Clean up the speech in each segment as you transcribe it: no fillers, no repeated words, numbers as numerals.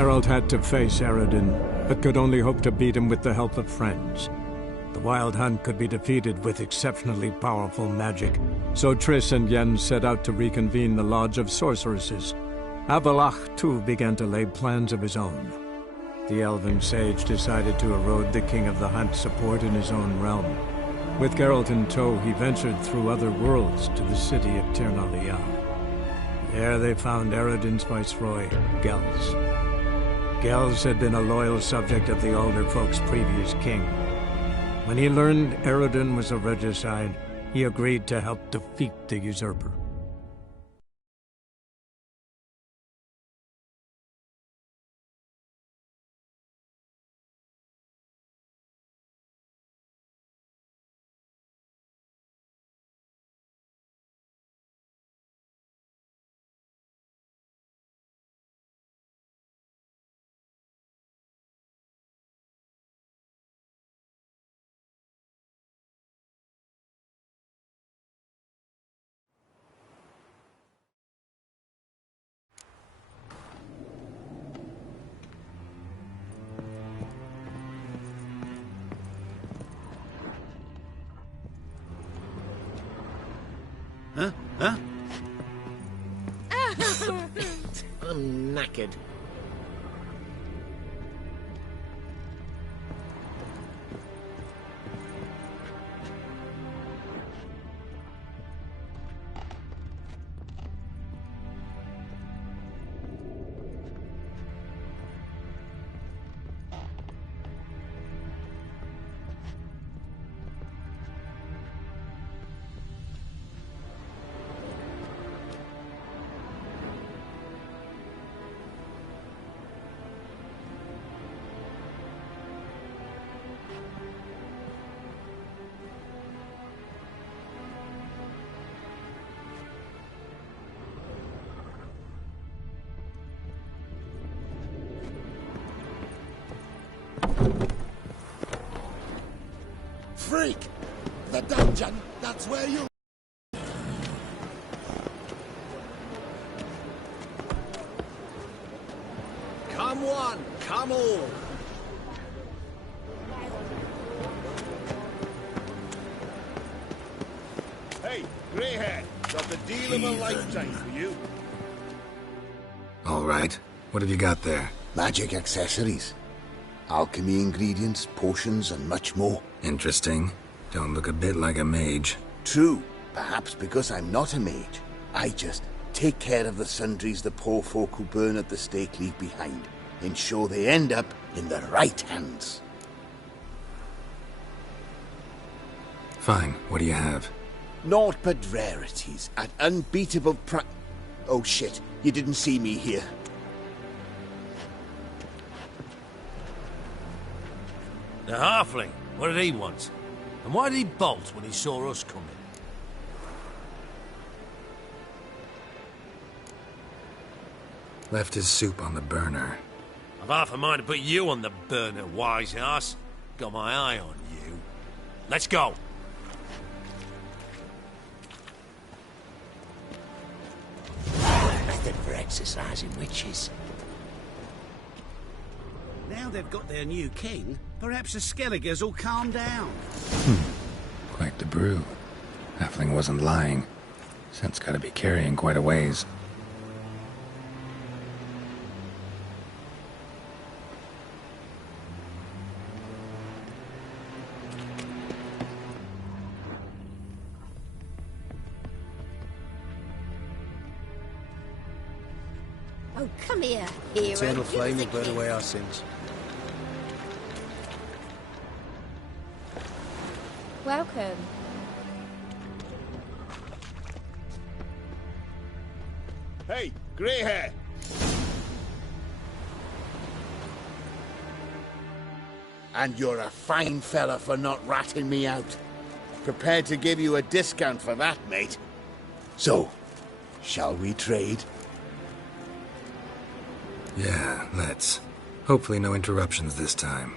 Geralt had to face Eredin, but could only hope to beat him with the help of friends. The Wild Hunt could be defeated with exceptionally powerful magic, so Triss and Yen set out to reconvene the Lodge of Sorceresses. Avallac'h, too, began to lay plans of his own. The elven sage decided to erode the King of the Hunt's support in his own realm. With Geralt in tow, he ventured through other worlds to the city of Tir na Lial. There they found Eredin's viceroy, Gels. Gels had been a loyal subject of the Alder Folk's previous king. When he learned Eredin was a regicide, he agreed to help defeat the usurper. Huh? Huh? I'm knackered. Freak! The dungeon, that's where you... Come one, come all. Hey, Greyhead, got the deal of a lifetime for you. All right. What have you got there? Magic accessories. Alchemy ingredients, potions, and much more. Interesting. Don't look a bit like a mage. True. Perhaps because I'm not a mage. I just take care of the sundries the poor folk who burn at the stake leave behind. Ensure they end up in the right hands. Fine. What do you have? Naught but rarities at unbeatable pri... Oh shit, you didn't see me here. The halfling, what did he want? And why did he bolt when he saw us coming? Left his soup on the burner. I've half a mind to put you on the burner, wise ass. Got my eye on you. Let's go. Method for exercising witches. Now they've got their new king, perhaps the Skelligers will calm down. Quite the brew. Halfling wasn't lying. Scent's gotta be carrying quite a ways. Oh, come here, hero. Eternal flame will burn away our sins. Welcome. Hey, Greyhair! And you're a fine fella for not ratting me out. Prepared to give you a discount for that, mate. So, shall we trade? Yeah, let's. Hopefully no interruptions this time.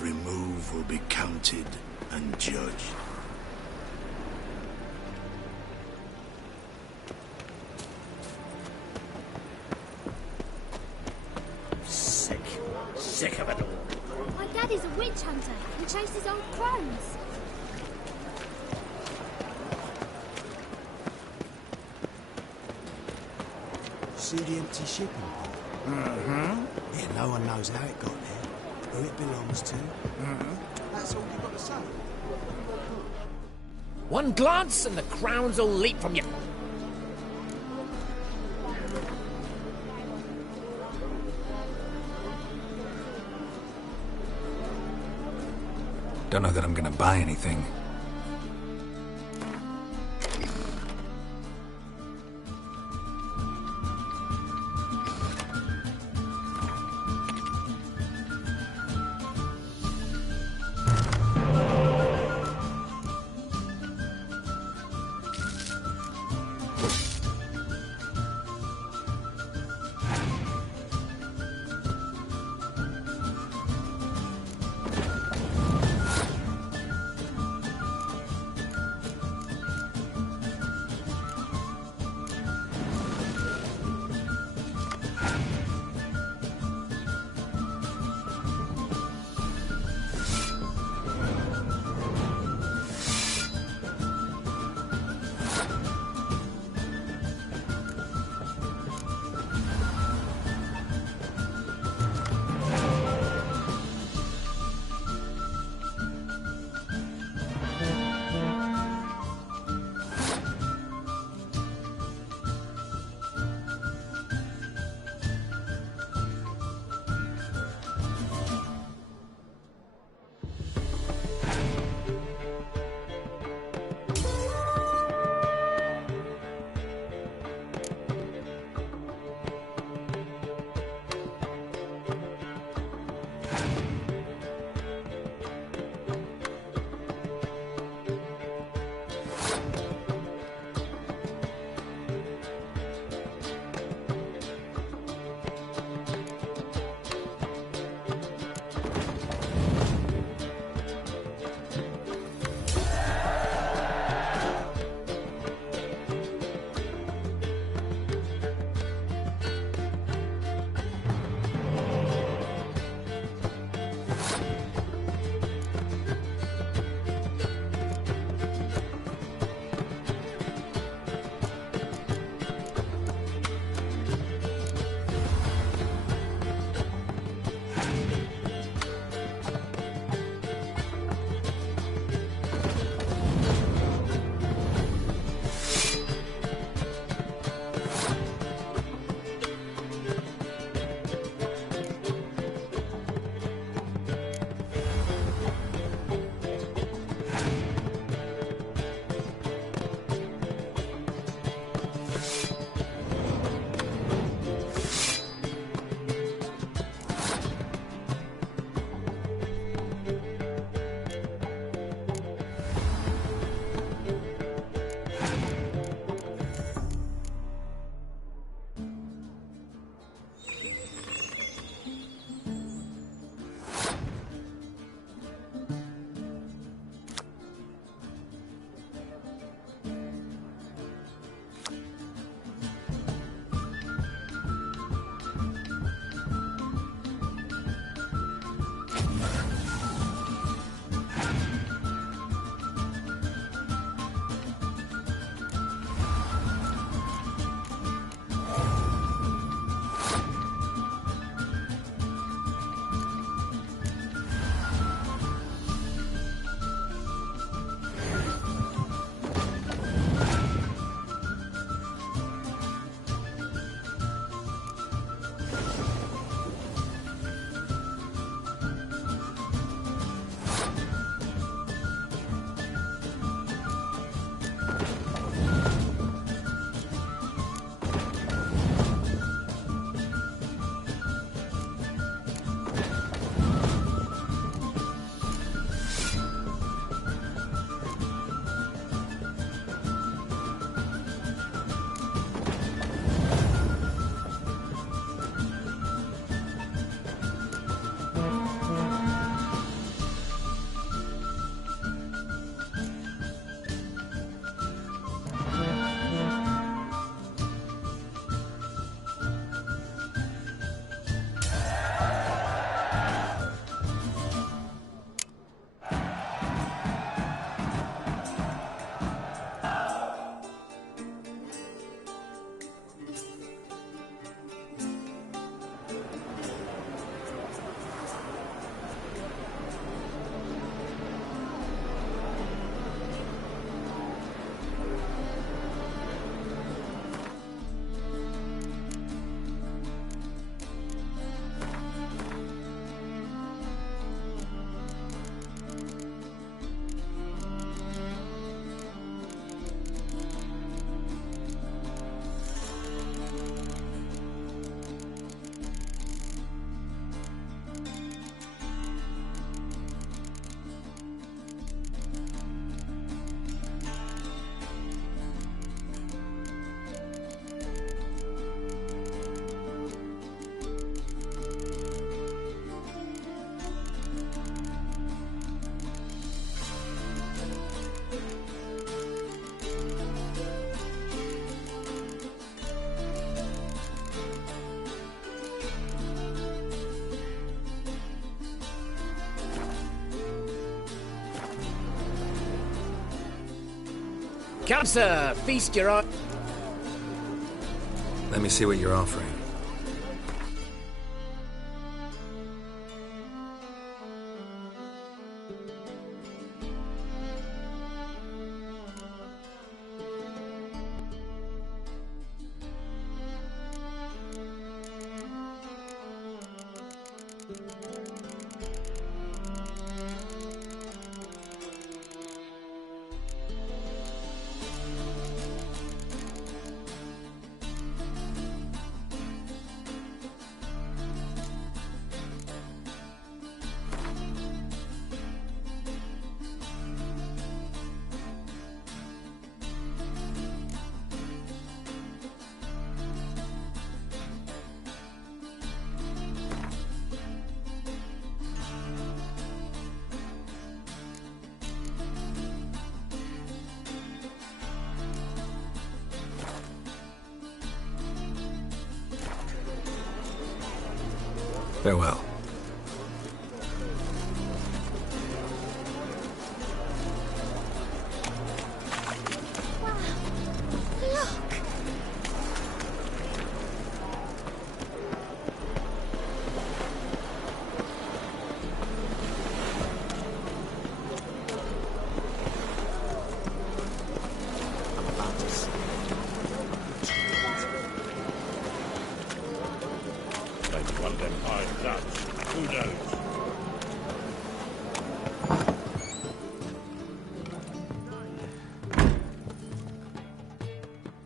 Every move will be counted and judged. Sick of it all. My daddy's a witch hunter who chases old crones. See the empty shipping port? Yeah, no one knows how it got there, who it belongs to. That's all you've got to say. One glance and the crowns will leap from you. Don't know that I'm gonna buy anything. Come, sir, feast your eye. Let me see what you're offering. Farewell.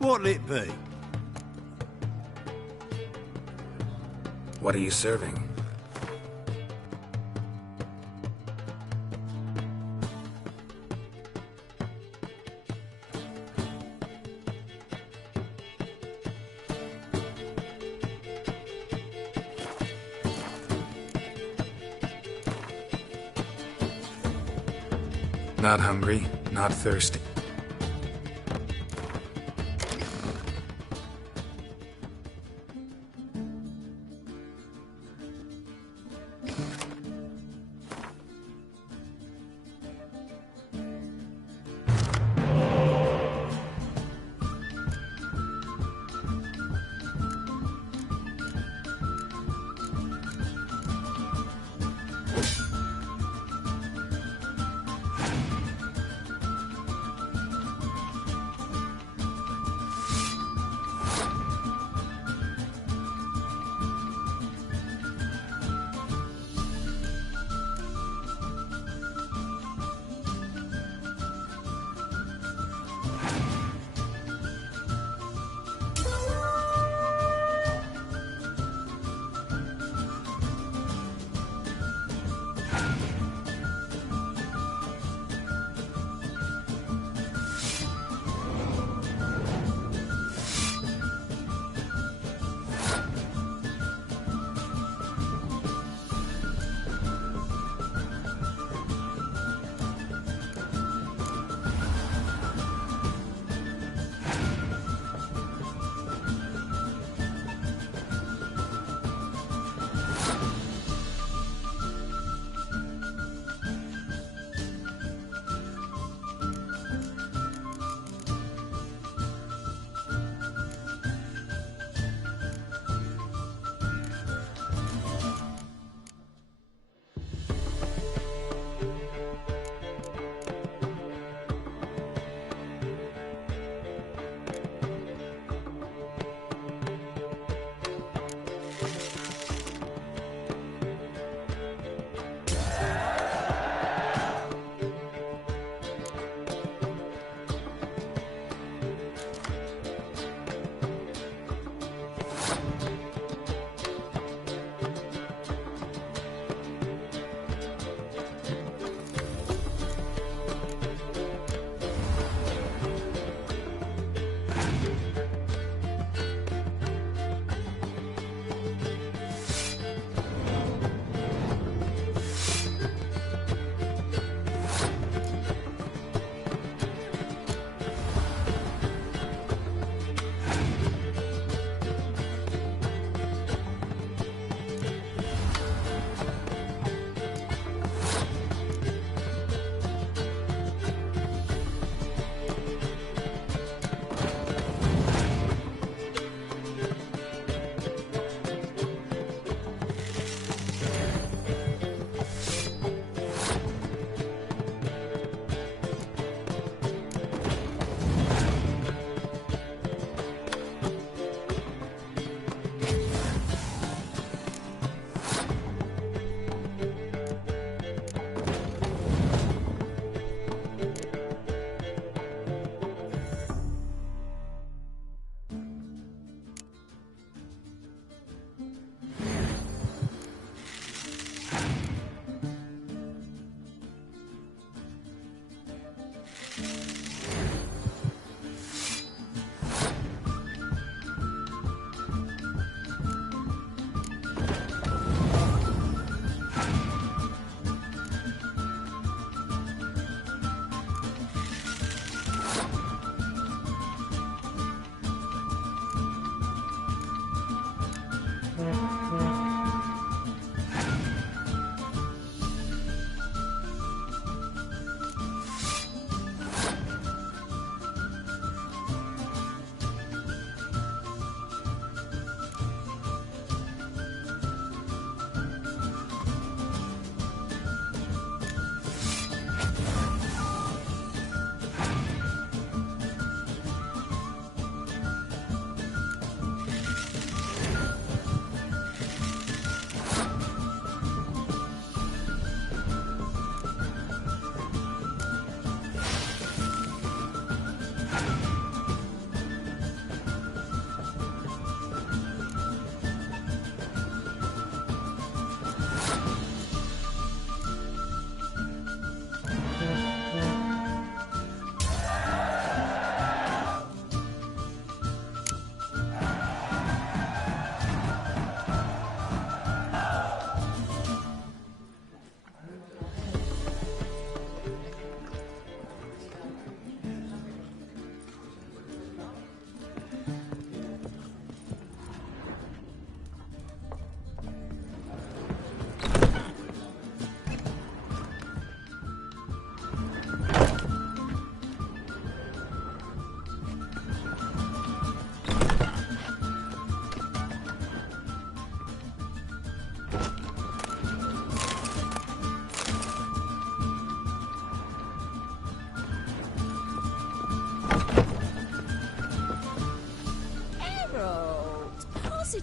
What'll it be? What are you serving? Not hungry, not thirsty.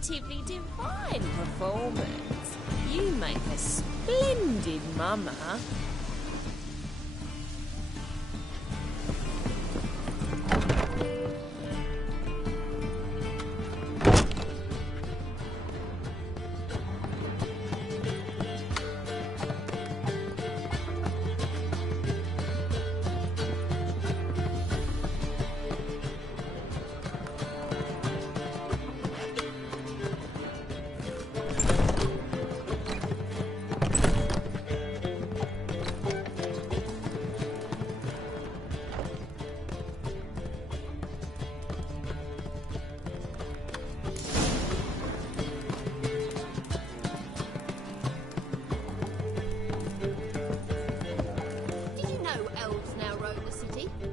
positively divine performance. You make a splendid mama.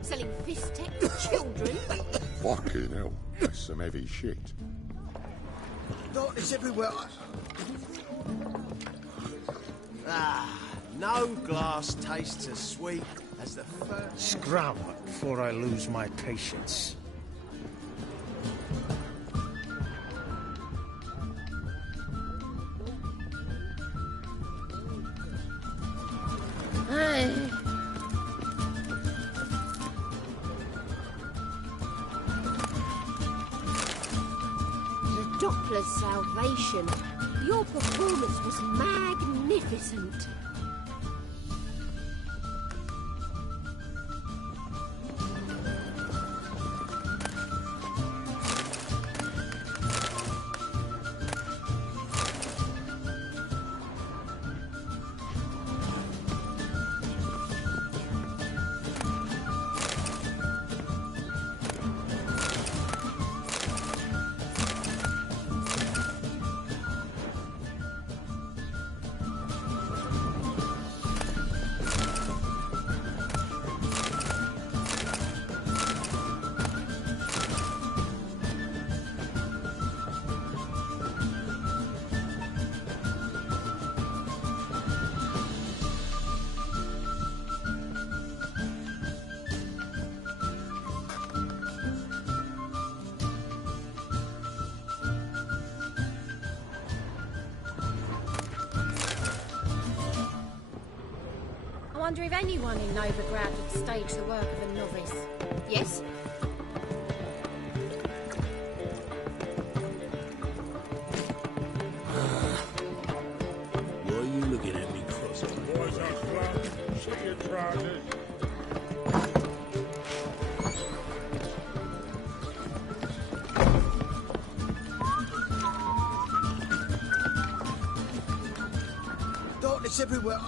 Selling fist tech to children. Fucking hell, that's some heavy shit. It's everywhere. No glass tastes as sweet as the first. Scram before I lose my patience. Doppler's salvation. Your performance was magnificent. I wonder if anyone in Novigrad would stage the work of a novice. Yes? Why are you looking at me cross? Boys are flat. See your trousers. It's everywhere.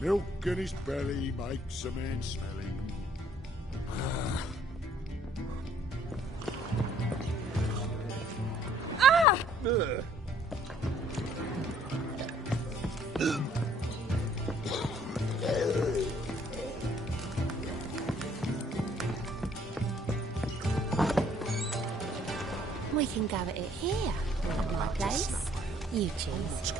Milk in his belly makes a man smelly. We can go at it here, or at my place. You choose.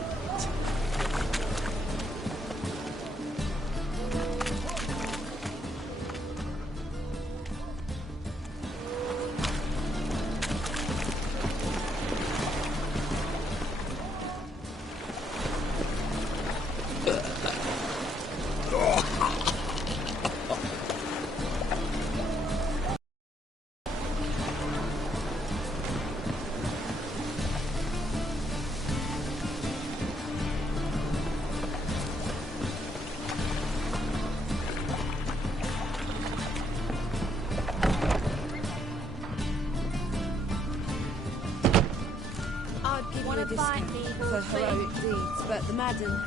A discount for heroic deeds, but the Madden,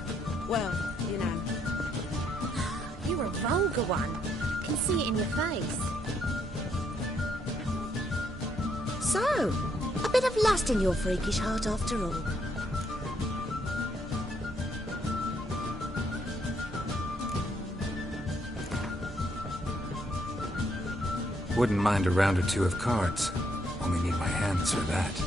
well, you know. You're a vulgar one. Can see it in your face. So, a bit of lust in your freakish heart after all. Wouldn't mind a round or two of cards. Only need my hands for that.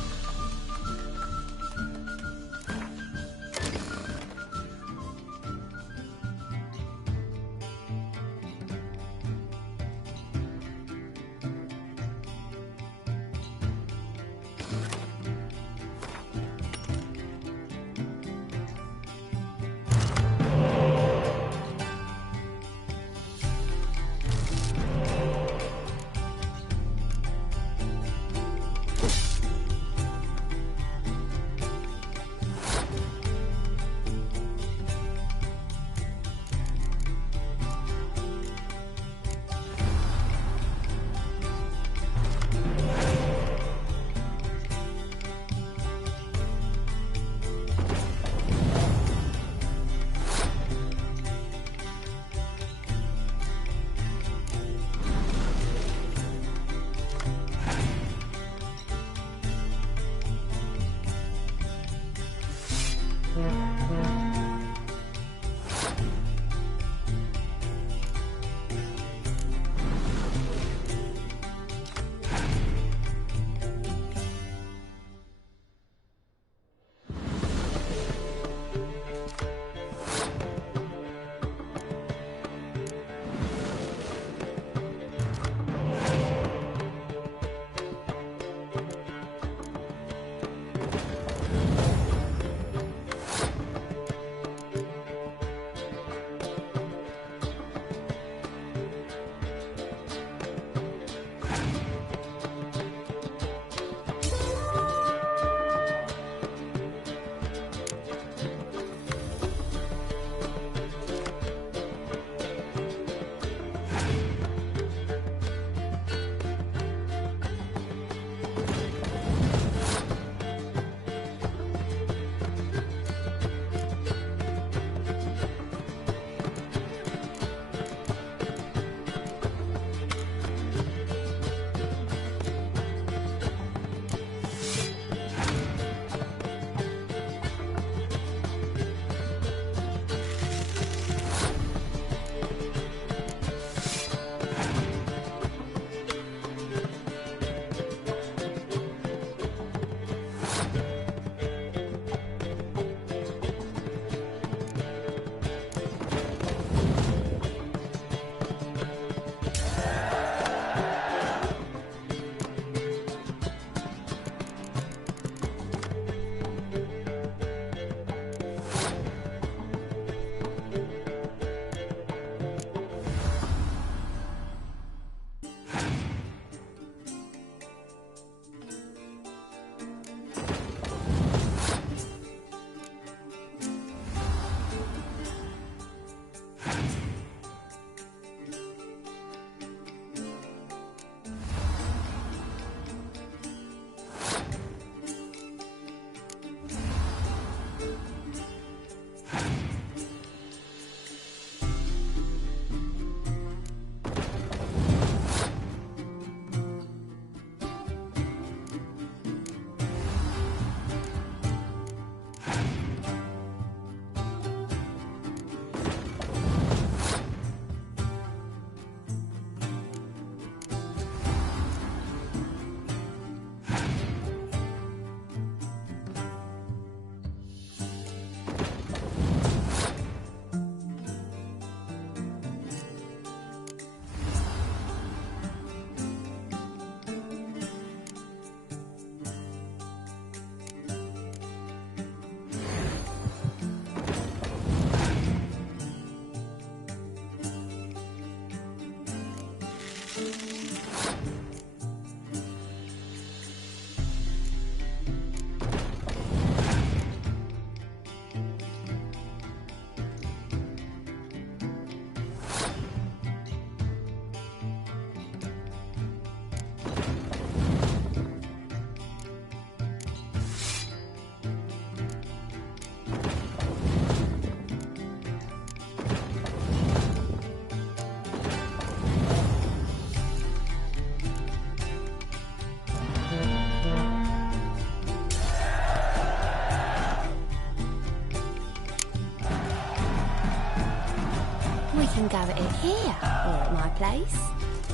can go at it here, or at my place.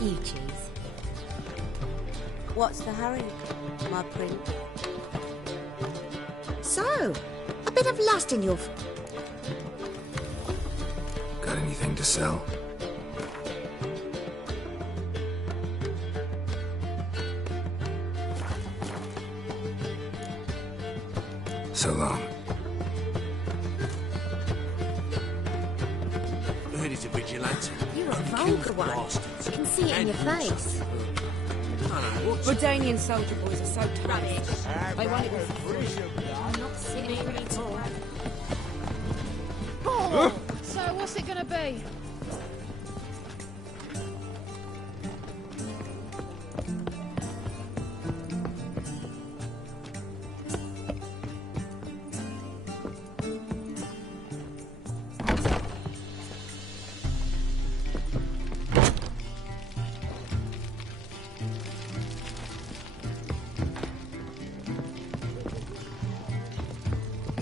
You choose. What's the hurry, my prince? So, a bit of lust in your... Got anything to sell? So long. Heard he's a vigilante. You're a He killed vulgar the one. bastards. I can see it in your face. Redanian soldier boys are so tough. They want it with free. I'm not sitting pretty tall. Oh, so what's it gonna be?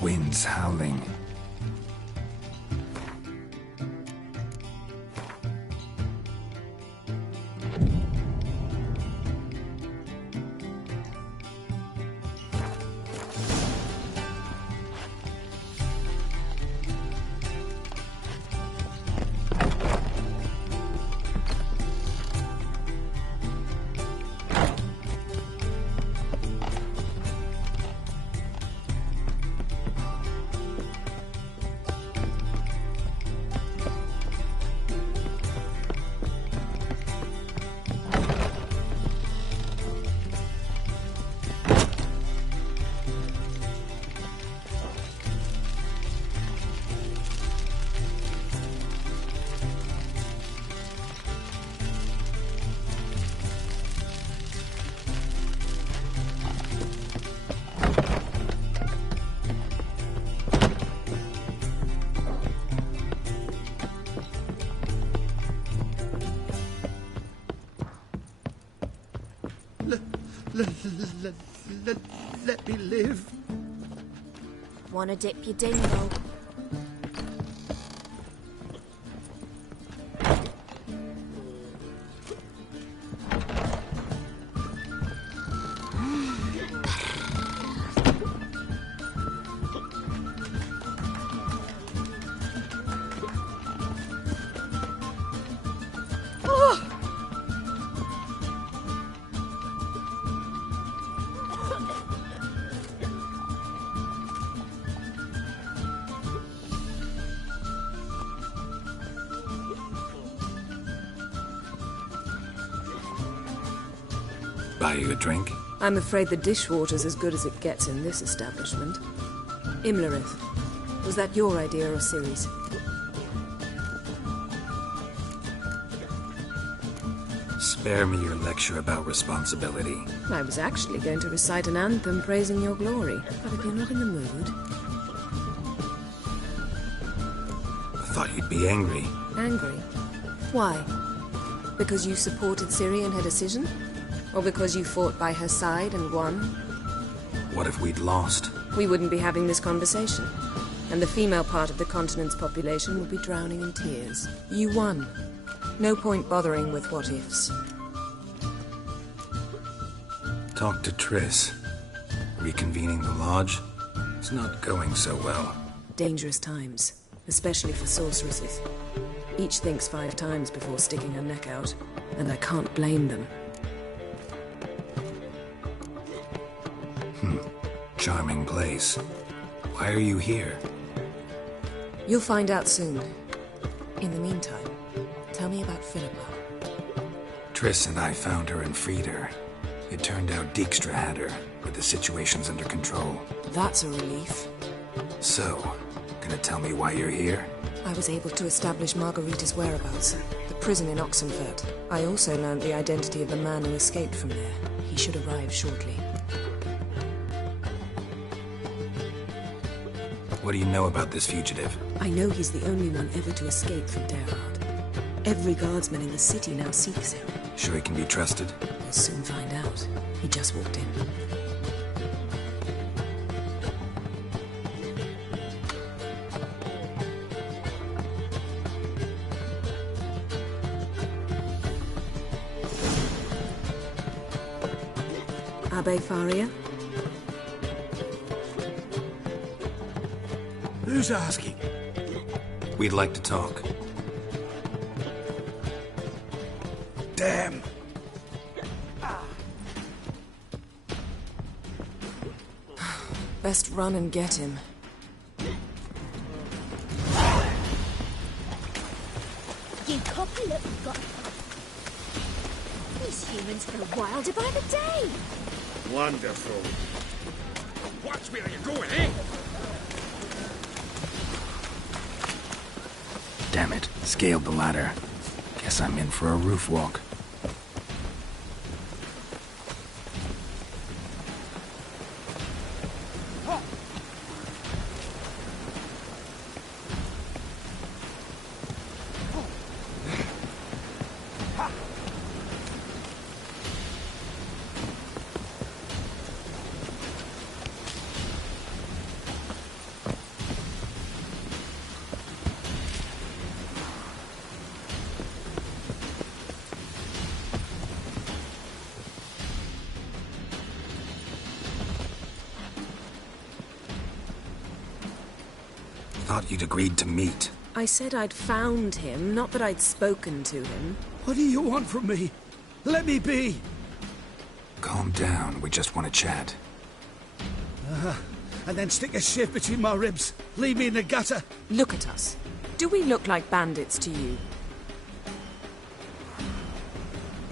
Winds howling. Let me live. Wanna dip your dingle? Buy you a drink? I'm afraid the dishwater's as good as it gets in this establishment. Imlerith, was that your idea or Ciri's? Spare me your lecture about responsibility. I was actually going to recite an anthem praising your glory, but if you're not in the mood... I thought you'd be angry. Angry? Why? Because you supported Ciri in her decision? Or because you fought by her side and won? What if we'd lost? We wouldn't be having this conversation. And the female part of the continent's population would be drowning in tears. You won. No point bothering with what-ifs. Talk to Triss. Reconvening the lodge? It's not going so well. Dangerous times. Especially for sorceresses. Each thinks 5 times before sticking her neck out. And I can't blame them. Charming place. Why are you here? You'll find out soon. In the meantime, tell me about Philippa. Triss and I found her and freed her. It turned out Dijkstra had her, but the situation's under control. That's a relief. So, gonna tell me why you're here? I was able to establish Margarita's whereabouts. The prison in Oxenfurt. I also learned the identity of the man who escaped from there. He should arrive shortly. What do you know about this fugitive? I know he's the only one ever to escape from Derard. Every guardsman in the city now seeks him. Sure he can be trusted? We'll soon find out. He just walked in. Abbe Faria? Who's asking? We'd like to talk. Damn. Best run and get him. You copper, look, we've got... These humans grow wilder by the day. Wonderful. Watch where you're going, eh? Damn it, scaled the ladder. Guess I'm in for a roof walk. Thought you'd agreed to meet. I said I'd found him, not that I'd spoken to him. What do you want from me? Let me be. Calm down, we just want to chat. And then stick a shiv between my ribs. Leave me in the gutter. Look at us. Do we look like bandits to you?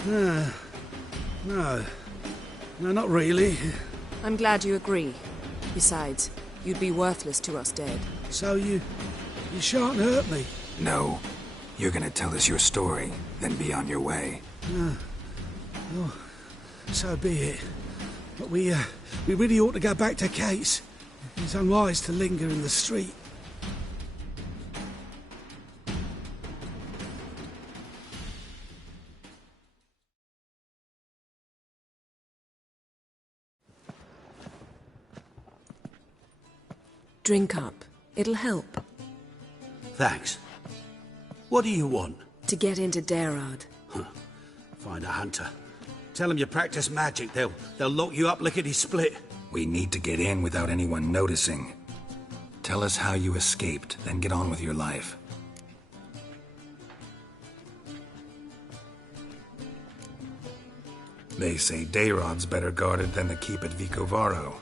No. No, not really. I'm glad you agree. Besides, you'd be worthless to us dead. So you shan't hurt me? No. You're gonna tell us your story, then be on your way. Oh, so be it. But we really ought to go back to Kate's. It's unwise to linger in the street. Drink up. It'll help. Thanks. What do you want? To get into Daerad. Find a hunter. Tell them you practice magic. They'll lock you up lickety-split. We need to get in without anyone noticing. Tell us how you escaped, then get on with your life. They say Daerad's better guarded than the keep at Vicovaro.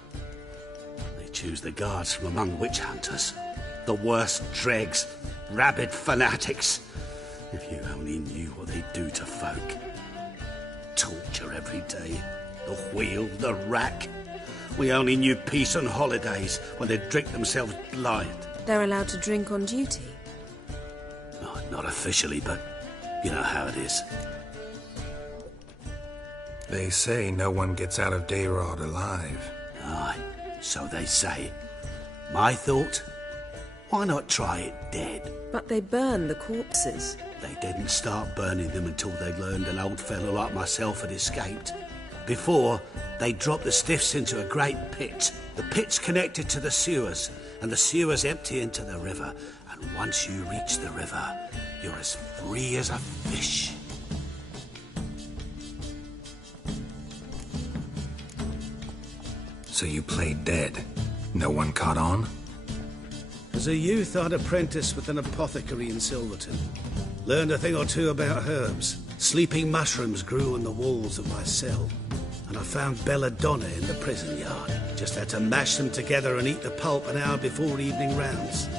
They choose the guards from among witch hunters. The worst dregs, rabid fanatics. If you only knew what they do to folk. Torture every day. The wheel, the rack. We only knew peace on holidays when they'd drink themselves blind. They're allowed to drink on duty? Oh, not officially, but you know how it is. They say no one gets out of Daerad alive. Aye, so they say. My thought? Why not try it dead? But they burn the corpses. They didn't start burning them until they'd learned an old fellow like myself had escaped. Before, they dropped the stiffs into a great pit. The pit's connected to the sewers, and the sewers empty into the river. And once you reach the river, you're as free as a fish. So you played dead. No one caught on? As a youth, I'd apprenticed with an apothecary in Silverton. Learned a thing or two about herbs. Sleeping mushrooms grew on the walls of my cell. And I found belladonna in the prison yard. Just had to mash them together and eat the pulp an hour before evening rounds.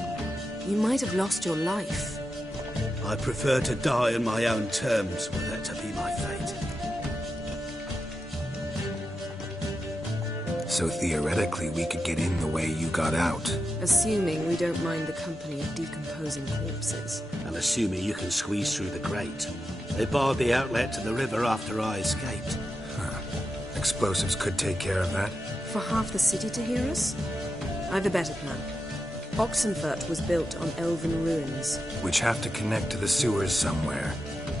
You might have lost your life. I prefer to die on my own terms, were that to be my fate. So theoretically, we could get in the way you got out. Assuming we don't mind the company of decomposing corpses. And assuming you can squeeze through the grate. They barred the outlet to the river after I escaped. Explosives could take care of that. For half the city to hear us? I've a better plan. Oxenfurt was built on elven ruins. Which have to connect to the sewers somewhere.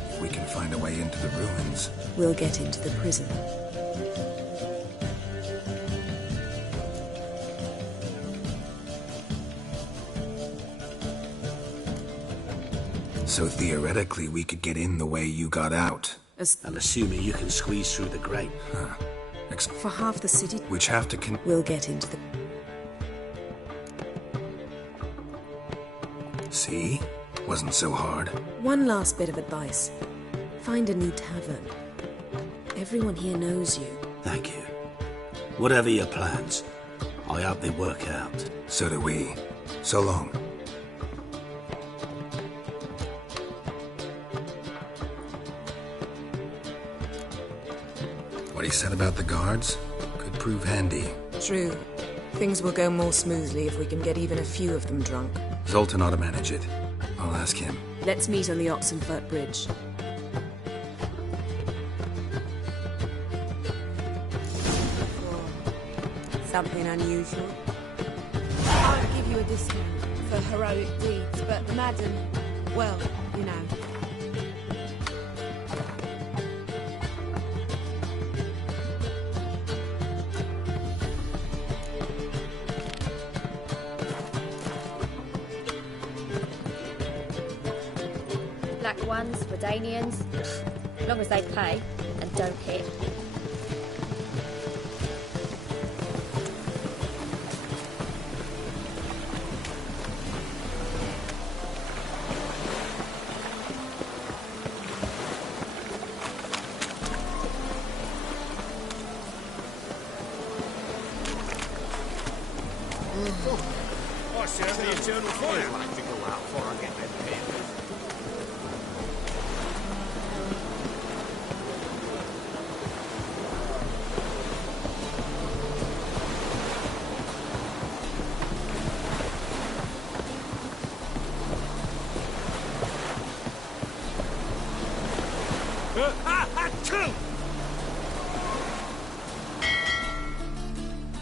If we can find a way into the ruins. We'll get into the prison. So theoretically, we could get in the way you got out. And assuming you can squeeze through the grate. For half the city, which have to we'll get into the... See? Wasn't so hard. One last bit of advice. Find a new tavern. Everyone here knows you. Thank you. Whatever your plans, I hope they work out. So do we. So long. What he said about the guards could prove handy. True. Things will go more smoothly if we can get even a few of them drunk. Zoltan ought to manage it. I'll ask him. Let's meet on the Oxenfurt Bridge. Something unusual? I'll give you a discount for heroic deeds, but madam, well, you know. Black ones, Redanians, as long as they pay and don't hit. I serve the eternal fire. I like to go out before I get them papers.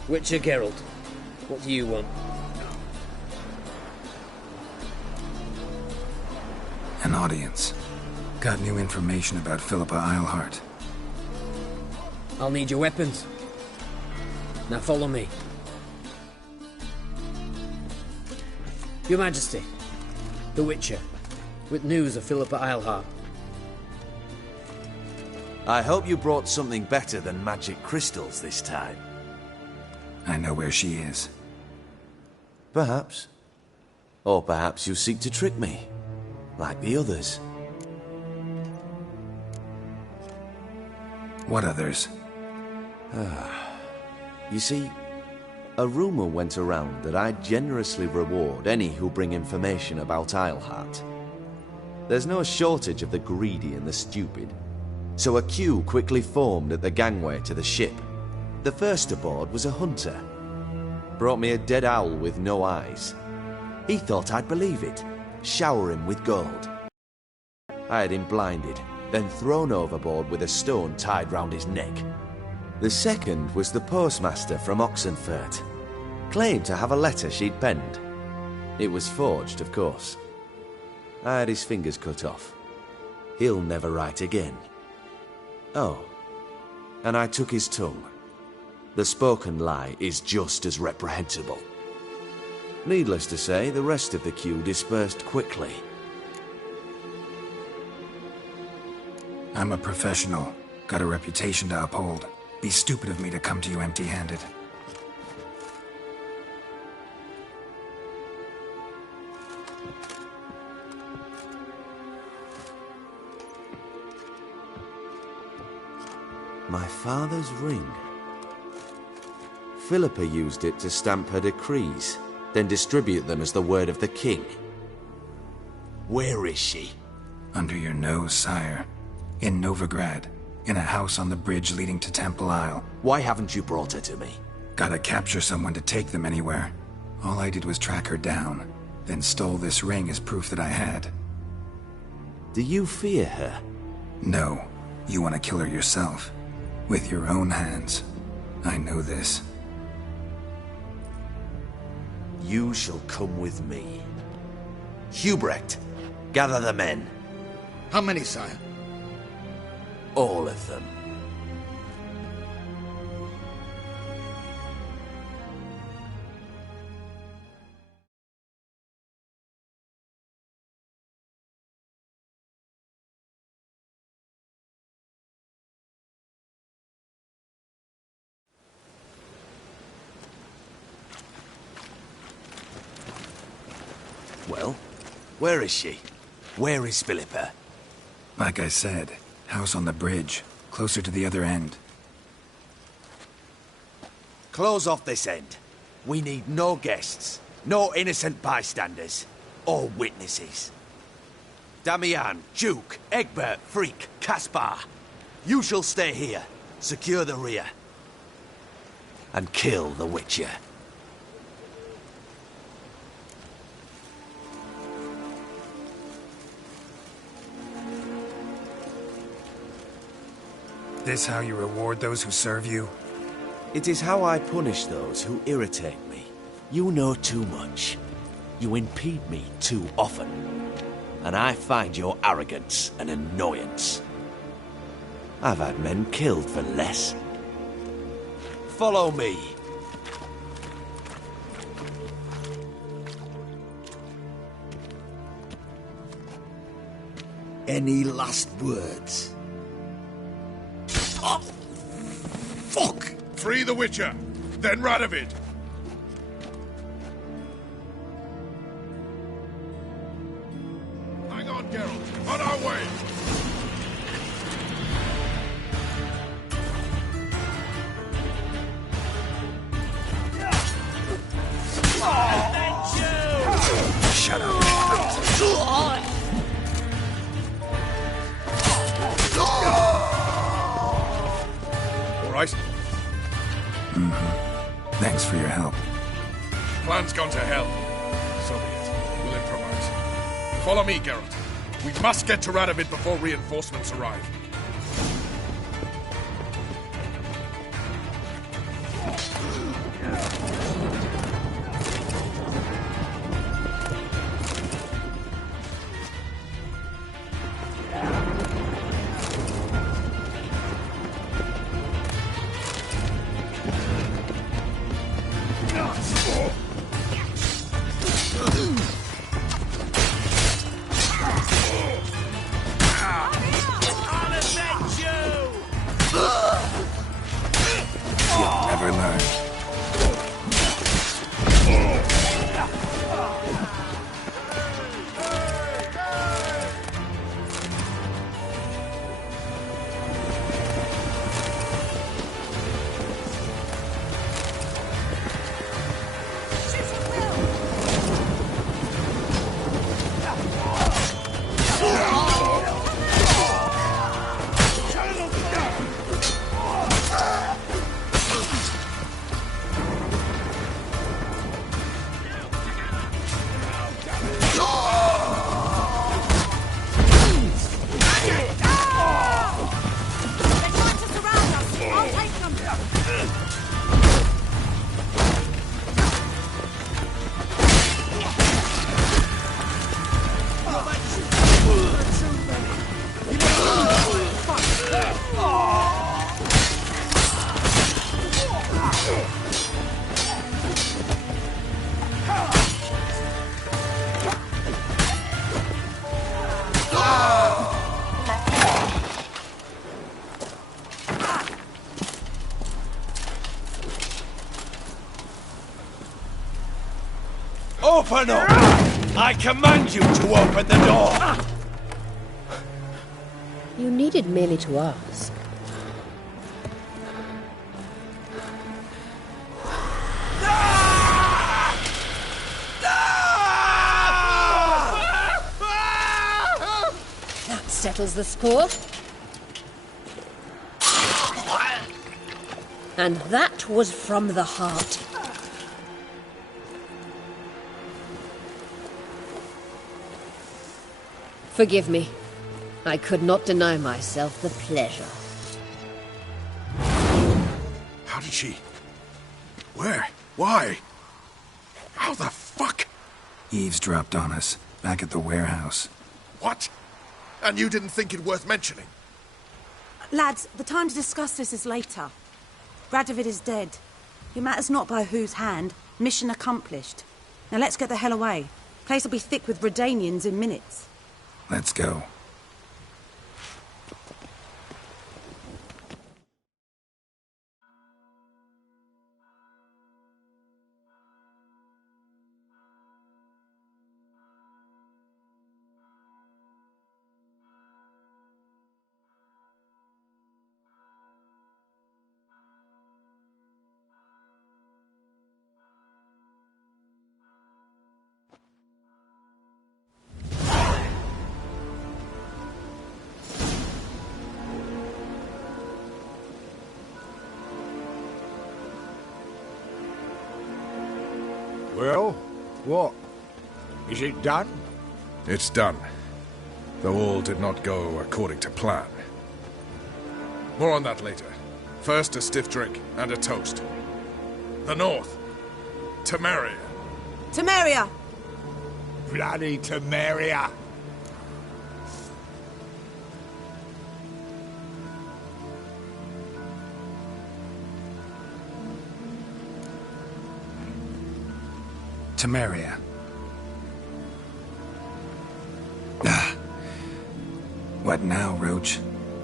Witcher Geralt, what do you want? An audience. Got new information about Philippa Eilhart. I'll need your weapons. Now follow me. Your Majesty, the Witcher, with news of Philippa Eilhart. I hope you brought something better than magic crystals this time. I know where she is. Perhaps. Or perhaps you seek to trick me, like the others. What others? You see, a rumor went around that I generously reward any who bring information about Eilhart. There's no shortage of the greedy and the stupid, so a queue quickly formed at the gangway to the ship. The first aboard was a hunter. Brought me a dead owl with no eyes. He thought I'd believe it, shower him with gold. I had him blinded, then thrown overboard with a stone tied round his neck. The second was the postmaster from Oxenfurt. Claimed to have a letter she'd penned. It was forged, of course. I had his fingers cut off. He'll never write again. Oh, and I took his tongue. The spoken lie is just as reprehensible. Needless to say, the rest of the queue dispersed quickly. I'm a professional. Got a reputation to uphold. Be stupid of me to come to you empty-handed. My father's ring. Philippa used it to stamp her decrees, then distribute them as the word of the king. Where is she? Under your nose, sire. In Novigrad. In a house on the bridge leading to Temple Isle. Why haven't you brought her to me? Gotta capture someone to take them anywhere. All I did was track her down, then stole this ring as proof that I had. Do you fear her? No. You want to kill her yourself. With your own hands. I know this. You shall come with me. Hubrecht, gather the men. How many, sire? All of them. Where is she? Where is Philippa? Like I said, house on the bridge, closer to the other end. Close off this end. We need no guests, no innocent bystanders, or witnesses. Damian, Duke, Egbert, Freak, Caspar. You shall stay here, secure the rear, and kill the Witcher. This how you reward those who serve you? It is how I punish those who irritate me. You know too much. You impede me too often. And I find your arrogance an annoyance. I've had men killed for less. Follow me. Any last words? Oh, fuck! Free the Witcher, then Radovid. Hang on, Geralt. On our way. Shut up. All right? Thanks for your help. Plan's gone to hell. So be it. We'll improvise. Follow me, Geralt. We must get to Radovid before reinforcements arrive. Never learn. Open up! I command you to open the door! You needed merely to ask. That settles the score. And that was from the heart. Forgive me. I could not deny myself the pleasure. How did she... Where? Why? How the fuck? Eavesdropped on us, back at the warehouse. What? And you didn't think it worth mentioning? Lads, the time to discuss this is later. Radovid is dead. It matters not by whose hand. Mission accomplished. Now let's get the hell away. Place will be thick with Redanians in minutes. Let's go. Well, what? Is it done? It's done. Though all did not go according to plan. More on that later. First, a stiff drink and a toast. The North. Temeria. Temeria! Bloody Temeria! Temeria. What now, Roach?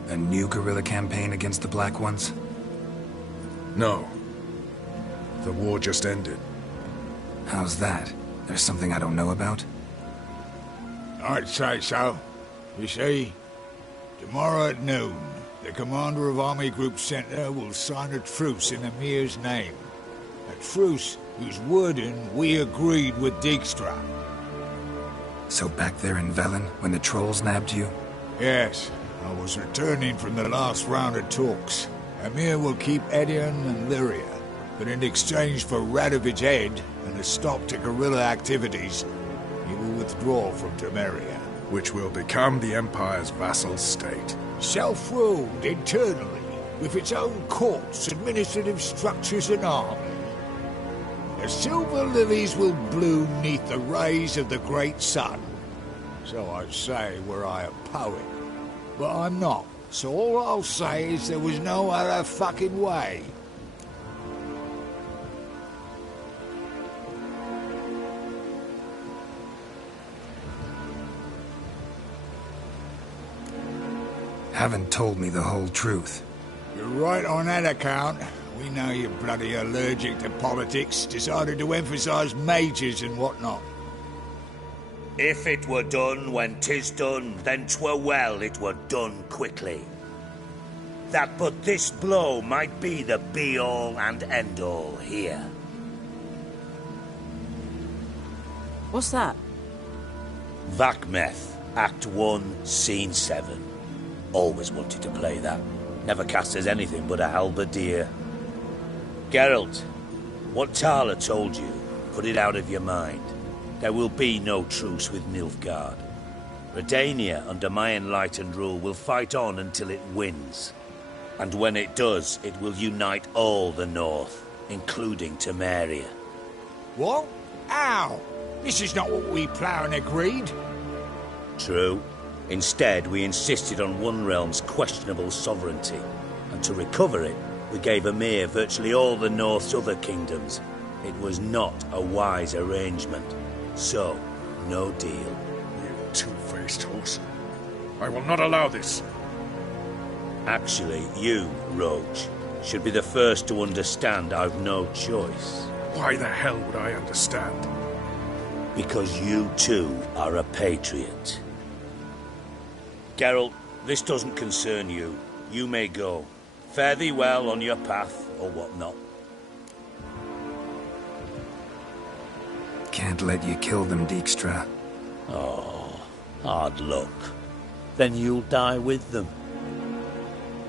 A new guerrilla campaign against the Black Ones? No. The war just ended. How's that? There's something I don't know about? I'd say so. You see, tomorrow at noon, the commander of Army Group Center will sign a truce in Emir's name. A truce whose wording we agreed with Dijkstra. So back there in Velen, when the trolls nabbed you? Yes, I was returning from the last round of talks. Emir will keep Edion and Lyria, but in exchange for Radovid's head and a stop to guerrilla activities, he will withdraw from Temeria. Which will become the Empire's vassal state. Self-ruled internally, with its own courts, administrative structures and army. The silver lilies will bloom neath the rays of the great sun. So I'd say were I a poet. But I'm not, so all I'll say is there was no other fucking way. Haven't told me the whole truth. You're right on that account. We know you're bloody allergic to politics, decided to emphasize majors and whatnot. If it were done when 'tis done, then 'twere well it were done quickly. That but this blow might be the be-all and end-all here. What's that? Vakmeth, Act 1, Scene 7. Always wanted to play that. Never cast as anything but a halberdier. Geralt, what Tala told you, put it out of your mind. There will be no truce with Nilfgaard. Redania, under my enlightened rule, will fight on until it wins. And when it does, it will unite all the North, including Temeria. What? How? This is not what we Plough agreed. True. Instead, we insisted on one realm's questionable sovereignty, and to recover it, we gave Emir virtually all the North's other kingdoms. It was not a wise arrangement. So, no deal. You two-faced horse. I will not allow this. Actually, you, Roach, should be the first to understand I've no choice. Why the hell would I understand? Because you too are a patriot. Geralt, this doesn't concern you. You may go. Fare thee well on your path, or whatnot. Can't let you kill them, Dijkstra. Oh, hard luck. Then you'll die with them.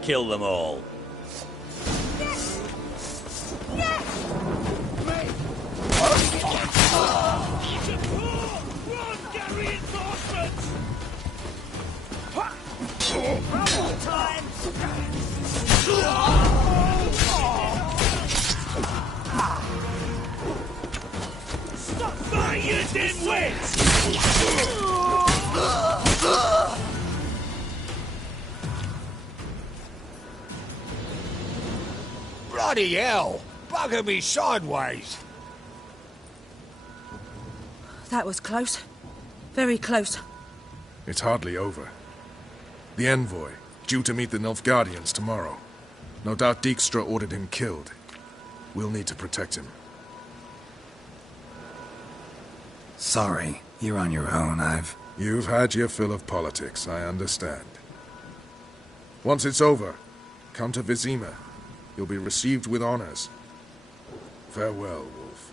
Kill them all. Stop fighting, you dimwits! Bloody hell! Bugger me sideways! That was close. Very close. It's hardly over. The envoy, due to meet the Nilfgaardians tomorrow. No doubt Dijkstra ordered him killed. We'll need to protect him. Sorry, you're on your own. You've had your fill of politics, I understand. Once it's over, come to Vizima. You'll be received with honors. Farewell, Wolf.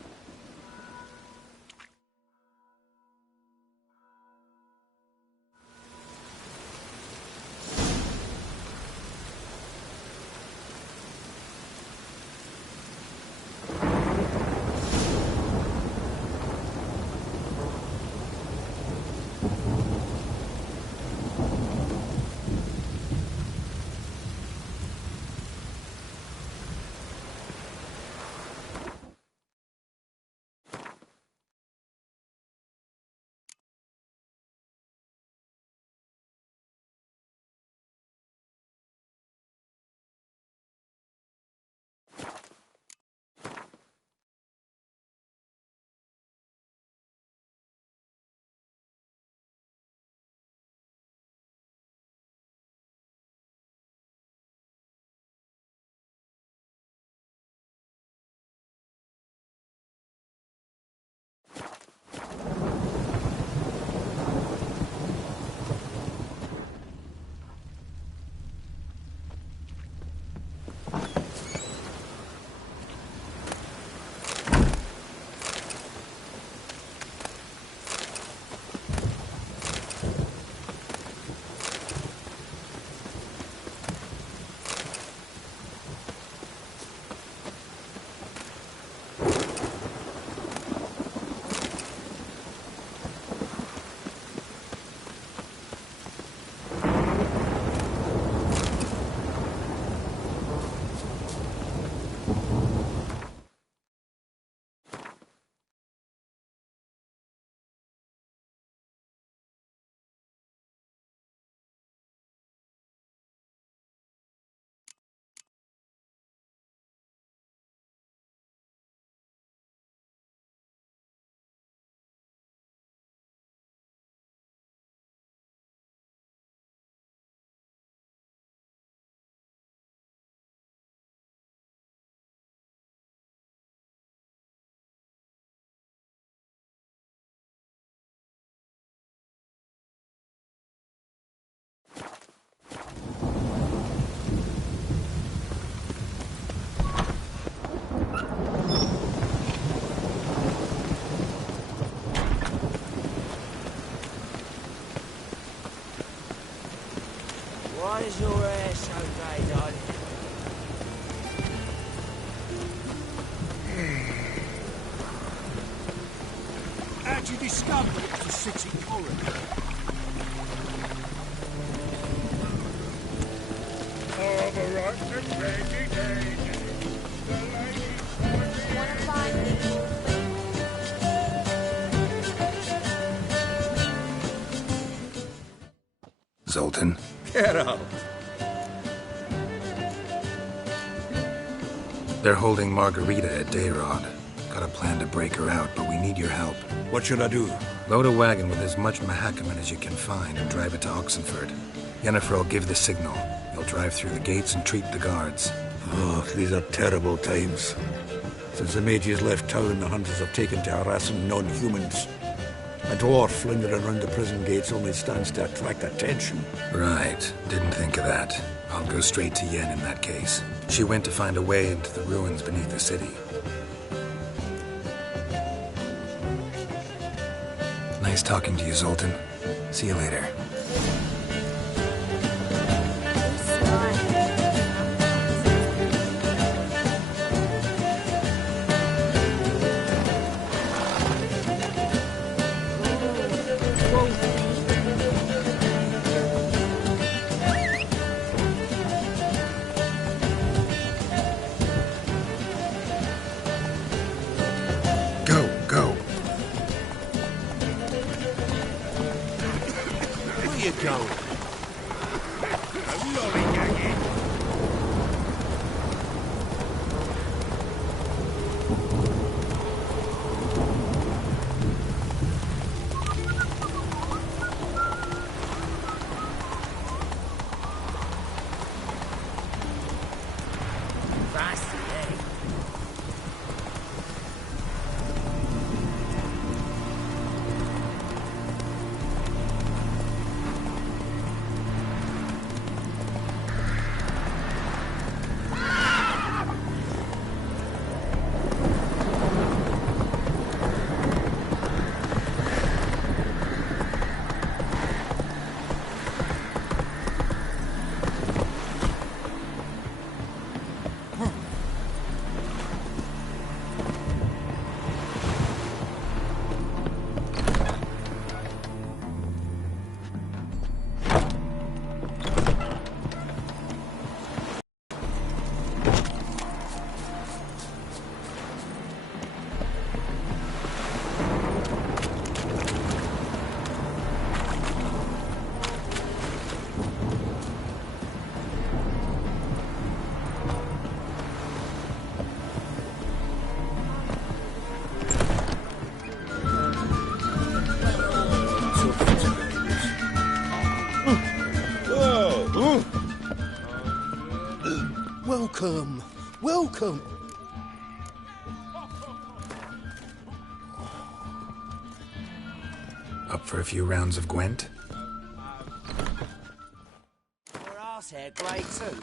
Why is your hair so grey, darling? How'd you discover it was a city corridor? All the right and ready days. Wanna find me? Zoltan? Get out! They're holding Margarita at Dayrod. Got a plan to break her out, but we need your help. What should I do? Load a wagon with as much Mahakaman as you can find and drive it to Oxenford. Yennefer will give the signal. You'll drive through the gates and treat the guards. Oh, these are terrible times. Since the mages left town, the hunters have taken to harassing non-humans. A dwarf lingering around the prison gates only stands to attract attention. Right. Didn't think of that. I'll go straight to Yen in that case. She went to find a way into the ruins beneath the city. Nice talking to you, Zoltan. See you later. Welcome. Welcome. Up for a few rounds of Gwent? Your arse hair grey too.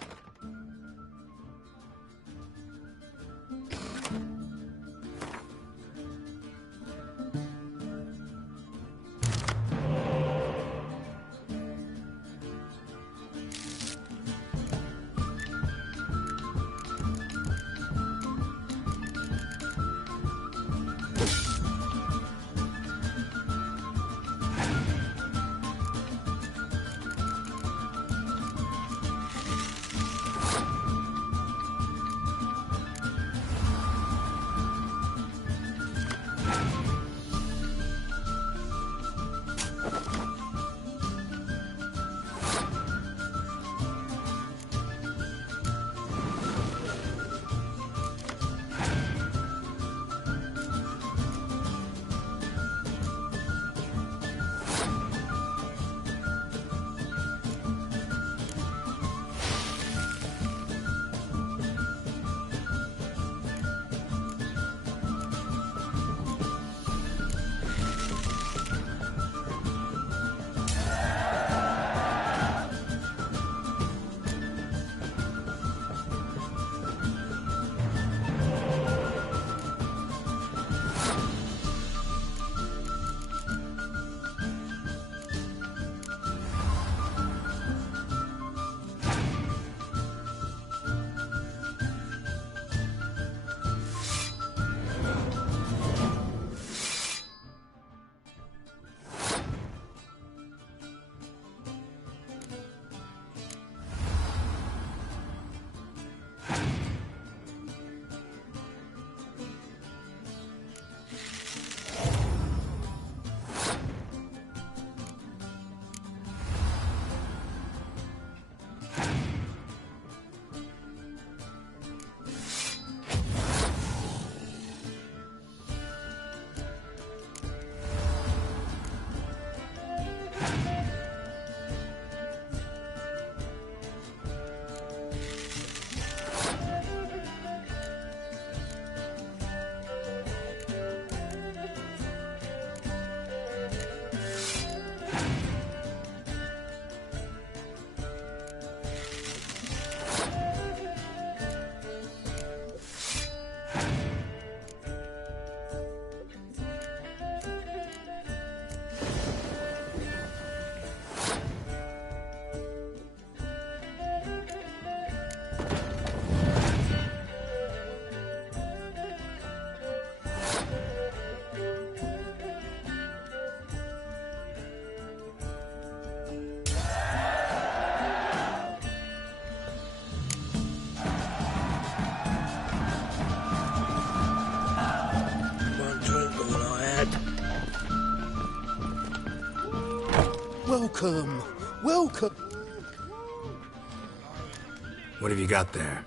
Welcome. Welcome. What have you got there?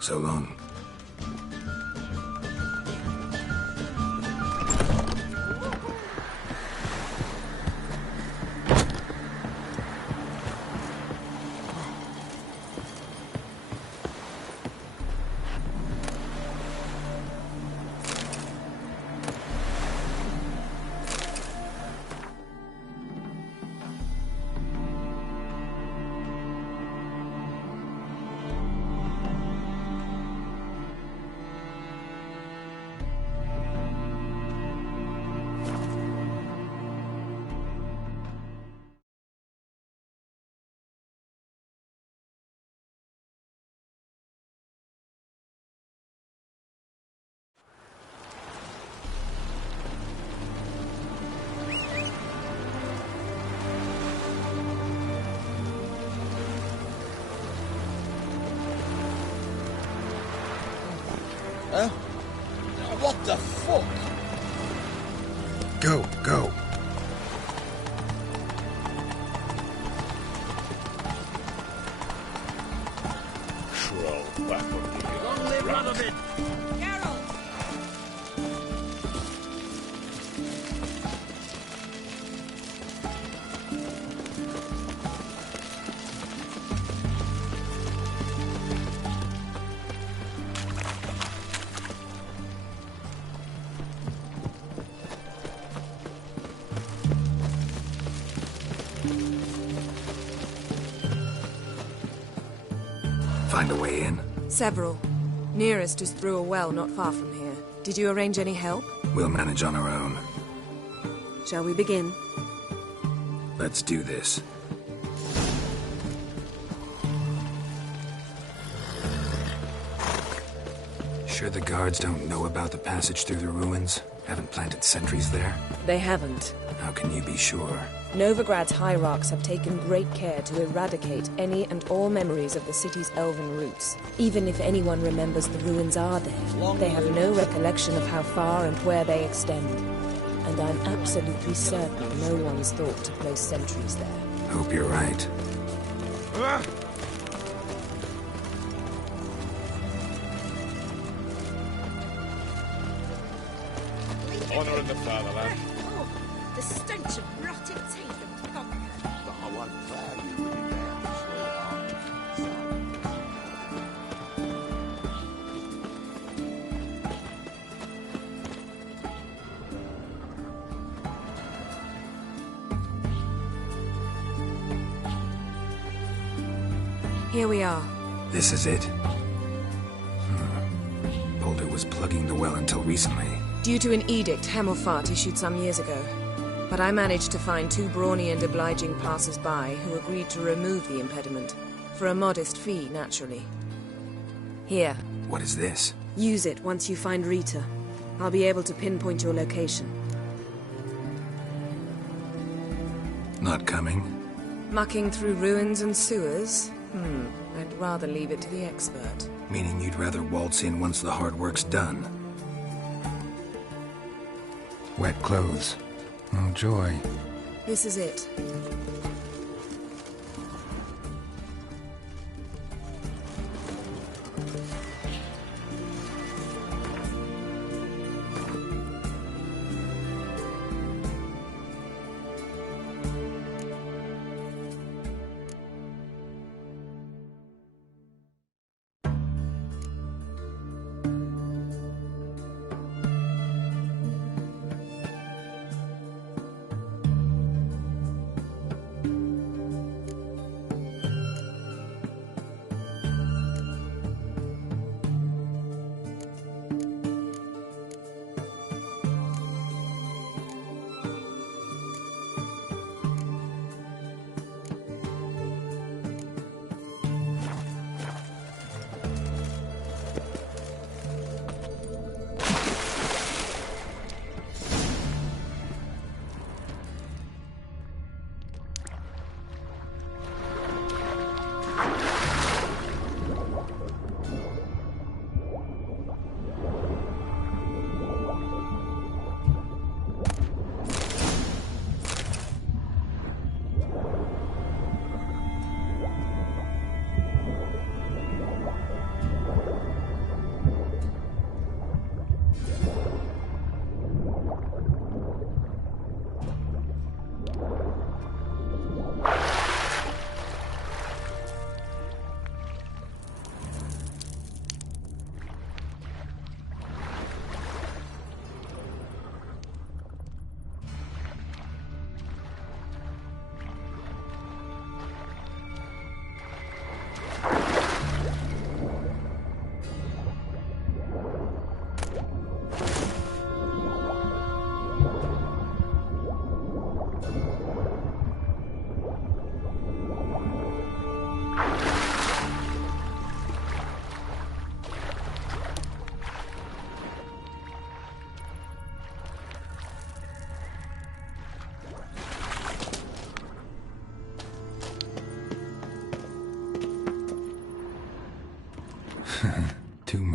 So long. Huh? What the fuck? Go, go. Crawl back on the Long live Radovid! Find a way in? Several. Nearest is through a well not far from here. Did you arrange any help? We'll manage on our own. Shall we begin? Let's do this. Sure the guards don't know about the passage through the ruins? Haven't planted sentries there? They haven't. How can you be sure? Novigrad's hierarchs have taken great care to eradicate any and all memories of the city's elven roots. Even if anyone remembers the ruins are there, they have no recollection of how far and where they extend. And I'm absolutely certain no one's thought to place sentries there. Hope you're right. Honor in the fatherland. Oh, the stench of rotted teeth and cock. But I won't fail you down, sweetheart. Here we are. This is it? Boulder was plugging the well until recently. Due to an edict Hemelfart issued some years ago. But I managed to find two brawny and obliging passers-by who agreed to remove the impediment. For a modest fee, naturally. Here. What is this? Use it once you find Rita. I'll be able to pinpoint your location. Not coming? Mucking through ruins and sewers? I'd rather leave it to the expert. Meaning you'd rather waltz in once the hard work's done. Wet clothes. Oh, joy. This is it.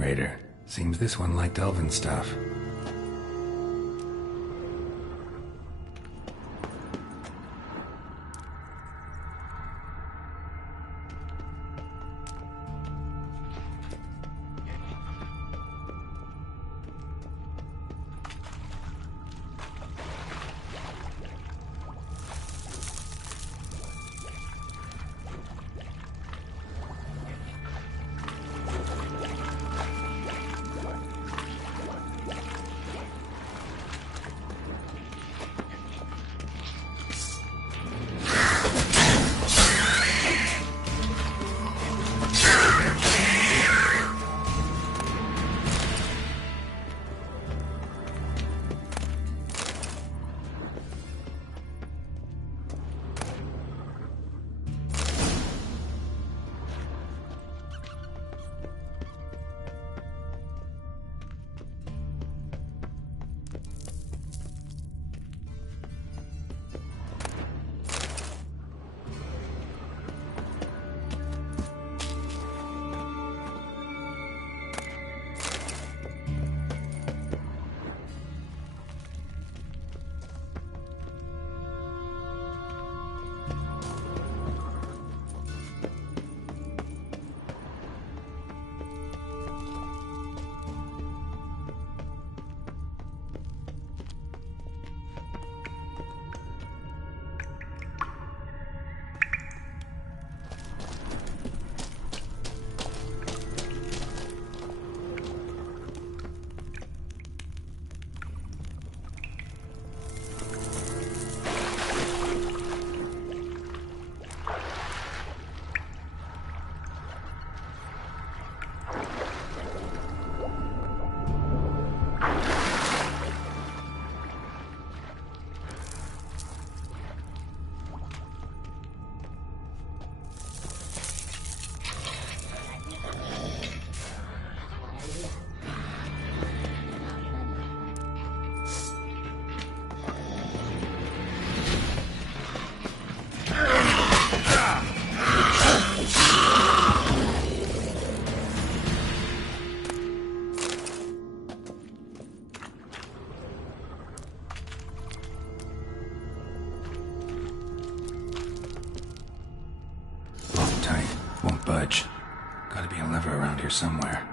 generator. Seems this one liked elven stuff. Budge. Gotta be a lever around here somewhere.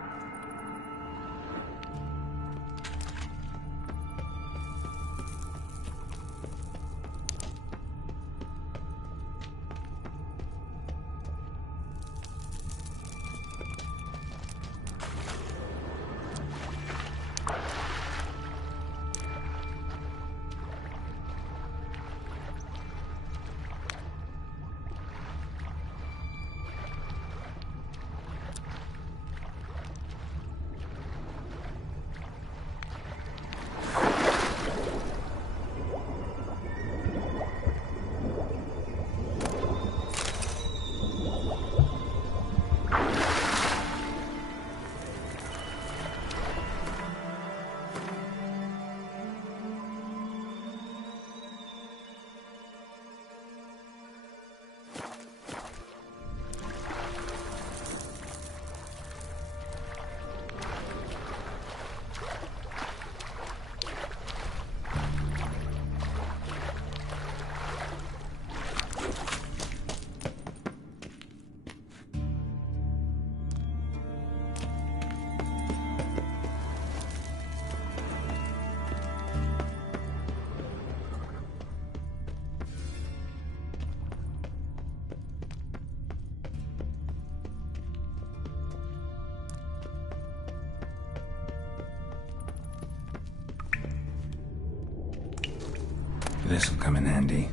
This'll come in handy.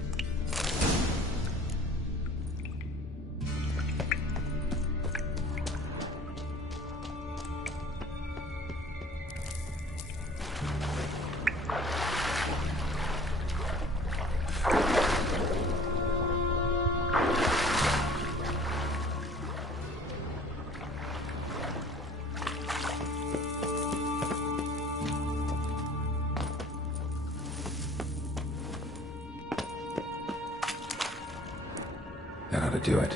That ought to do it.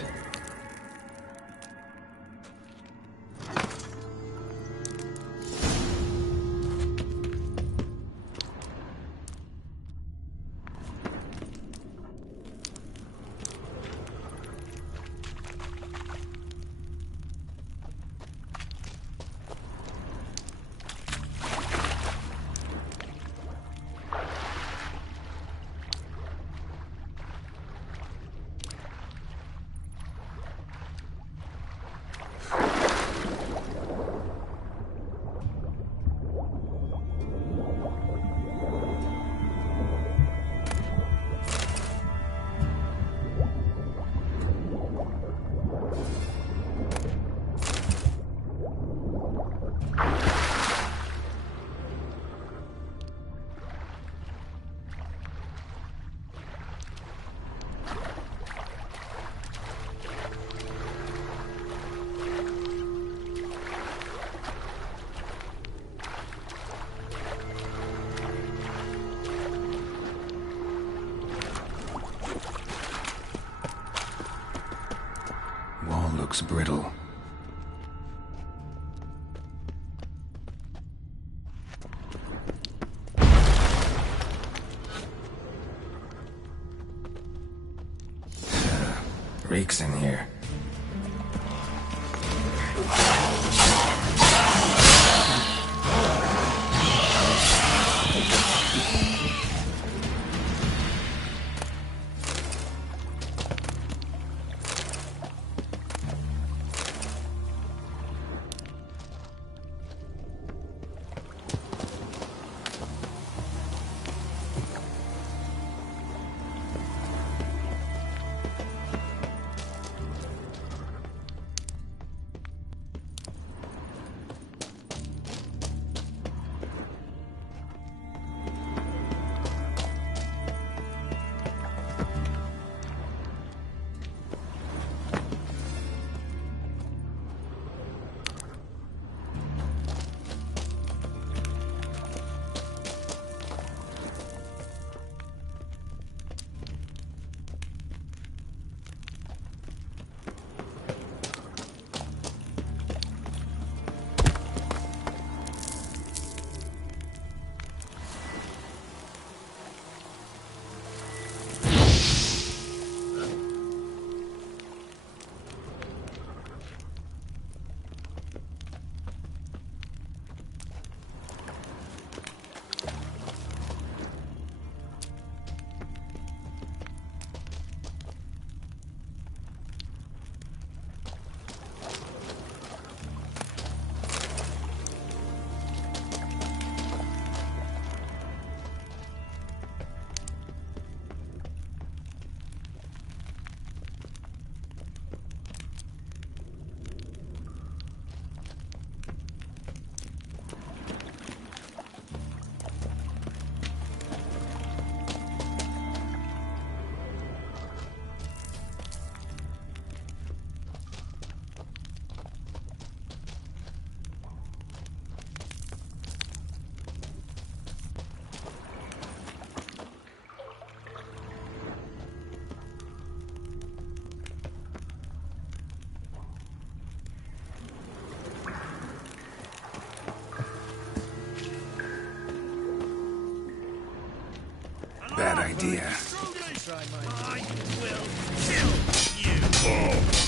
looks brittle. Reeks in here. Bad idea. I will kill you.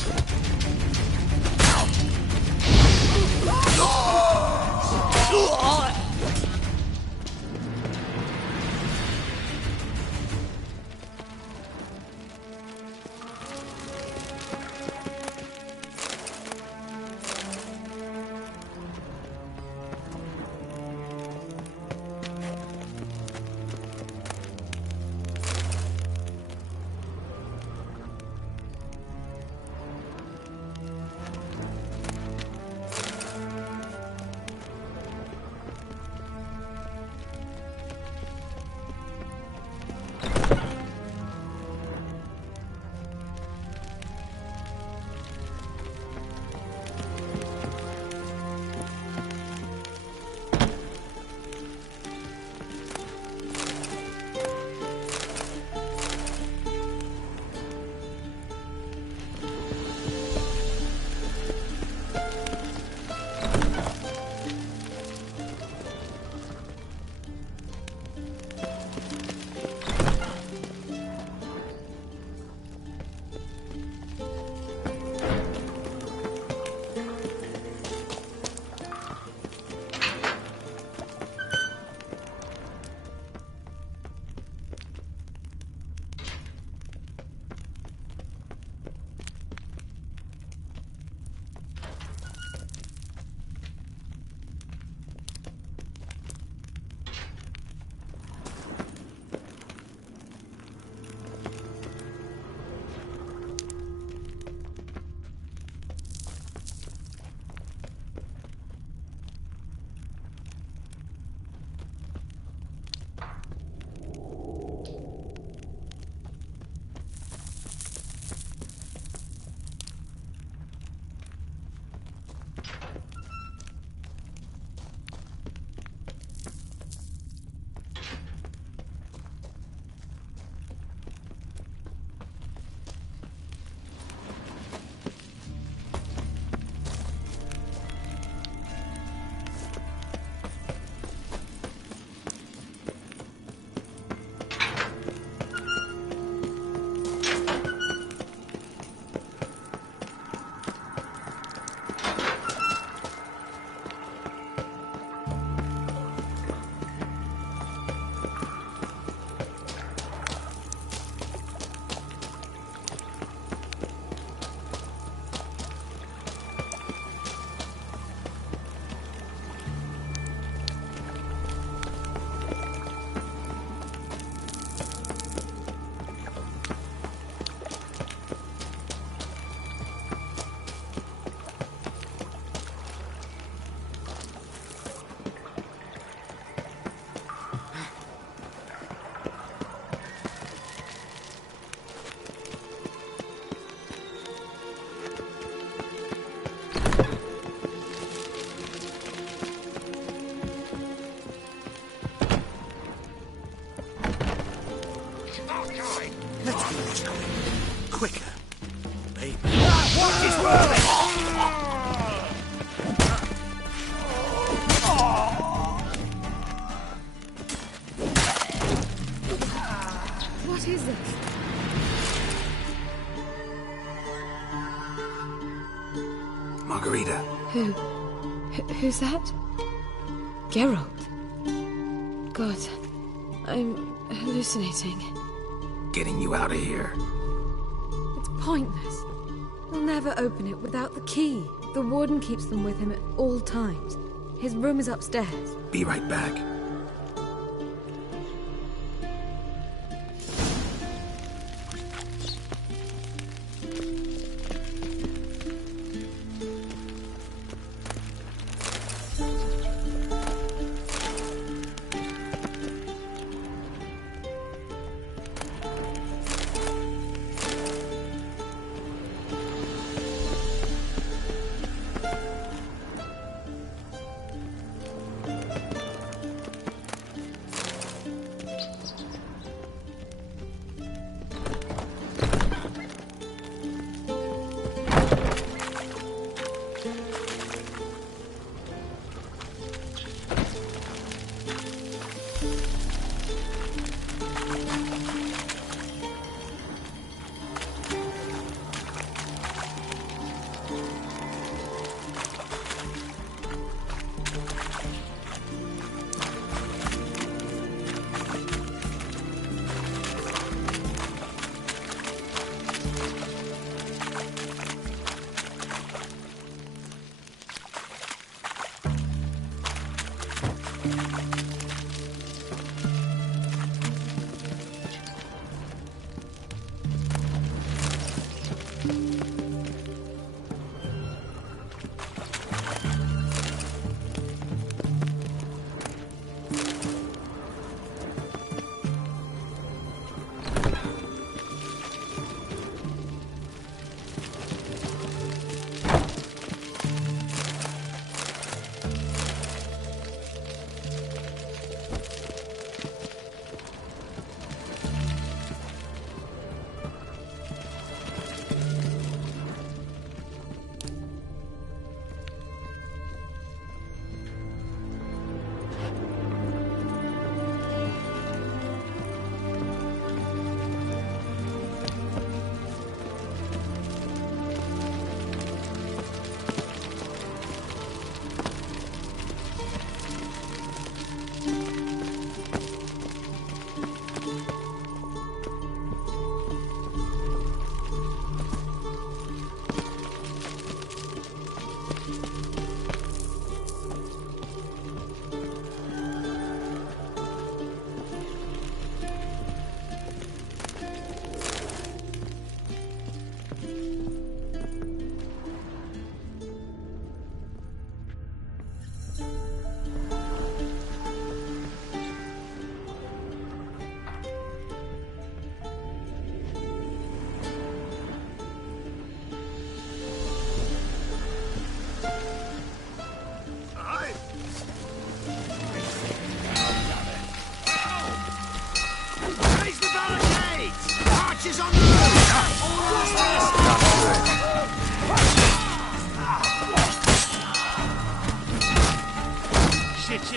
Let's do this quicker, baby. What is whirling? What is this? Margarita. Who's that? Geralt. God, I'm hallucinating. Getting you out of here. It's pointless. We'll never open it without the key. The warden keeps them with him at all times. His room is upstairs. Be right back.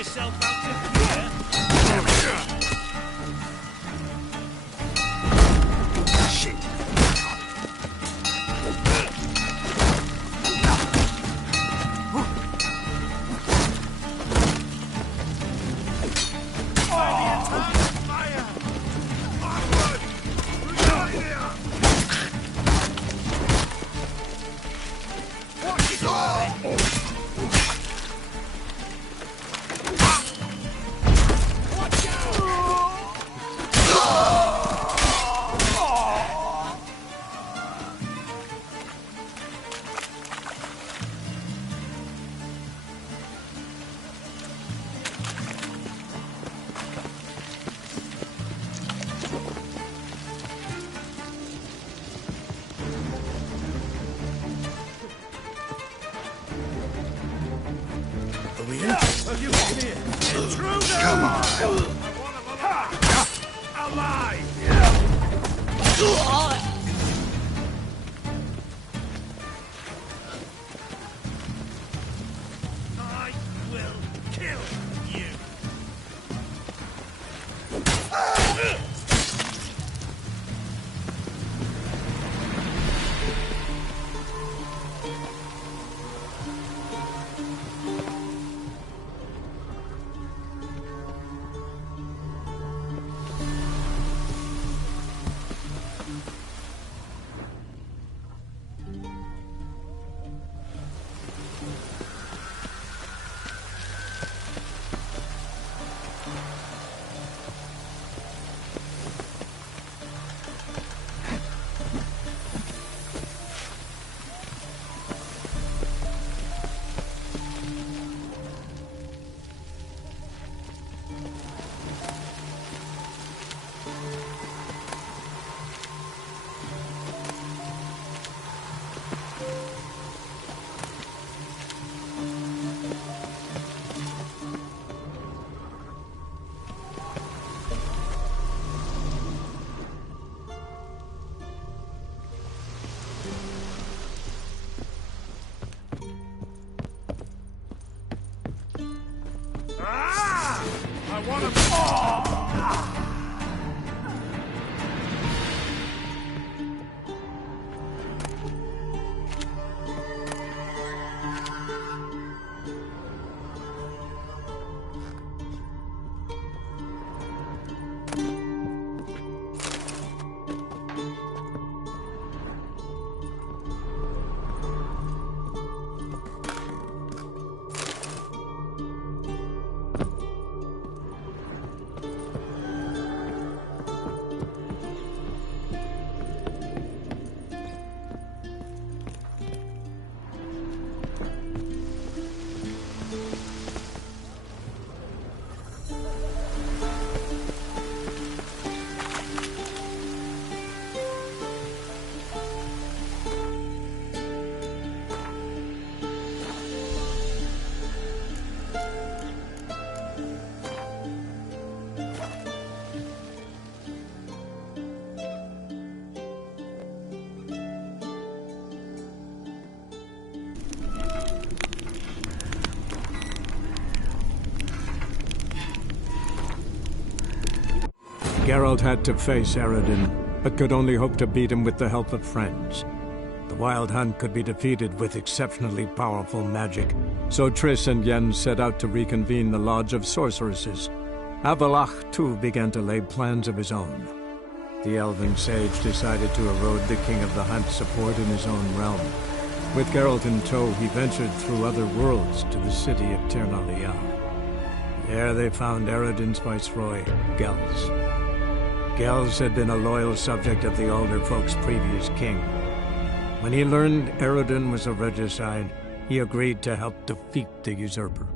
yourself out to here. Shit. I will kill you. I want to... Geralt had to face Eredin, but could only hope to beat him with the help of friends. The Wild Hunt could be defeated with exceptionally powerful magic, so Triss and Yen set out to reconvene the Lodge of Sorceresses. Avallac'h, too, began to lay plans of his own. The elven sage decided to erode the King of the Hunt's support in his own realm. With Geralt in tow, he ventured through other worlds to the city of Tir na Lial. There they found Eredin's viceroy, Gels. Gels had been a loyal subject of the Alderfolk's previous king. When he learned Eredin was a regicide, he agreed to help defeat the usurper.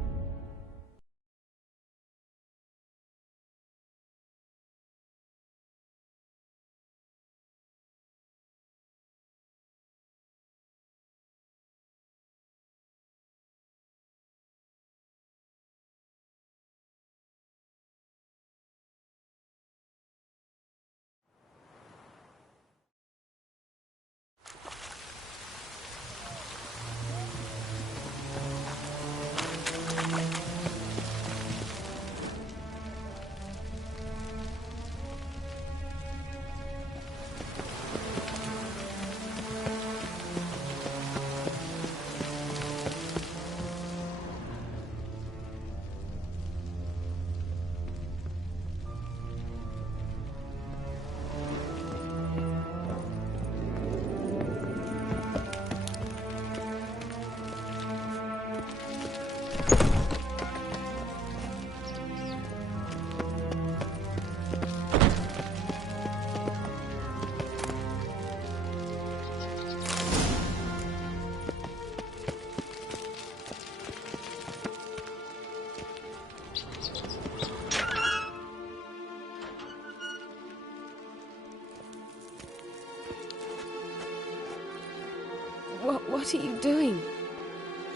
What are you doing?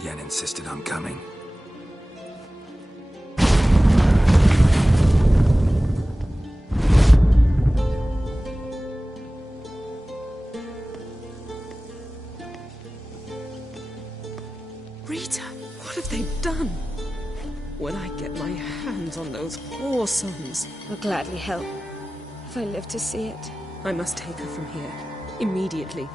Yen insisted on coming. have they done? When I get my hands on those whoresomes, I'll gladly help, if I live to see it. I must take her from here, immediately.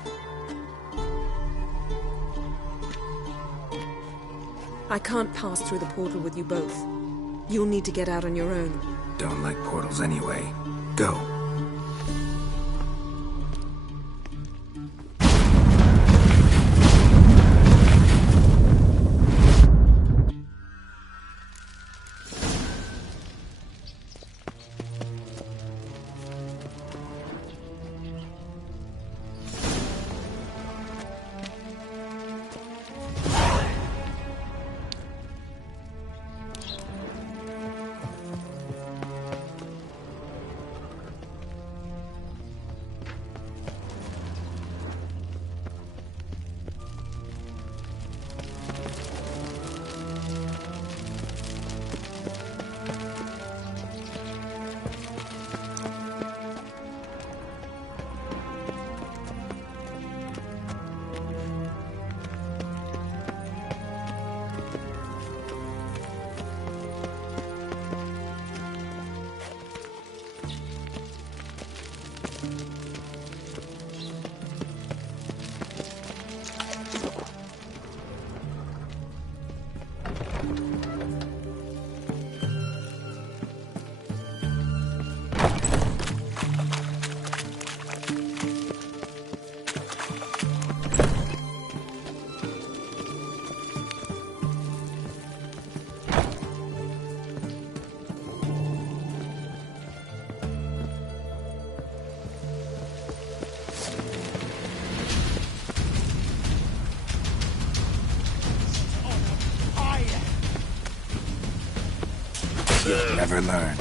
I can't pass through the portal with you both. You'll need to get out on your own. Don't like portals anyway. Go. You'll never learn.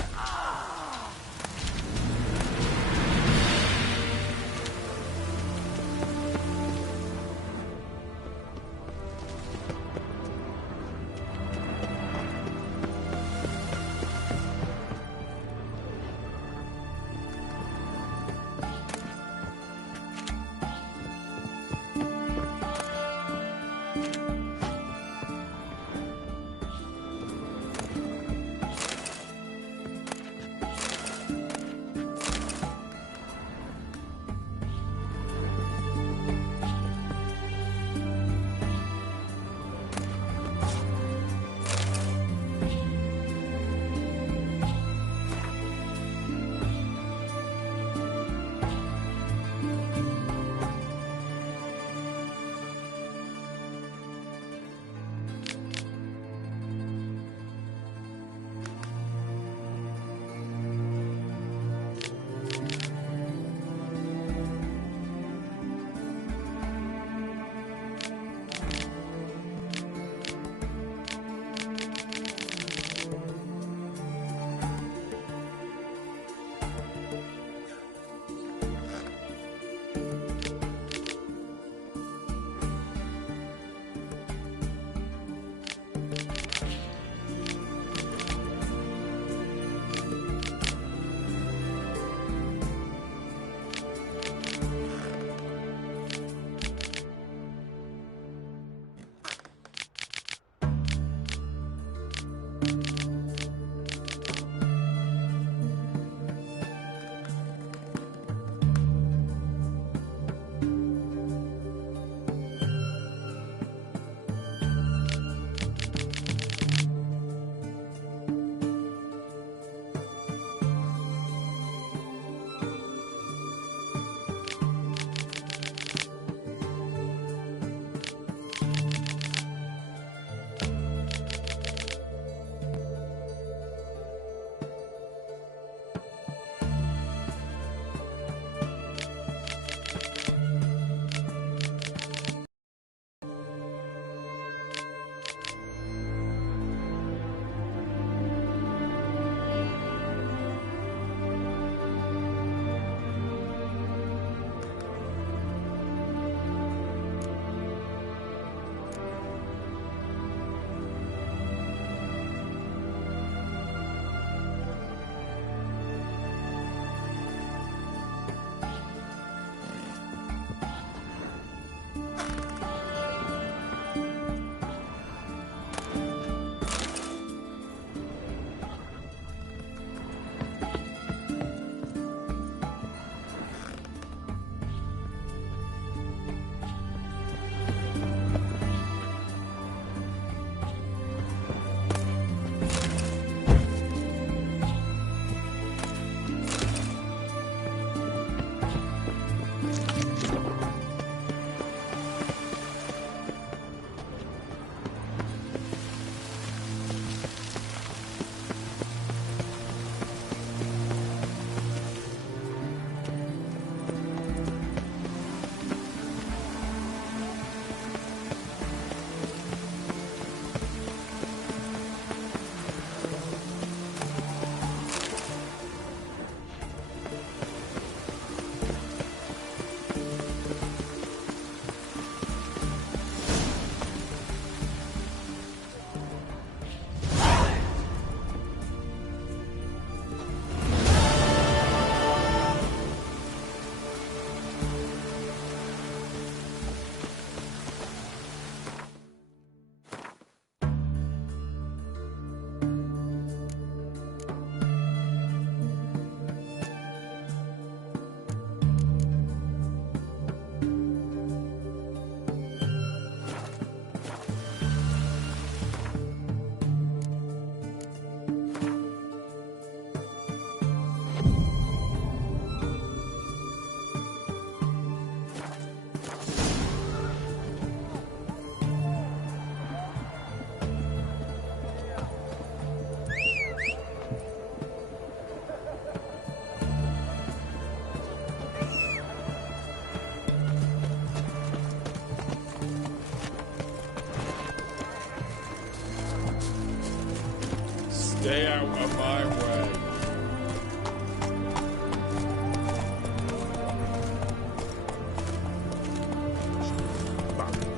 Stay out of my way.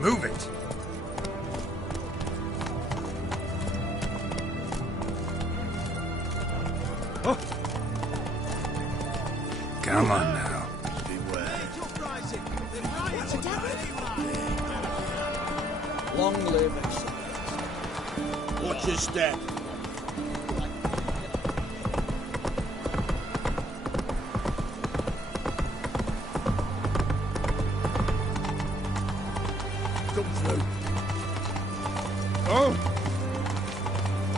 Move it! Oh. Come on now. Long live excellence. Watch your step. Come through. Oh!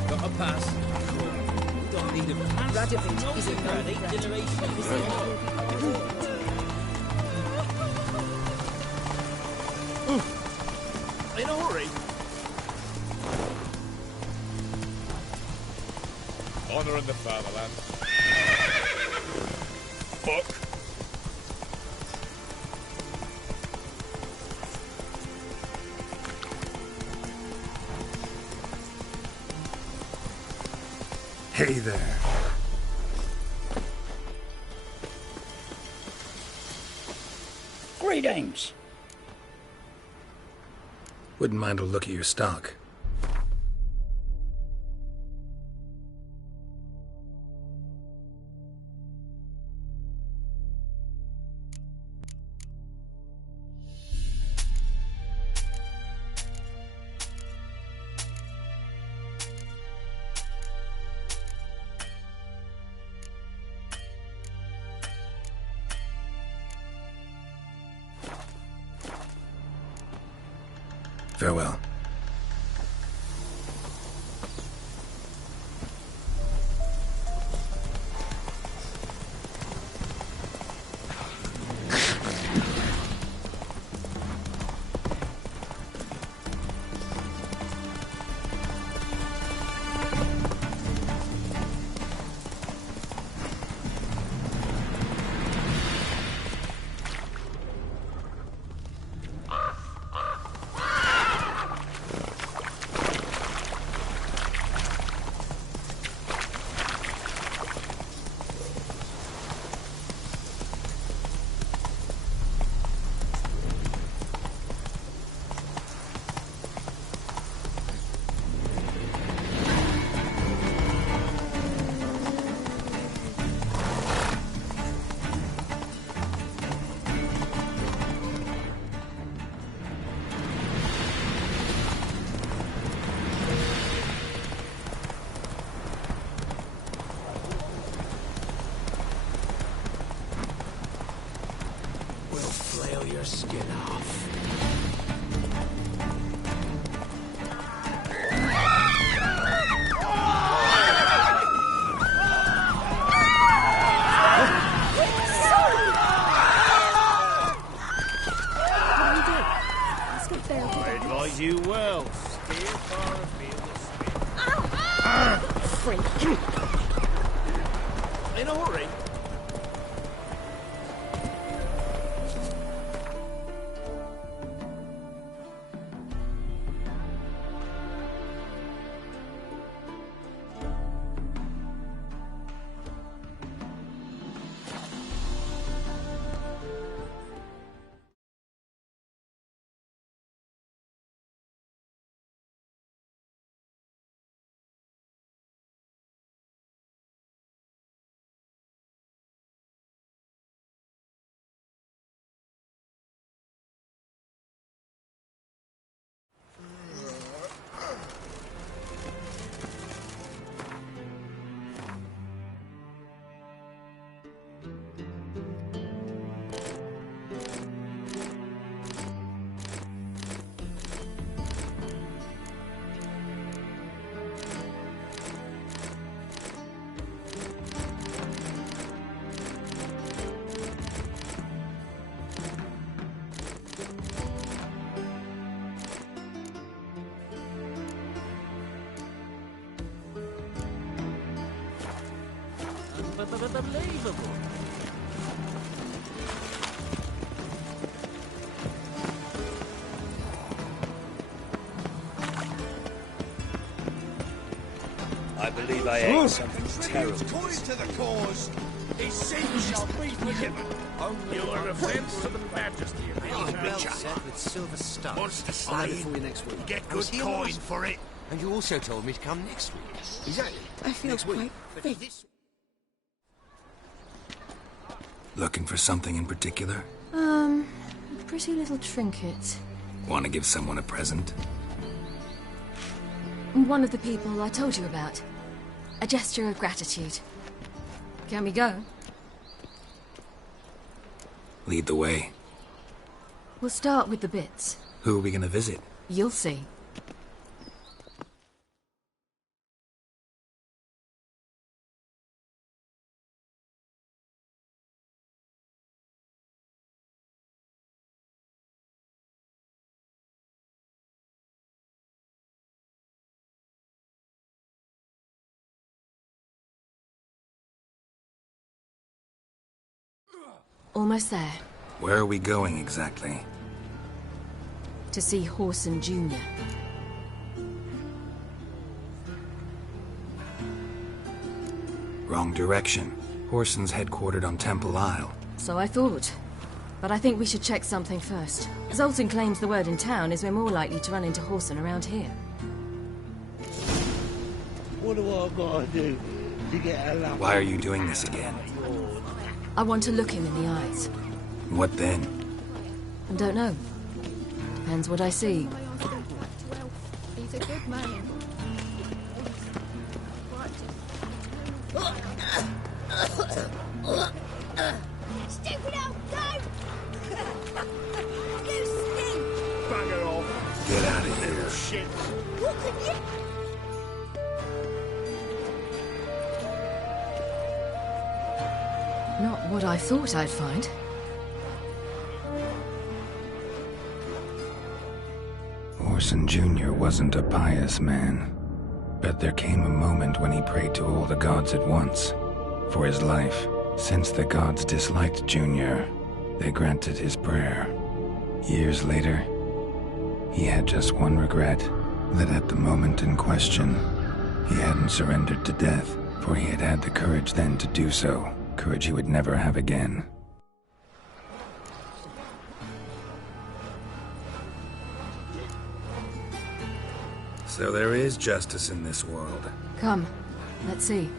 Got a pass. We don't need a pass. Radovid is a great generation. In a hurry. Honor in the fatherland. Fuck. Hey there. Greetings. Wouldn't mind a look at your stock. Farewell. Your skin off. I advise you well. Steer far afield. Freak. In a hurry. Unbelievable. I believe I ate something terrible. Toys to the cause. His sins shall be forgiven. You are offense to the majesty of the Belt set with silver stuff. Wants to I'll slay have it for you next week. Get I was good here coin last- for it. And you also told me to come next week. Exactly. I feel next week. quite fit. Looking for something in particular? Pretty little trinket. Want to give someone a present? One of the people I told you about. A gesture of gratitude. Can we go? Lead the way. We'll start with the bits. Who are we going to visit? You'll see. Almost there. Where are we going exactly? To see Whoreson Jr. Wrong direction. Whoreson's headquartered on Temple Isle. So I thought. But I think we should check something first. Zoltan claims the word in town is we're more likely to run into Whoreson around here. What do I gotta do to get along? Why are you doing this again? I want to look him in the eyes. What then? I don't know. Depends what I see. He's a good man. Stupid old goat! You stink! Bugger off. Get out of here. Shit. What can you... Not what I thought I'd find. Whoreson Jr. wasn't a pious man, but there came a moment when he prayed to all the gods at once for his life. Since the gods disliked Jr., they granted his prayer. Years later, he had just one regret, that at the moment in question, he hadn't surrendered to death, for he had had the courage then to do so, courage he would never have again. So there is justice in this world. Come, let's see.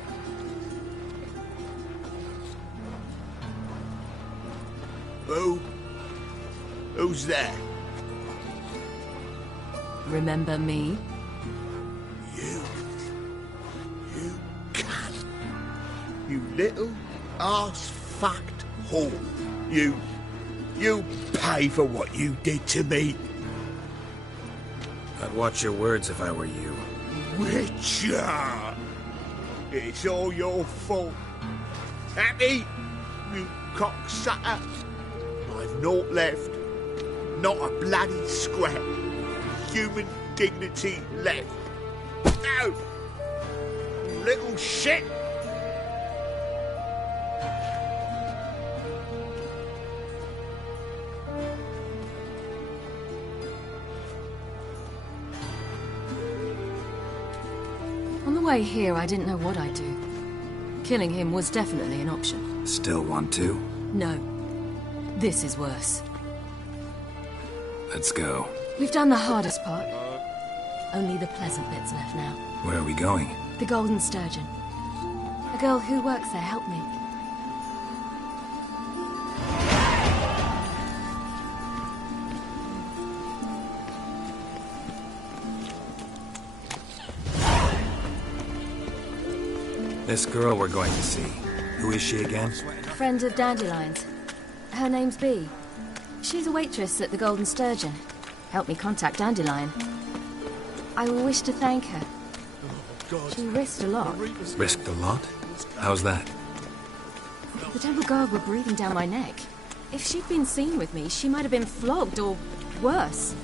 Who's there? Remember me? You cunt. You little arse-fucked whore. You pay for what you did to me. I'd watch your words if I were you. Witcher! It's all your fault. Happy, you cocksucker. I've naught left. Not a bloody scrap. Human dignity left. No! You little shit! On the way here, I didn't know what I'd do. Killing him was definitely an option. Still want to? No. This is worse. Let's go. We've done the hardest part. Only the pleasant bits left now. Where are we going? The Golden Sturgeon. A girl who works there helped me. This girl we're going to see. Who is she again? Friend of Dandelion's. Her name's Bee. She's a waitress at the Golden Sturgeon. Helped me contact Dandelion. I wish to thank her. She risked a lot. Risked a lot? How's that? The Temple Guard were breathing down my neck. If she'd been seen with me, she might have been flogged or worse.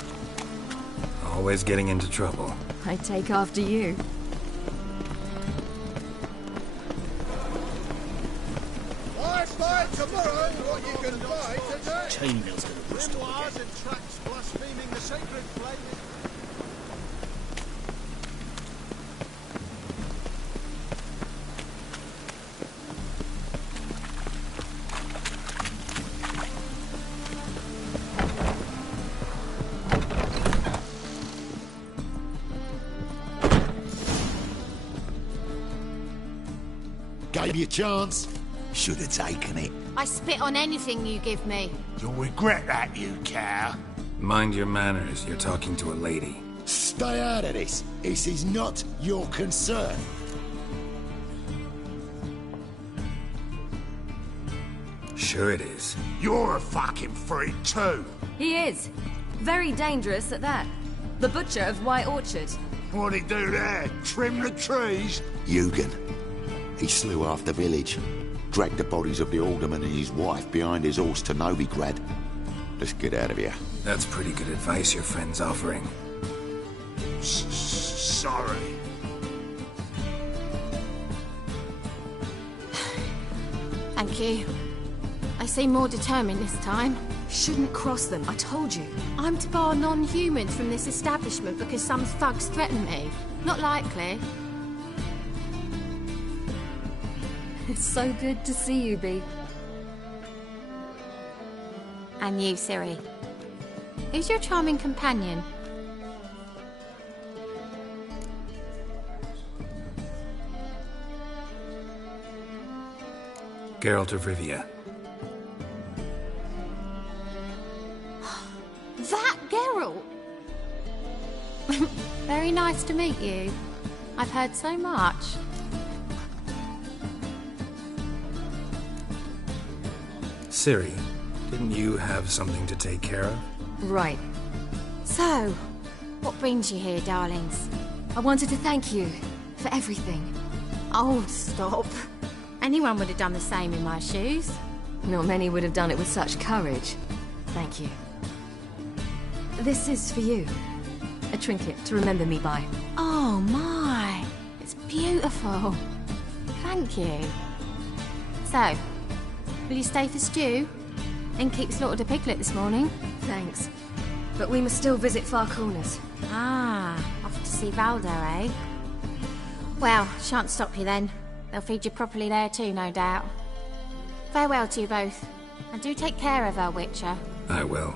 Always getting into trouble. I take after you. Buy tomorrow what you can buy today. Chainmail's gonna rust up Memoirs again. and tracts blaspheming the sacred flame. give you a chance. Should have taken it. I spit on anything you give me. You'll regret that, you cow. Mind your manners. You're talking to a lady. Stay out of this. This is not your concern. Sure it is. You're a fucking freak too. He is. Very dangerous at that. The butcher of White Orchard. What'd he do there? Trim the trees? Eugen. He slew half the village. Dragged the bodies of the alderman and his wife behind his horse to Novigrad. Let's get out of here. That's pretty good advice your friend's offering. Sorry. Thank you. I seem more determined this time. Shouldn't cross them, I told you. I'm to bar non-humans from this establishment because some thugs threaten me. Not likely. It's so good to see you, Bee. And you, Ciri. Who's your charming companion? Geralt of Rivia. That Geralt! Very nice to meet you. I've heard so much. Ciri, didn't you have something to take care of? Right. So, what brings you here, darlings? I wanted to thank you for everything. Oh, stop. Anyone would have done the same in my shoes. Not many would have done it with such courage. Thank you. This is for you. A trinket to remember me by. Oh, my. It's beautiful. Thank you. So, will you stay for stew? And keep slaughtered a piglet this morning? Thanks. But we must still visit Far Corners. Ah, off to see Valdo, eh? Well, shan't stop you then. They'll feed you properly there too, no doubt. Farewell to you both. And do take care of her, Witcher. I will.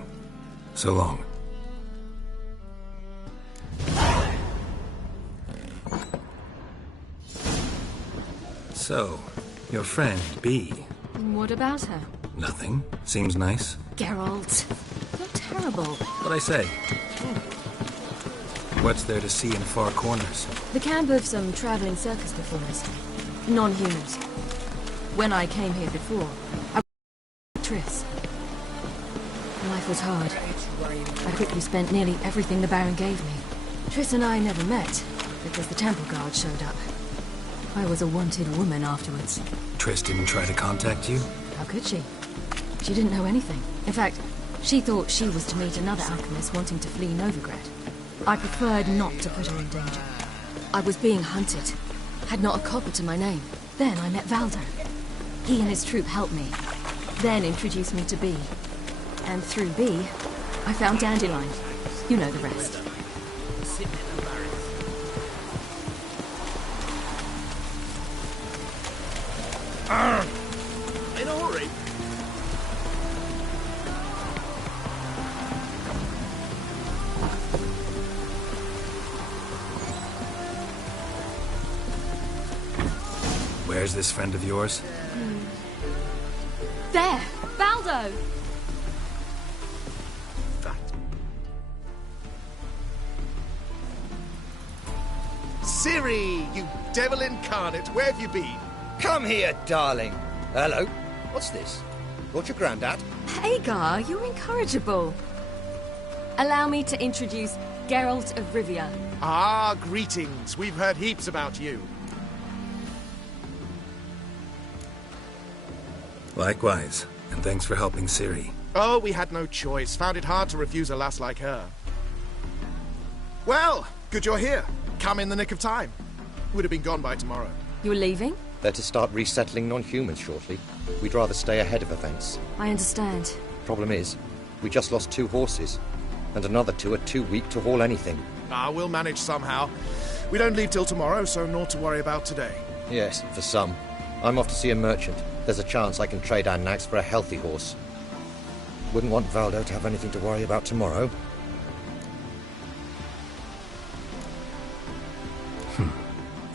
So long. So, your friend, Bee. What about her? Nothing. Seems nice. Geralt. You're terrible. What'd I say? What's there to see in Far Corners? The camp of some traveling circus performers. Non-humans. When I came here before, I was Triss. Life was hard. I quickly spent nearly everything the Baron gave me. Triss and I never met, because the temple guard showed up. I was a wanted woman afterwards. Triss didn't try to contact you? How could she? She didn't know anything. In fact, she thought she was to meet another alchemist wanting to flee Novigrad. I preferred not to put her in danger. I was being hunted. Had not a copper to my name. Then I met Valdo. He and his troop helped me. Then introduced me to Bee. And through Bee, I found Dandelion. You know the rest. In a hurry. Where's this friend of yours? There! Valdo! Ciri, you devil incarnate, where have you been? Come here, darling. Hello. What's this? What's your granddad? Hagar, you're incorrigible. Allow me to introduce Geralt of Rivia. Ah, greetings. We've heard heaps about you. Likewise, and thanks for helping Ciri. Oh, we had no choice. Found it hard to refuse a lass like her. Well, good you're here. Come in the nick of time. Would have been gone by tomorrow. You're leaving? They're to start resettling non-humans shortly. We'd rather stay ahead of events. I understand. Problem is, we just lost 2 horses, and another 2 are too weak to haul anything. Ah, we'll manage somehow. We don't leave till tomorrow, so naught to worry about today. Yes, for some. I'm off to see a merchant. There's a chance I can trade our nags for a healthy horse. Wouldn't want Valdo to have anything to worry about tomorrow.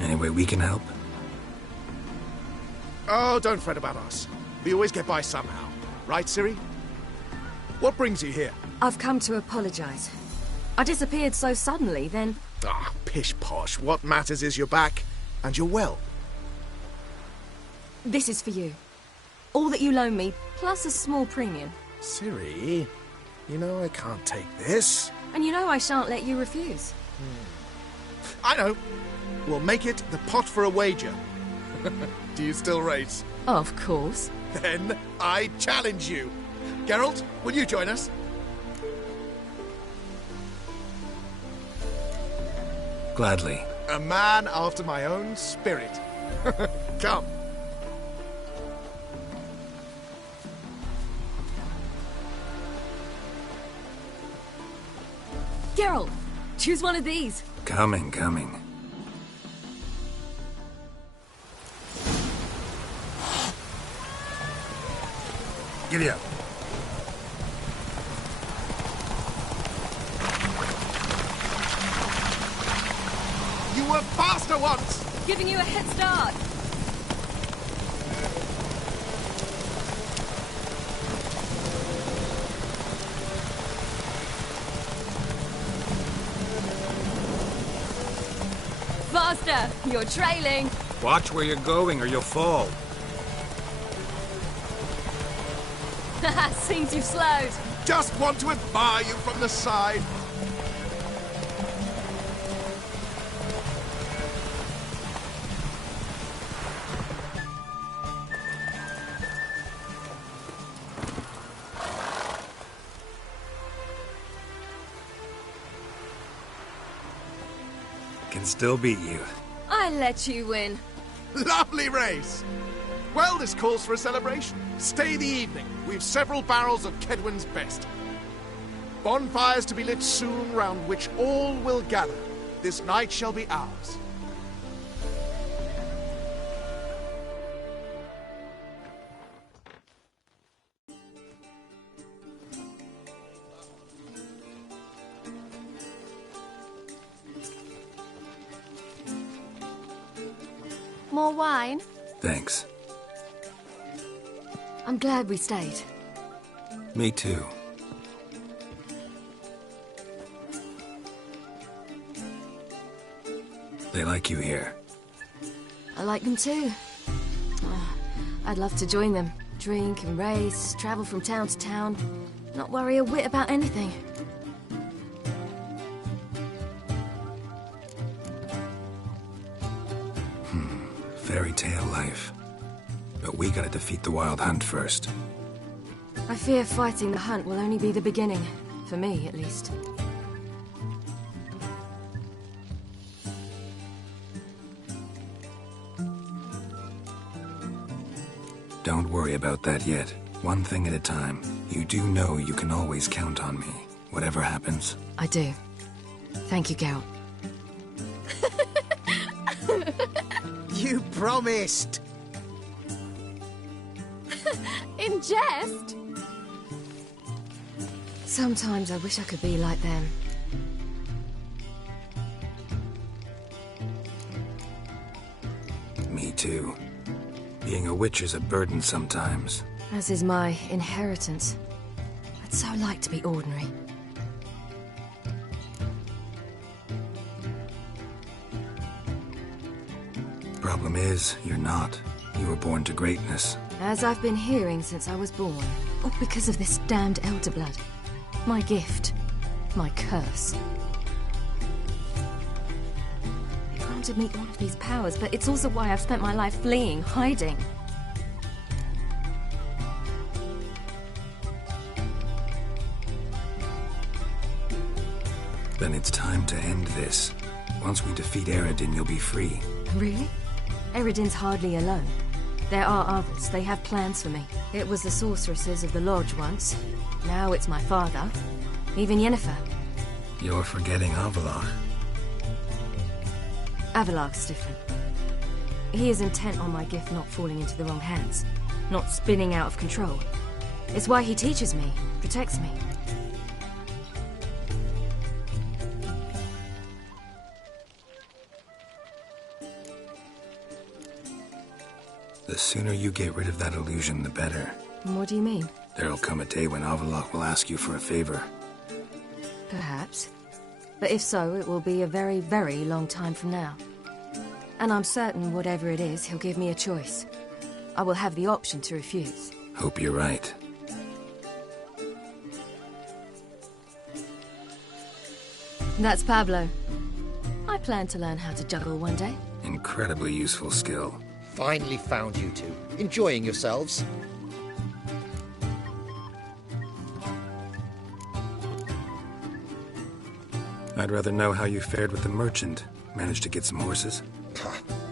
Any way we can help? Oh, don't fret about us. We always get by somehow. Right, Ciri? What brings you here? I've come to apologize. I disappeared so suddenly, then... Ah, pish-posh. What matters is you're back, and you're well. This is for you. All that you loan me, plus a small premium. Ciri, you know I can't take this. And you know I shan't let you refuse. I know. We'll make it the pot for a wager. Do you still race? Of course. Then I challenge you. Geralt, will you join us? Gladly. A man after my own spirit. Come. Geralt, choose one of these. Coming. Giddy up. You were faster once! Giving you a head start. Faster! You're trailing. Watch where you're going or you'll fall. Seems you've slowed. Just want to admire you from the side. Can still beat you. I let you win. Lovely race! Well, this calls for a celebration. Stay the evening. We've several barrels of Kedwen's best. Bonfires to be lit soon, round which all will gather. This night shall be ours. More wine? Thanks. I'm glad we stayed. Me too. They like you here. I like them too. Oh, I'd love to join them. Drink and race, travel from town to town. Not worry a whit about anything. Fairy tale life. But we gotta defeat the Wild Hunt first. I fear fighting the hunt will only be the beginning. For me, at least. Don't worry about that yet. One thing at a time. You do know you can always count on me, whatever happens. I do. Thank you, Geralt. You promised! In jest? Sometimes I wish I could be like them. Me too. Being a witch is a burden sometimes. As is my inheritance. I'd so like to be ordinary. Problem is, you're not. You were born to greatness. As I've been hearing since I was born. All because of this damned Elder Blood. My gift. My curse. It granted me all of these powers, but it's also why I've spent my life fleeing, hiding. Then it's time to end this. Once we defeat Eredin, you'll be free. Really? Eredin's hardly alone. There are others. They have plans for me. It was the sorceresses of the Lodge once. Now it's my father. Even Yennefer. You're forgetting Avallac'h. Avallac'h's different. He is intent on my gift not falling into the wrong hands. Not spinning out of control. It's why he teaches me, protects me. The sooner you get rid of that illusion, the better. What do you mean? There'll come a day when Avallac'h will ask you for a favor. Perhaps. But if so, it will be a very, very long time from now. And I'm certain whatever it is, he'll give me a choice. I will have the option to refuse. Hope you're right. That's Pablo. I plan to learn how to juggle one day. Incredibly useful skill. Finally found you two. Enjoying yourselves? I'd rather know how you fared with the merchant. Managed to get some horses?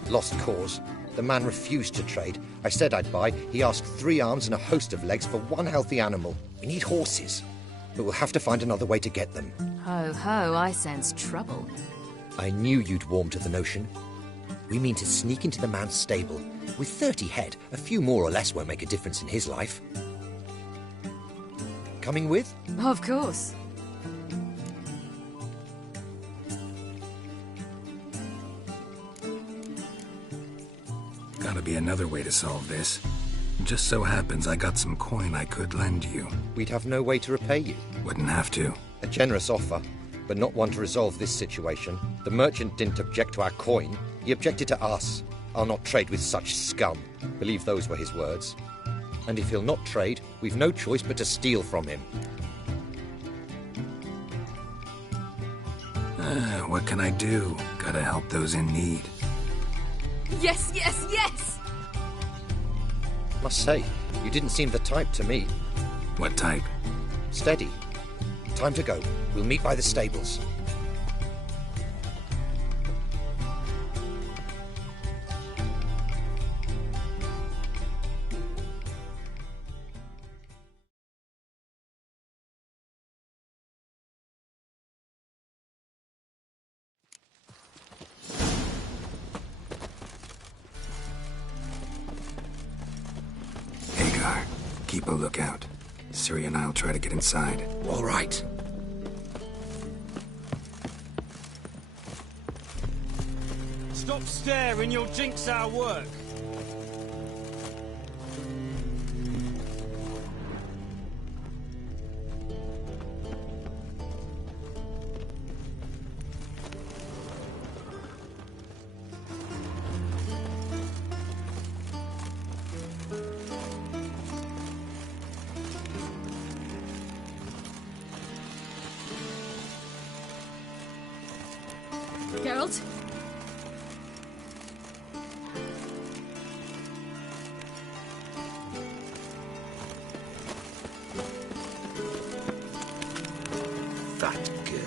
Lost cause. The man refused to trade. I said I'd buy. He asked 3 arms and a host of legs for 1 healthy animal. We need horses. But we'll have to find another way to get them. Ho ho, I sense trouble. I knew you'd warm to the notion. We mean to sneak into the man's stable. With 30 head, a few more or less won't make a difference in his life. Coming with? Of course. Gotta be another way to solve this. Just so happens I got some coin I could lend you. We'd have no way to repay you. Wouldn't have to. A generous offer, but not one to resolve this situation. The merchant didn't object to our coin. He objected to us. I'll not trade with such scum. Believe those were his words. And if he'll not trade, we've no choice but to steal from him. What can I do? Gotta help those in need. Yes, yes, yes! Must say, you didn't seem the type to me. What type? Steady. Time to go. We'll meet by the stables. Hagar, keep a lookout. Ciri and I'll try to get inside. All right. Stop staring, you'll jinx our work. Geralt? That girl.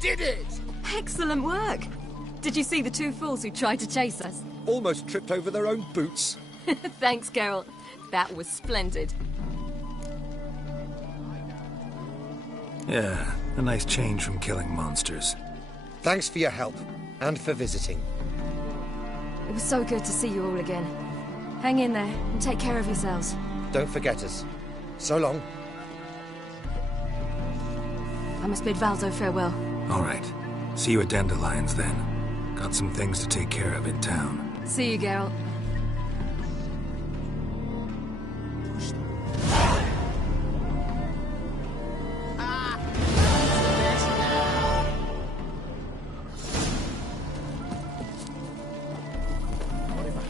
did it! Excellent work. Did you see the two fools who tried to chase us? Almost tripped over their own boots. Thanks, Geralt. That was splendid. Yeah, a nice change from killing monsters. Thanks for your help, and for visiting. It was so good to see you all again. Hang in there, and take care of yourselves. Don't forget us. So long. I must bid Valdo farewell. All right. See you at Dandelions, then. Got some things to take care of in town. See you, Geralt.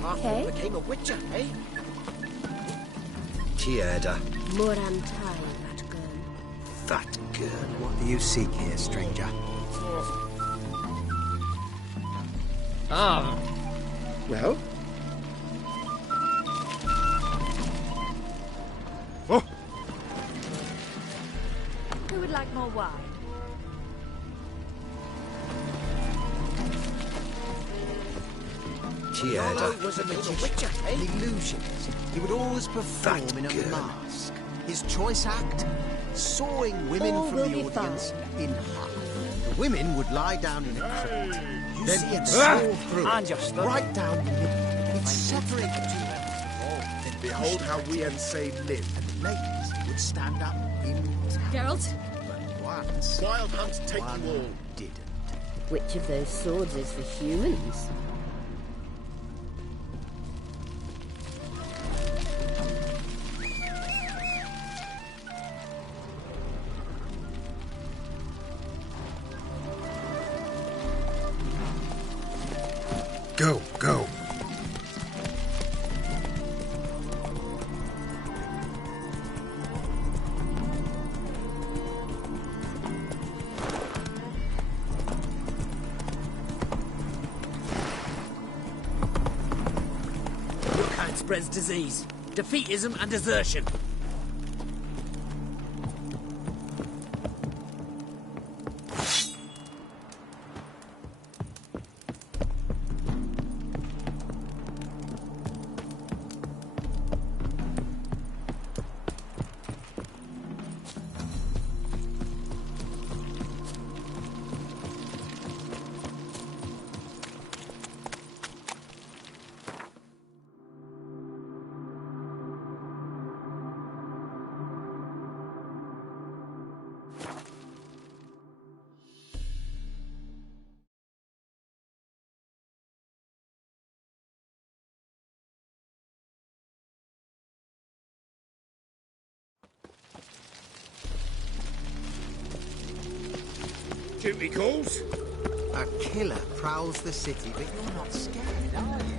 Half became a witcher, eh? Tierda. Morantai, that girl. That girl. What do you seek here, stranger? Ah. Well? Who would like more wine? Tierda. Was a magician, an illusionist. He would always perform in a mask. His choice act? Sawing women All from will the be audience fine. in half. The women would lie down in a crypt. Then he'd Ah! saw through And it, you're stuck. right down the middle. He'd separate the two members. Then Behold how we and say live. And the ladies would stand up in town. Geralt? But once, Wild Hunt take one you all. didn't. Which of those swords is for humans? Go, go. Your kind spreads disease, defeatism and desertion. Duty calls. A killer prowls the city, but you're not scared, are you?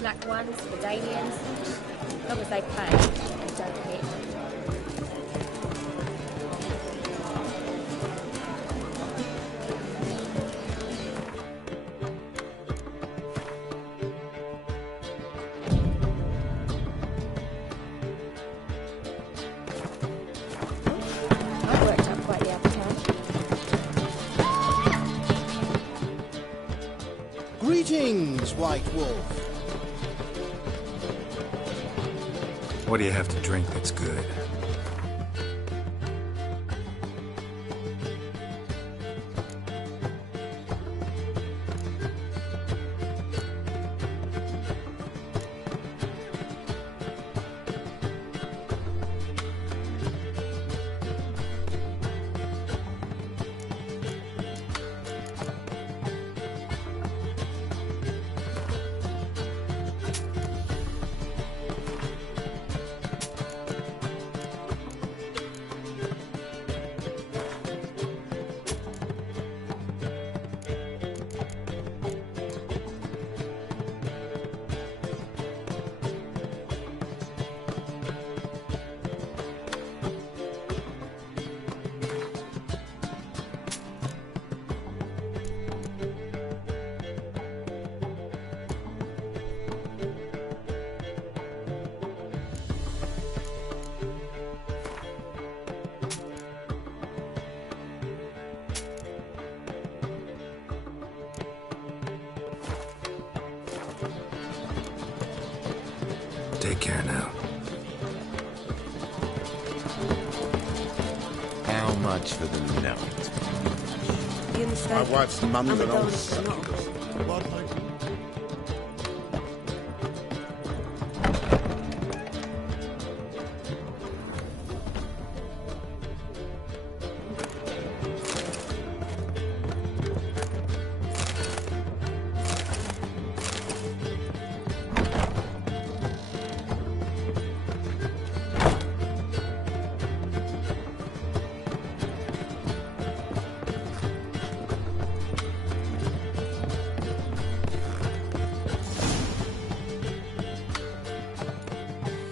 Black ones, Medallions. As long as they pay and don't hit. That worked out quite the appetite. Greetings, White Wolf. What do you have to drink that's good? Take care now. How much for the note? You understand? My wife's mum's an old sucker.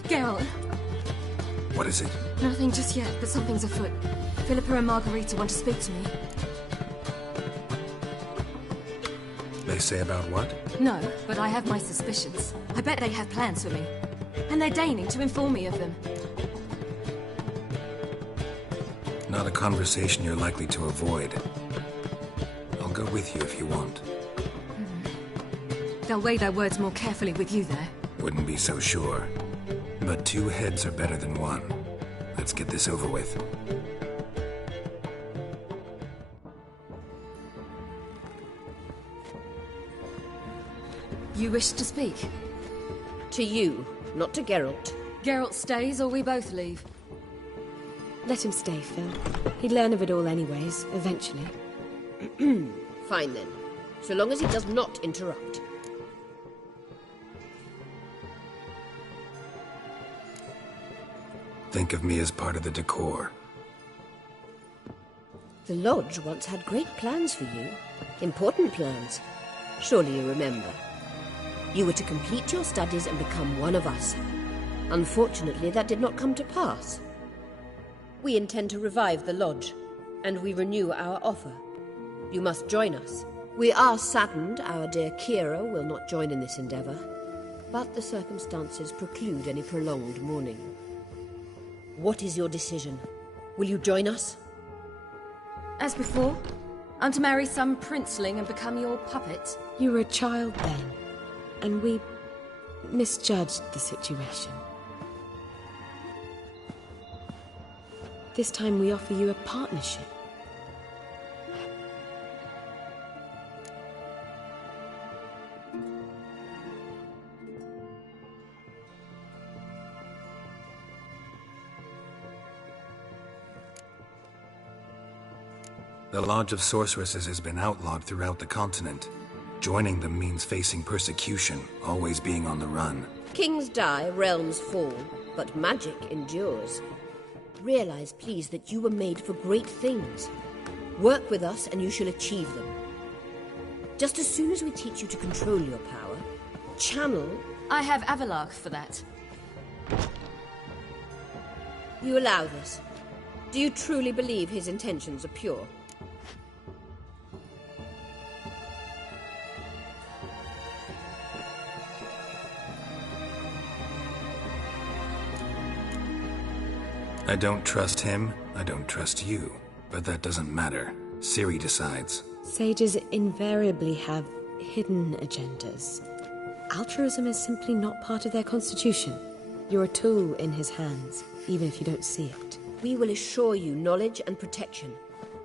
Geralt, What is it? nothing just yet, but something's afoot. Philippa and Margarita want to speak to me. They say about what? No, but I have my suspicions. I bet they have plans for me. And they're deigning to inform me of them. Not a conversation you're likely to avoid. I'll go with you if you want. They'll weigh their words more carefully with you there. Wouldn't be so sure. But 2 heads are better than 1. Let's get this over with. You wish to speak? To you, not to Geralt. Geralt stays or we both leave? Let him stay, Phil. He'd learn of it all anyways, eventually. Fine then. So long as he does not interrupt. Think of me as part of the decor. The Lodge once had great plans for you. Important plans. Surely you remember. You were to complete your studies and become one of us. Unfortunately, that did not come to pass. We intend to revive the Lodge, and we renew our offer. You must join us. We are saddened our dear Kira will not join in this endeavor, but the circumstances preclude any prolonged mourning. What is your decision? Will you join us? As before? I'm to marry some princeling and become your puppet? You were a child then, and we misjudged the situation. This time we offer you a partnership. The Lodge of Sorceresses has been outlawed throughout the continent. Joining them means facing persecution, always being on the run. Kings die, realms fall, but magic endures. Realize, please, that you were made for great things. Work with us and you shall achieve them. Just as soon as we teach you to control your power, channel... I have Avalark for that. You allow this? Do you truly believe his intentions are pure? I don't trust him, I don't trust you. But that doesn't matter. Ciri decides. Sages invariably have hidden agendas. Altruism is simply not part of their constitution. You're a tool in his hands, even if you don't see it. We will assure you knowledge and protection,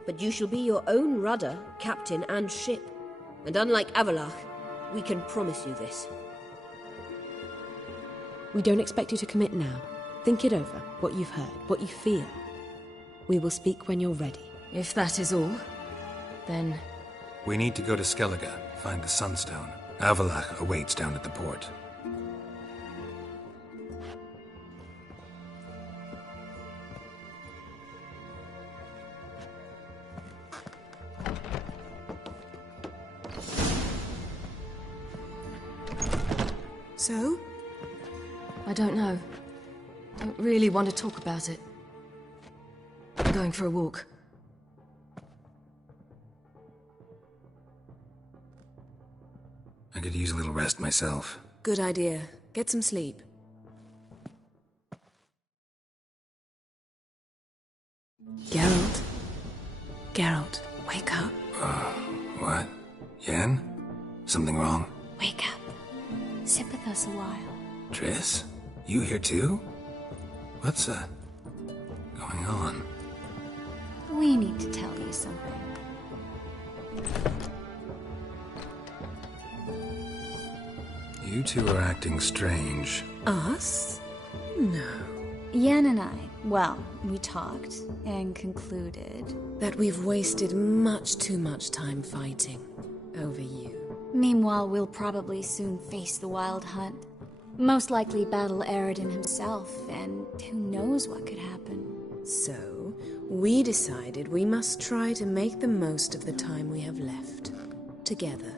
but you shall be your own rudder, captain, and ship. And unlike Avalark, we can promise you this. We don't expect you to commit now. Think it over, what you've heard, what you feel. We will speak when you're ready. If that is all, then... We need to go to Skellige, find the Sunstone. Avalark awaits down at the port. So? I don't know. Don't really want to talk about it. I'm going for a walk. I could use a little rest myself. Good idea. Get some sleep. Geralt? Geralt, wake up. What? Yen? Something wrong? Wake up. Sit with us a while. Triss? You here too? What's, going on? We need to tell you something. You two are acting strange. Us? No. Yen and I, well, we talked and concluded that we've wasted much too much time fighting over you. Meanwhile, we'll probably soon face the Wild Hunt. Most likely battle Eredin himself, and who knows what could happen. So, we decided we must try to make the most of the time we have left. Together.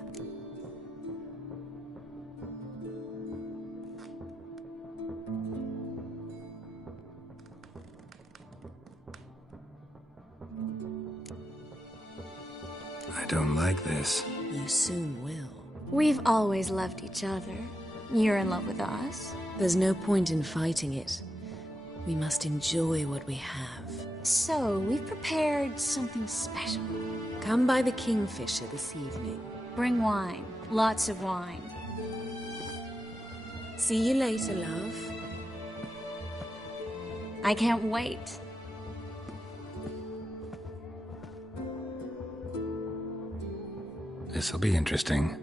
I don't like this. You soon will. We've always loved each other. You're in love with us? There's no point in fighting it. We must enjoy what we have. So, we've prepared something special. Come by the Kingfisher this evening. Bring wine. Lots of wine. See you later, love. I can't wait. This'll be interesting.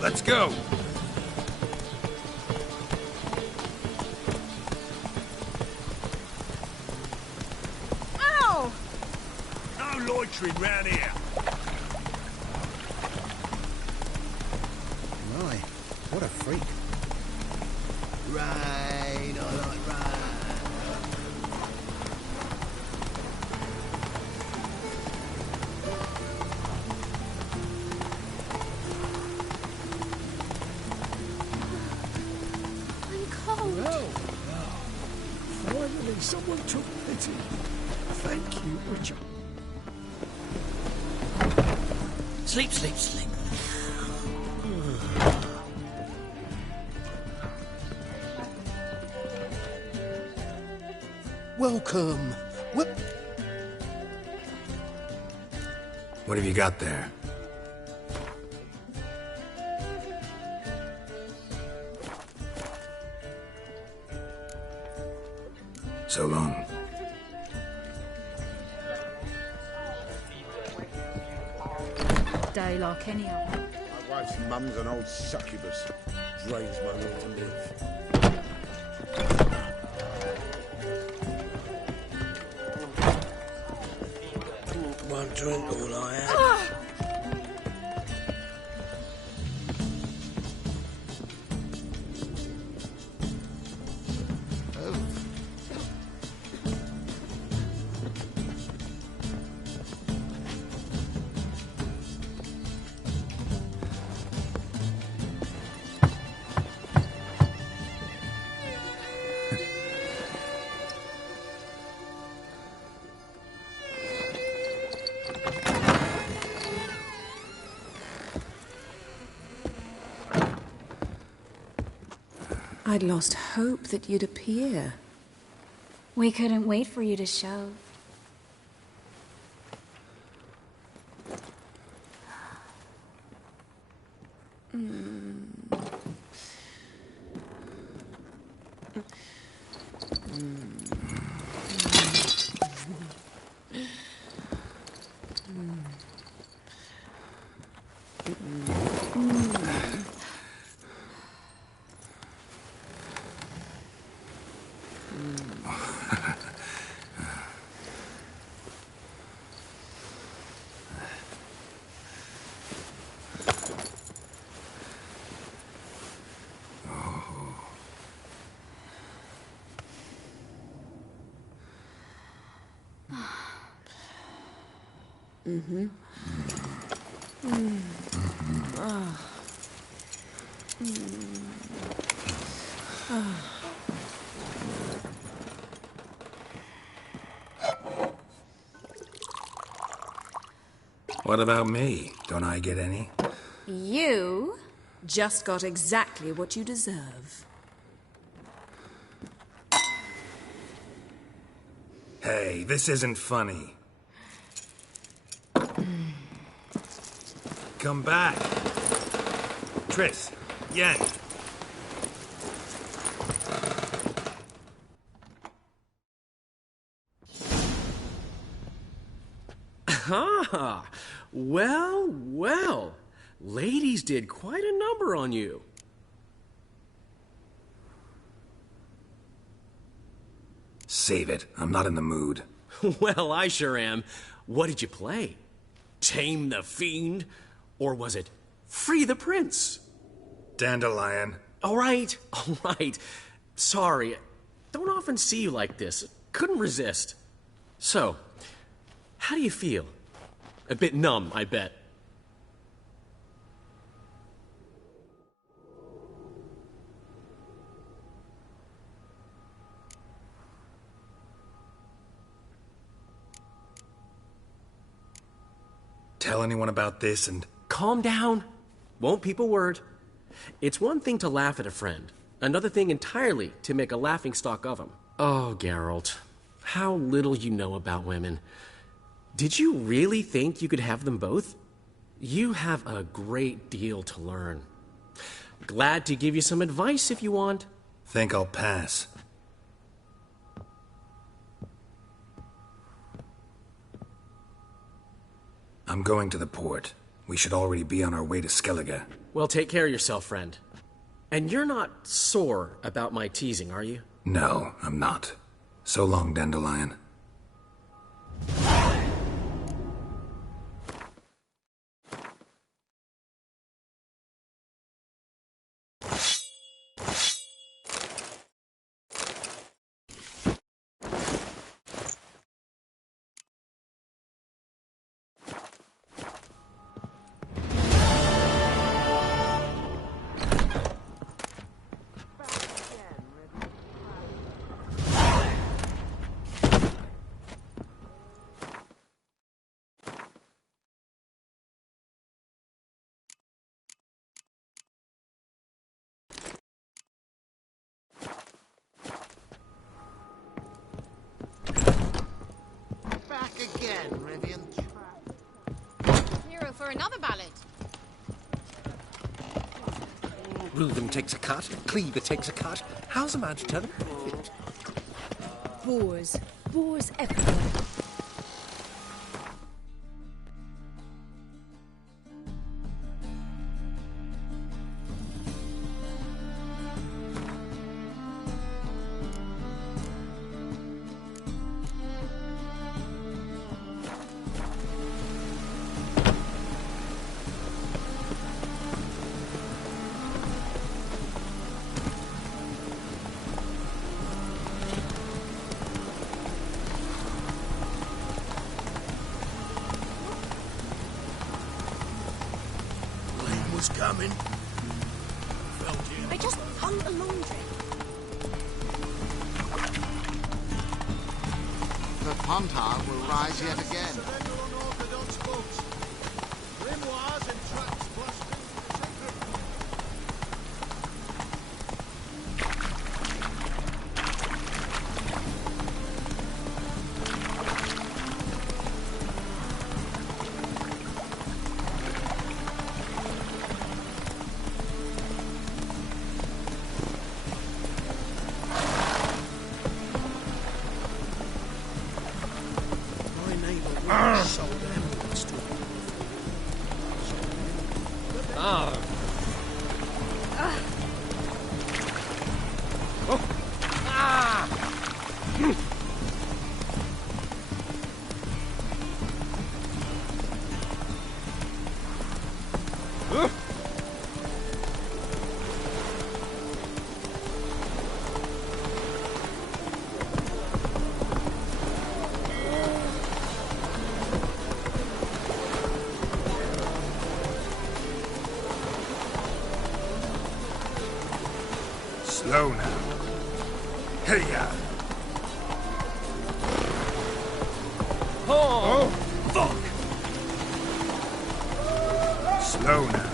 Let's go! Ow! No loitering round here. My, what a freak. Rain, I like rain. Finally, someone took pity. Thank you, Witcher. Sleep, sleep, sleep. Welcome. What have you got there? So long. Day like any other. My wife's mum's an old succubus. Drains my will to live. One drink, all I have. I'd lost hope that you'd appear. We couldn't wait for you to show. Mm-hmm. What about me? Don't I get any? You just got exactly what you deserve. Hey, this isn't funny. Come back. Triss, Yen. Ah, well, well. Ladies did quite a number on you. Save it. I'm not in the mood. Well, I sure am. What did you play? Tame the Fiend? Or was it Free the Prince? Dandelion. All right. Sorry. Don't often see you like this. Couldn't resist. So, how do you feel? A bit numb, I bet. Tell anyone about this and... Calm down. Won't peep a word. It's one thing to laugh at a friend. Another thing entirely to make a laughingstock of him. Oh, Geralt. How little you know about women. Did you really think you could have them both? You have a great deal to learn. Glad to give you some advice if you want. Think I'll pass. I'm going to the port. We should already be on our way to Skellige. Well, take care of yourself, friend. And you're not sore about my teasing, are you? No, I'm not. So long, Dandelion. Again, Rivian. Hero for another ballad. Reuben takes a cut, Cleaver takes a cut. How's a man to turn a profit? Boars everywhere. Was coming. I just hung the laundry. The Pontar will rise yet again. Grimoires and traps Slow now. Hey-ya! Oh! Fuck! Slow now.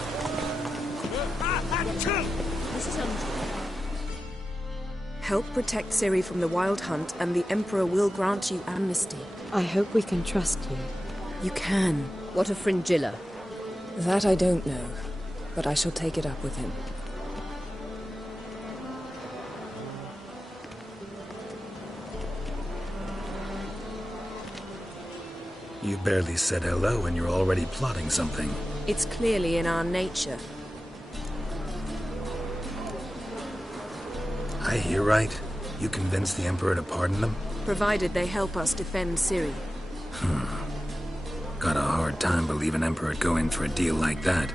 Help protect Ciri from the Wild Hunt, and the Emperor will grant you amnesty. I hope we can trust you. You can. What of Fringilla? That I don't know, but I shall take it up with him. You barely said hello and you're already plotting something. It's clearly in our nature. I hear right? You convinced the Emperor to pardon them? Provided they help us defend Ciri. Got a hard time believing Emperor'd go in for a deal like that.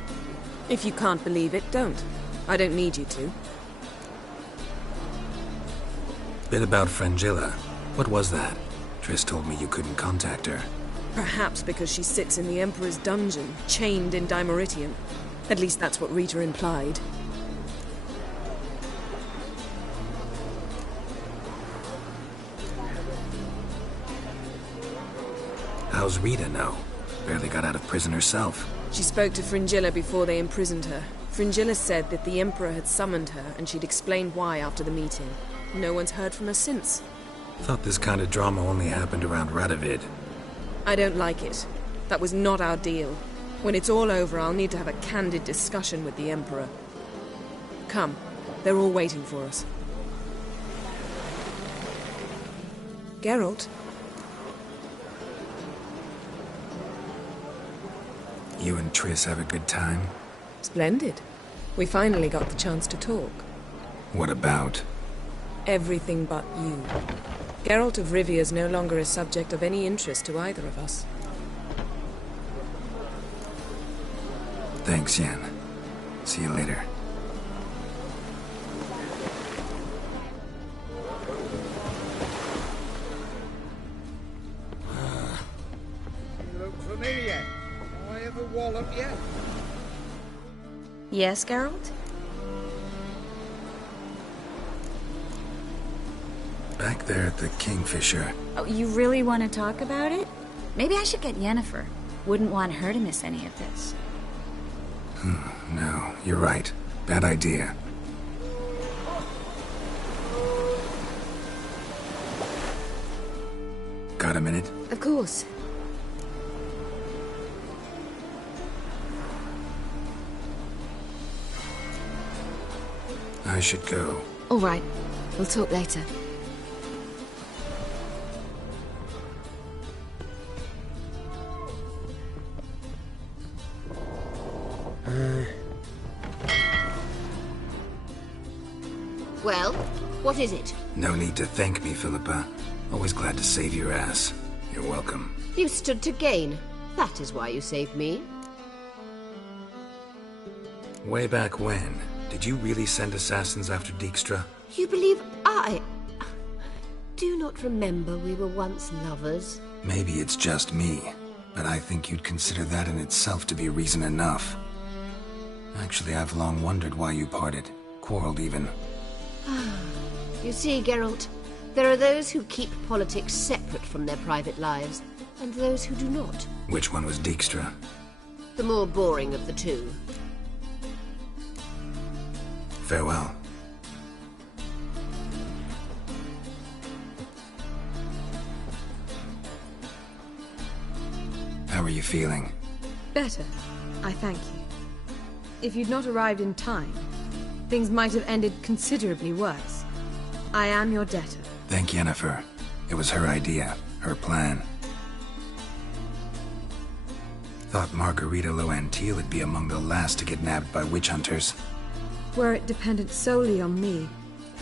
If you can't believe it, don't. I don't need you to. Bit about Fringilla. What was that? Triss told me you couldn't contact her. Perhaps because she sits in the Emperor's dungeon, chained in Dimeritium. At least that's what Rita implied. How's Rita know? Barely got out of prison herself. She spoke to Fringilla before they imprisoned her. Fringilla said that the Emperor had summoned her, and she'd explained why after the meeting. No one's heard from her since. Thought this kind of drama only happened around Radovid. I don't like it. That was not our deal. When it's all over, I'll need to have a candid discussion with the Emperor. Come. They're all waiting for us. Geralt? You and Triss have a good time? Splendid. We finally got the chance to talk. What about? Everything but you. Geralt of Rivia is no longer a subject of any interest to either of us. Thanks, Yen. See you later. You look familiar. I ever wallop you? Yes, Geralt? Back there at the Kingfisher. Oh, you really want to talk about it? Maybe I should get Yennefer. Wouldn't want her to miss any of this. No, you're right. Bad idea. Got a minute? Of course. I should go. All right. We'll talk later. Well, what is it? No need to thank me, Philippa. Always glad to save your ass. You're welcome. You stood to gain. That is why you saved me. Way back when, did you really send assassins after Dijkstra? You believe I do not remember we were once lovers? Maybe it's just me, but I think you'd consider that in itself to be reason enough. Actually, I've long wondered why you parted. Quarreled even. You see, Geralt, there are those who keep politics separate from their private lives, and those who do not. Which one was Dijkstra? The more boring of the two. Farewell. How are you feeling? Better, I thank you. If you'd not arrived in time, things might have ended considerably worse. I am your debtor. Thank Yennefer. It was her idea, her plan. Thought Margarita Loantil would be among the last to get nabbed by witch hunters. Were it dependent solely on me,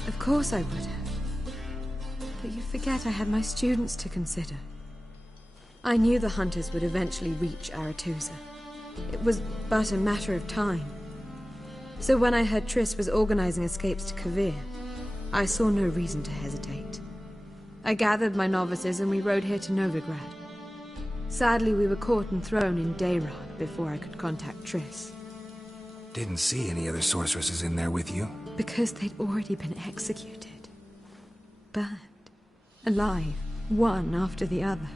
of course I would have. But you forget I had my students to consider. I knew the hunters would eventually reach Aretusa. It was but a matter of time. So when I heard Triss was organizing escapes to Kovir, I saw no reason to hesitate. I gathered my novices and we rode here to Novigrad. Sadly, we were caught and thrown in Dayrod before I could contact Triss. Didn't see any other sorceresses in there with you? Because they'd already been executed. Burned. Alive, one after the other.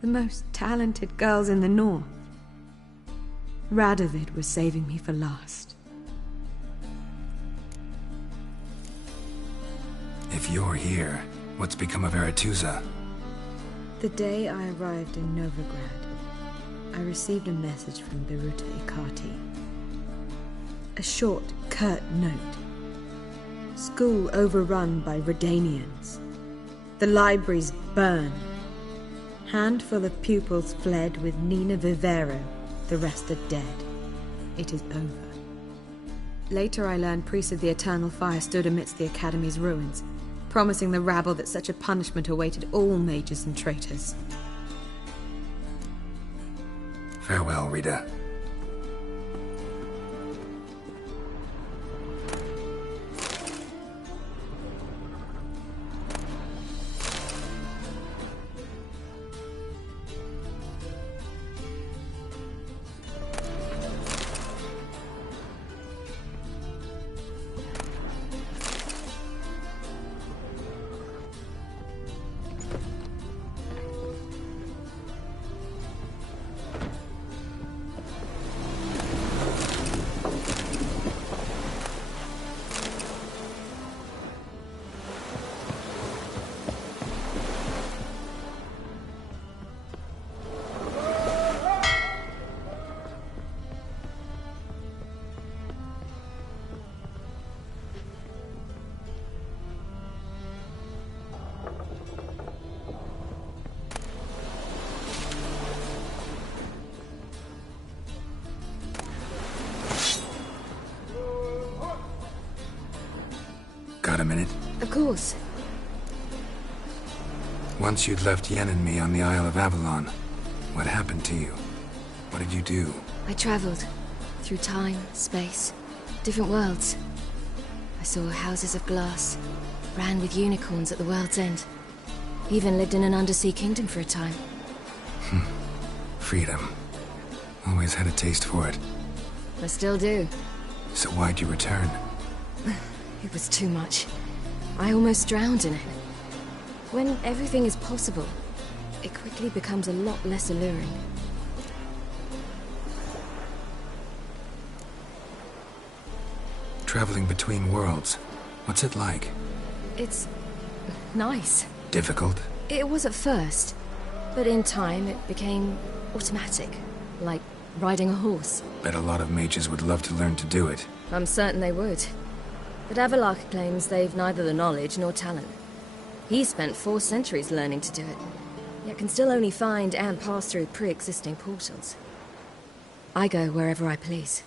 The most talented girls in the north. Radovid was saving me for last. If you're here, what's become of Aretuza? The day I arrived in Novigrad, I received a message from Biruta Ikati. A short, curt note. School overrun by Redanians. The libraries burned. Handful of pupils fled with Nina Vivero. The rest are dead. It is over. Later I learned priests of the Eternal Fire stood amidst the Academy's ruins, promising the rabble that such a punishment awaited all mages and traitors. Farewell, Rita. Got a minute? Of course. Once you'd left Yen and me on the Isle of Avalon, what happened to you? What did you do? I traveled through time, space, different worlds. I saw houses of glass, ran with unicorns at the world's end. Even lived in an undersea kingdom for a time. Freedom. Always had a taste for it. I still do. So why'd you return? It was too much. I almost drowned in it. When everything is possible, it quickly becomes a lot less alluring. Traveling between worlds. What's it like? It's nice. Difficult? It was at first, but in time it became automatic, like riding a horse. Bet a lot of mages would love to learn to do it. I'm certain they would. But Avallac'h claims they've neither the knowledge nor talent. He spent 4 centuries learning to do it, yet can still only find and pass through pre-existing portals. I go wherever I please,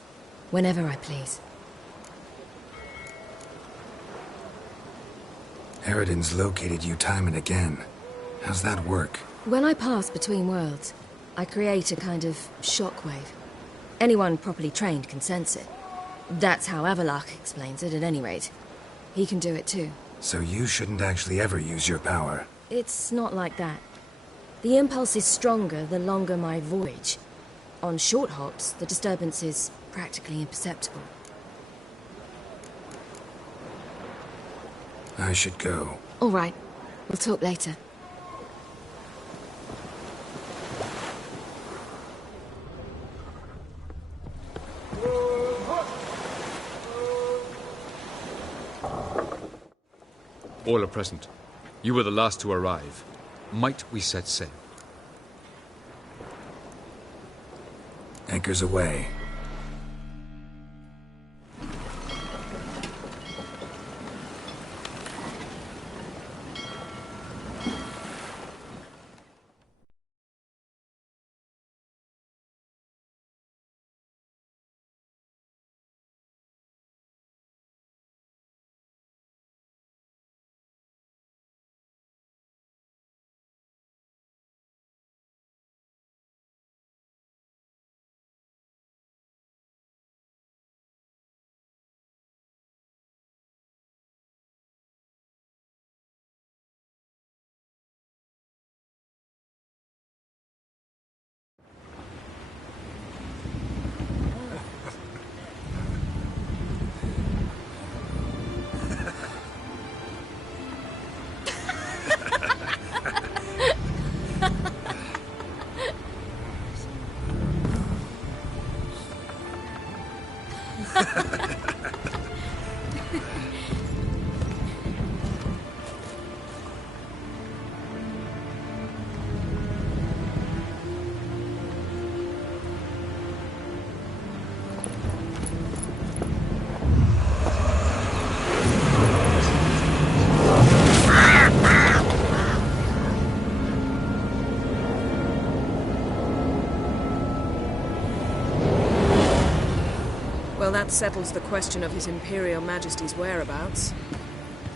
whenever I please. Eridan's located you time and again. How's that work? When I pass between worlds, I create a kind of shockwave. Anyone properly trained can sense it. That's how Avallac'h explains it, at any rate. He can do it too. So you shouldn't actually ever use your power. It's not like that. The impulse is stronger the longer my voyage. On short hops, the disturbance is practically imperceptible. I should go. All right. We'll talk later. All are present. You were the last to arrive. Might we set sail? Anchors away. Well, that settles the question of His Imperial Majesty's whereabouts.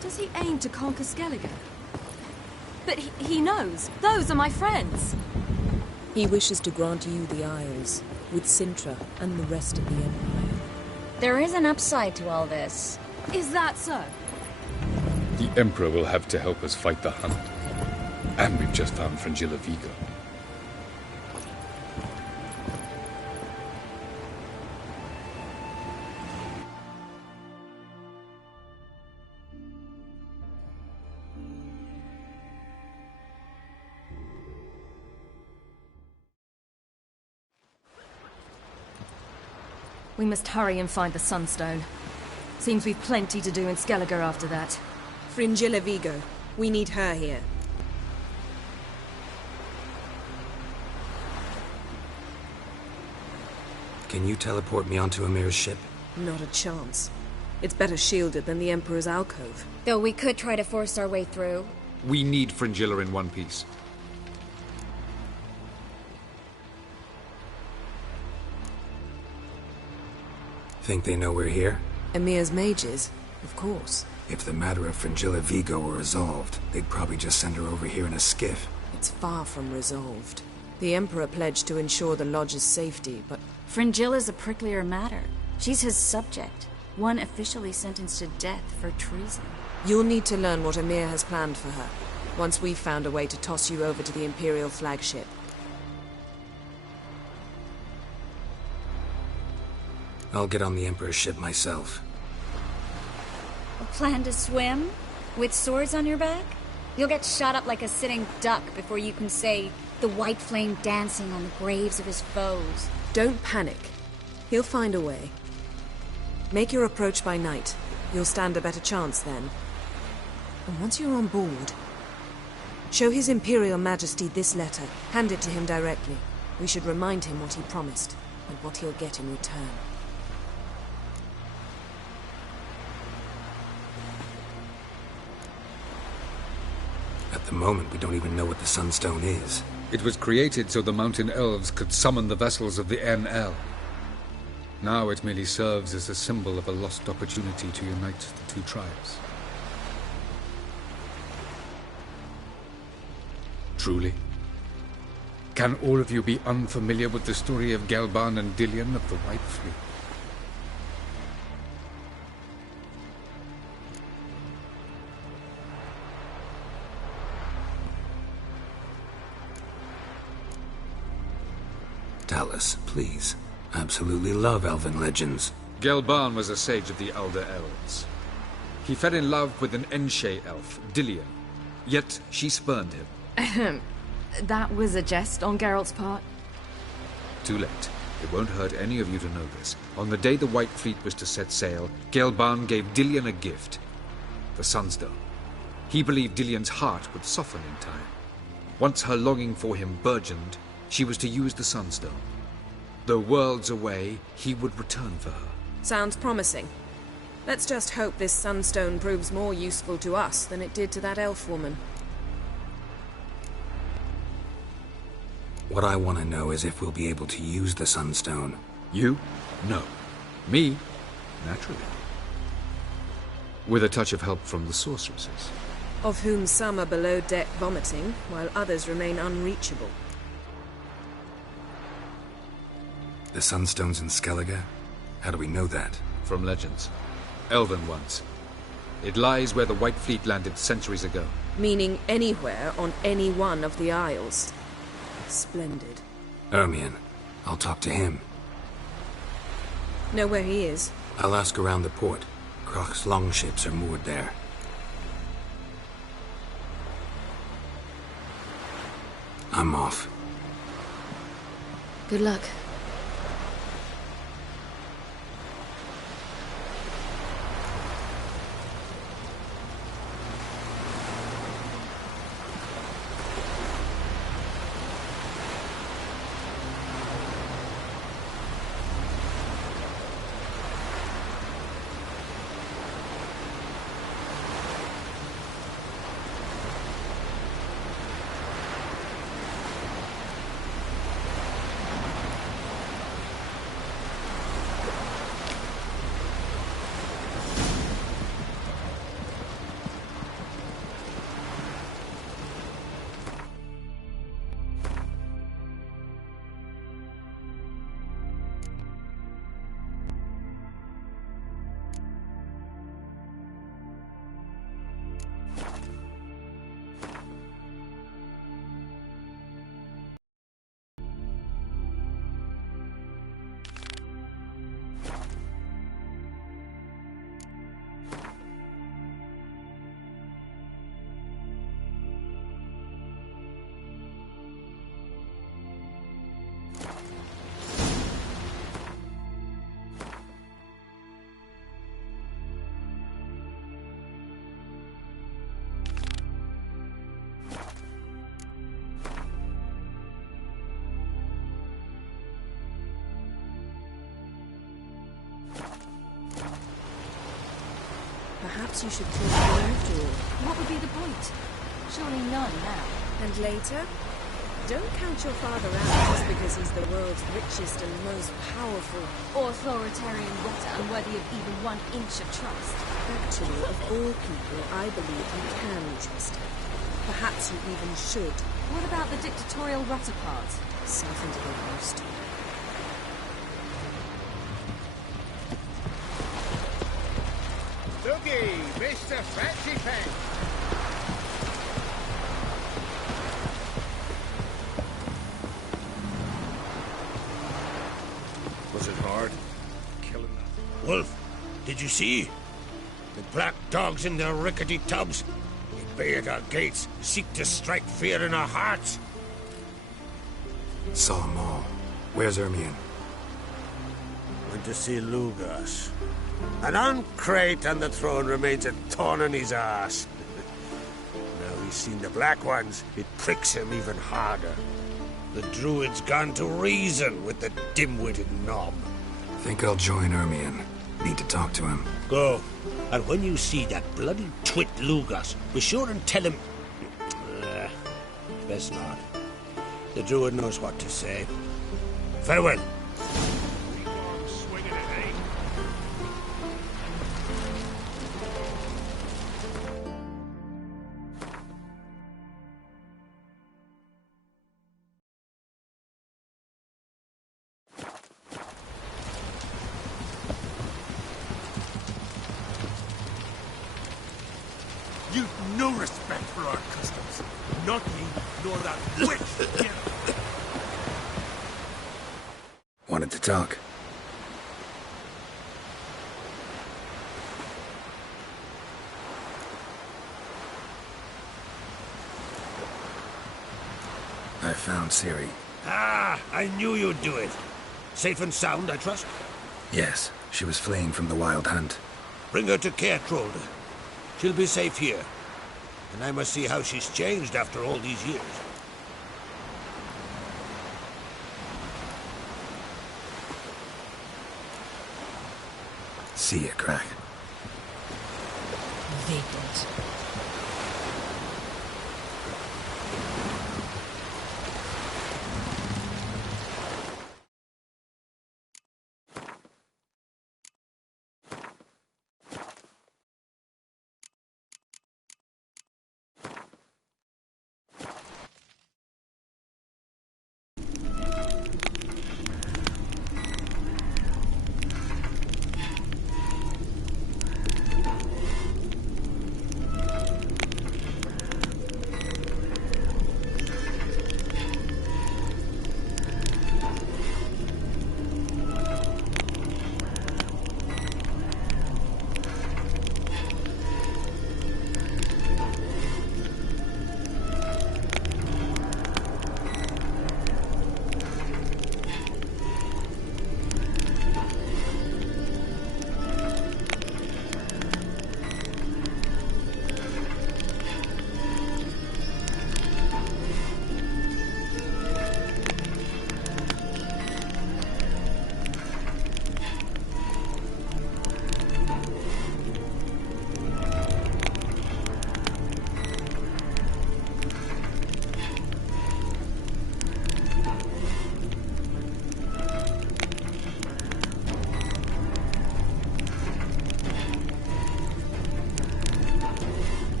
Does he aim to conquer Skellige? But he knows. Those are my friends. He wishes to grant you the Isles, with Sintra and the rest of the Empire. There is an upside to all this. Is that so? The Emperor will have to help us fight the Hunt. And we've just found Fringilla Vigo. We must hurry and find the Sunstone. Seems we've plenty to do in Skellige after that. Fringilla Vigo. We need her here. Can you teleport me onto Amir's ship? Not a chance. It's better shielded than the Emperor's alcove. Though we could try to force our way through. We need Fringilla in one piece. Think they know we're here? Emir's mages, of course. If the matter of Fringilla Vigo were resolved, they'd probably just send her over here in a skiff. It's far from resolved. The Emperor pledged to ensure the Lodge's safety, but... Fringilla's a pricklier matter. She's his subject, one officially sentenced to death for treason. You'll need to learn what Emir has planned for her, once we've found a way to toss you over to the Imperial flagship. I'll get on the Emperor's ship myself. A plan to swim? With swords on your back? You'll get shot up like a sitting duck before you can say, the white flame dancing on the graves of his foes. Don't panic. He'll find a way. Make your approach by night. You'll stand a better chance then. And once you're on board, show His Imperial Majesty this letter. Hand it to him directly. We should remind him what he promised, and what he'll get in return. At the moment, we don't even know what the Sunstone is. It was created so the Mountain Elves could summon the vessels of the NL. Now it merely serves as a symbol of a lost opportunity to unite the two tribes. Truly? Can all of you be unfamiliar with the story of Gelban and Dillion of the White Fleet? Dallas, please. Absolutely love elven legends. Gelban was a sage of the Elder Elves. He fell in love with an Enshe elf, Dillion, yet she spurned him. That was a jest on Geralt's part? Too late. It won't hurt any of you to know this. On the day the White Fleet was to set sail, Gelban gave Dillion a gift. The Sunstone. He believed Dillion's heart would soften in time. Once her longing for him burgeoned, she was to use the Sunstone. Though worlds away, he would return for her. Sounds promising. Let's just hope this Sunstone proves more useful to us than it did to that elf woman. What I want to know is if we'll be able to use the Sunstone. You? No. Me? Naturally. With a touch of help from the sorceresses. Of whom some are below deck vomiting, while others remain unreachable. The Sunstone's in Skellige? How do we know that? From legends. Elven ones. It lies where the White Fleet landed centuries ago. Meaning anywhere on any one of the Isles. Splendid. Ermion. I'll talk to him. Know where he is? I'll ask around the port. Croc's longships are moored there. I'm off. Good luck. Perhaps you should talk to him after all. What would be the point? Surely none now. And later? Don't count your father out just because he's the world's richest and most powerful. Authoritarian rotter unworthy of even 1 inch of trust. Actually, of all people, I believe you can trust him. Perhaps you even should. What about the dictatorial rotter part? Self into the roast. Doogie, Mr. Fancy Pants. Was it hard? Killing that wolf? Did you see? The black dogs in their rickety tubs. They bay at our gates, seek to strike fear in our hearts. Saw them all. Where's Ermion? Went to see Lugas. An uncrate on the throne remains a thorn in his ass. Now he's seen the Black Ones, it pricks him even harder. The Druid's gone to reason with the dim-witted knob. Think I'll join Ermion. Need to talk to him. Go. And when you see that bloody twit Lugas, be sure and tell him... best not. The Druid knows what to say. Farewell. You've no respect for our customs. Not me, nor that witch. Wanted to talk. I found Ciri. Ah, I knew you'd do it. Safe and sound, I trust? Yes, she was fleeing from the Wild Hunt. Bring her to Caertrolde. She'll be safe here. And I must see how she's changed after all these years. See ya, Crack. Vacant.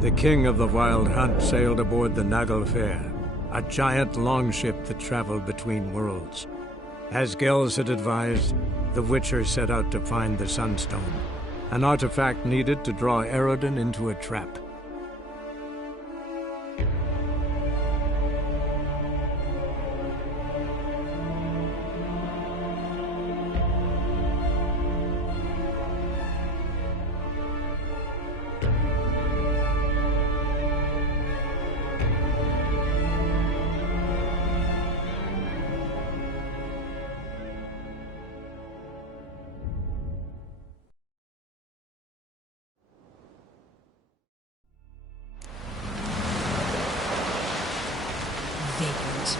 the king of the Wild Hunt sailed aboard the Naglfar, a giant longship that traveled between worlds. As Gels had advised, the Witcher set out to find the Sunstone, an artifact needed to draw Eredin into a trap. Vagrant.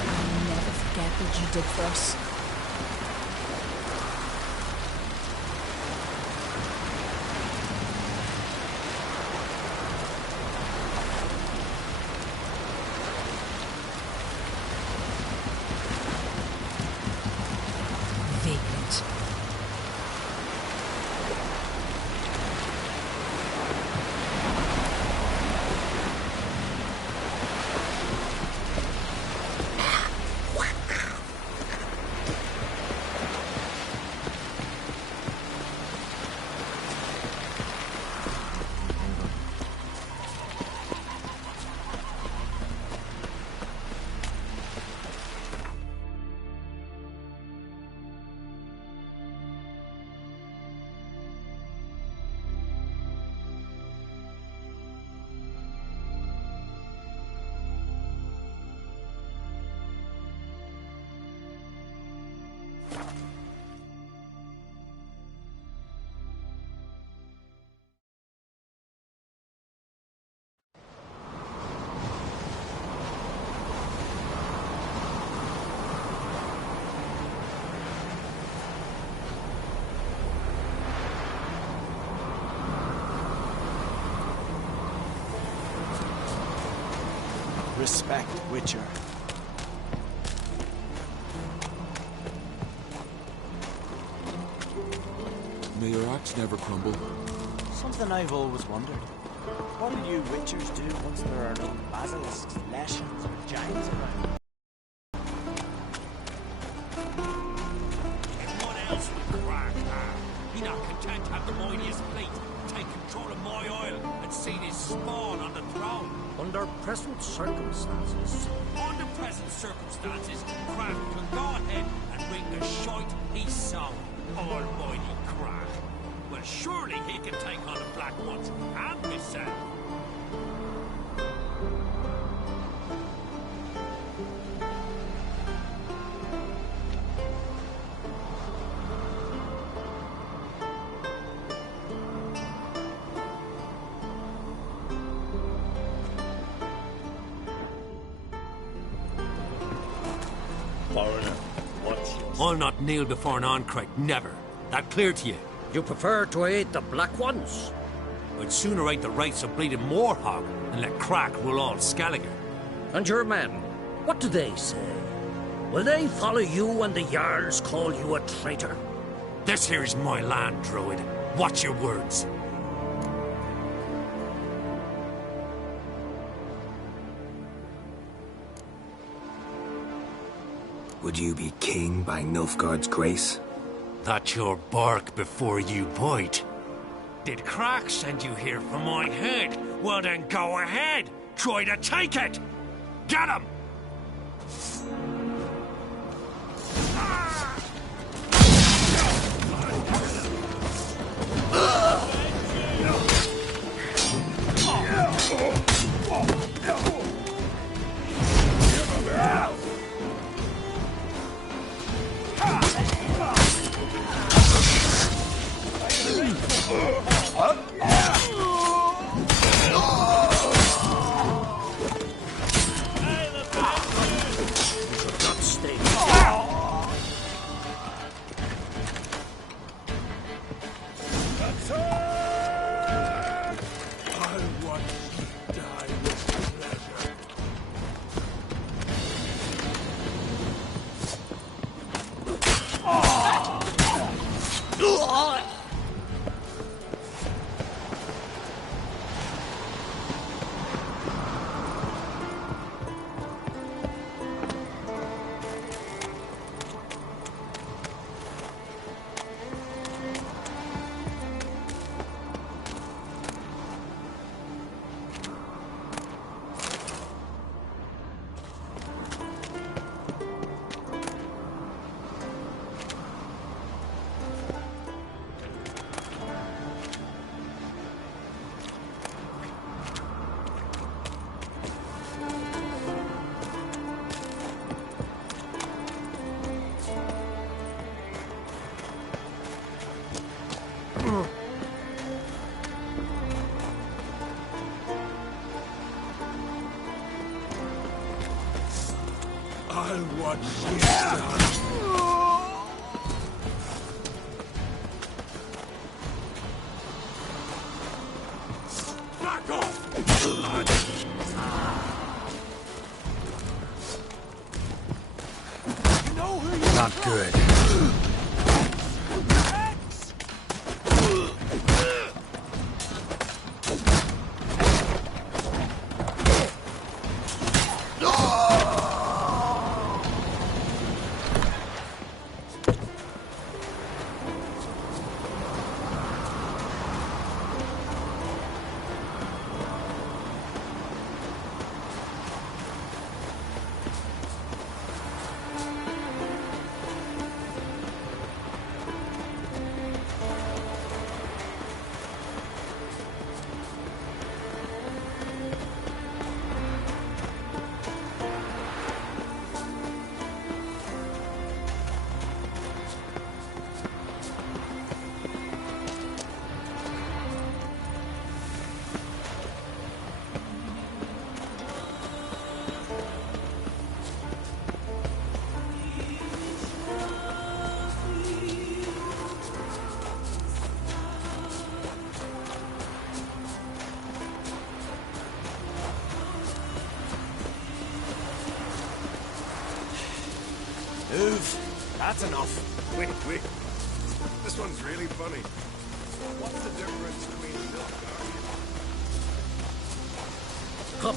I'll never forget what you did for us. Vagrant. Respect, Witcher. May your axe never crumble. Something I've always wondered. What do you Witchers do once there are no basilisks, leshens, or giants around? What else would crack have? He not content to have the mightiest fleet, take control of my isle, and see this spawn on the throne. Under present circumstances. Under present circumstances, Crack can go ahead and ring the shite he saw. Almighty Crack. Well, surely he can take on the Black Ones and himself. Foreigner, what's your... I'll not kneel before an Oncrite, never. That clear to you? You prefer to aid the Black Ones? I'd sooner aid the rights of bleeding Moorhog than let Crack rule all Skelliger. And your men, what do they say? Will they follow you and the Jarls call you a traitor? This here is my land, Druid. Watch your words. Would you be king by Nilfgaard's grace? That's your bark before you bite. Did Crack send you here for my head? Well then go ahead. Try to take it. Get him! I'll watch you done. Back off! You know who you Not good. Move. That's enough. Wait. This one's really funny. What's the difference between milk? Come.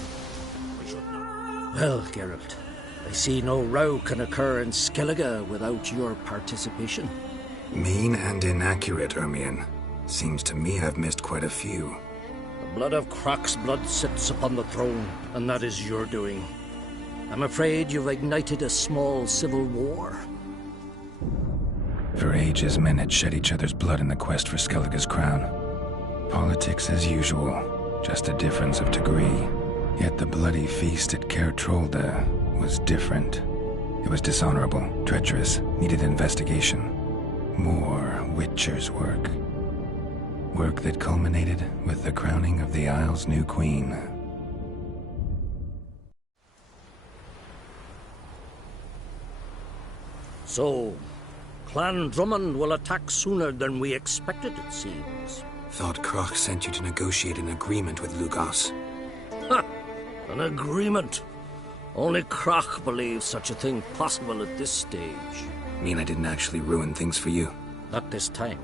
Well, Geralt, I see no row can occur in Skellige without your participation. Mean and inaccurate, Ermion. Seems to me I've missed quite a few. The blood of Croc's blood sits upon the throne, and that is your doing. I'm afraid you've ignited a small civil war. For ages, men had shed each other's blood in the quest for Skellige's crown. Politics as usual, just a difference of degree. Yet the bloody feast at Caer Trolda was different. It was dishonorable, treacherous, needed investigation. More Witcher's work. Work that culminated with the crowning of the Isle's new queen. So, Clan Drummond will attack sooner than we expected, it seems. Thought Croc sent you to negotiate an agreement with Lugos. Ha! An agreement? Only Croc believes such a thing possible at this stage. Mean I didn't actually ruin things for you? Not this time.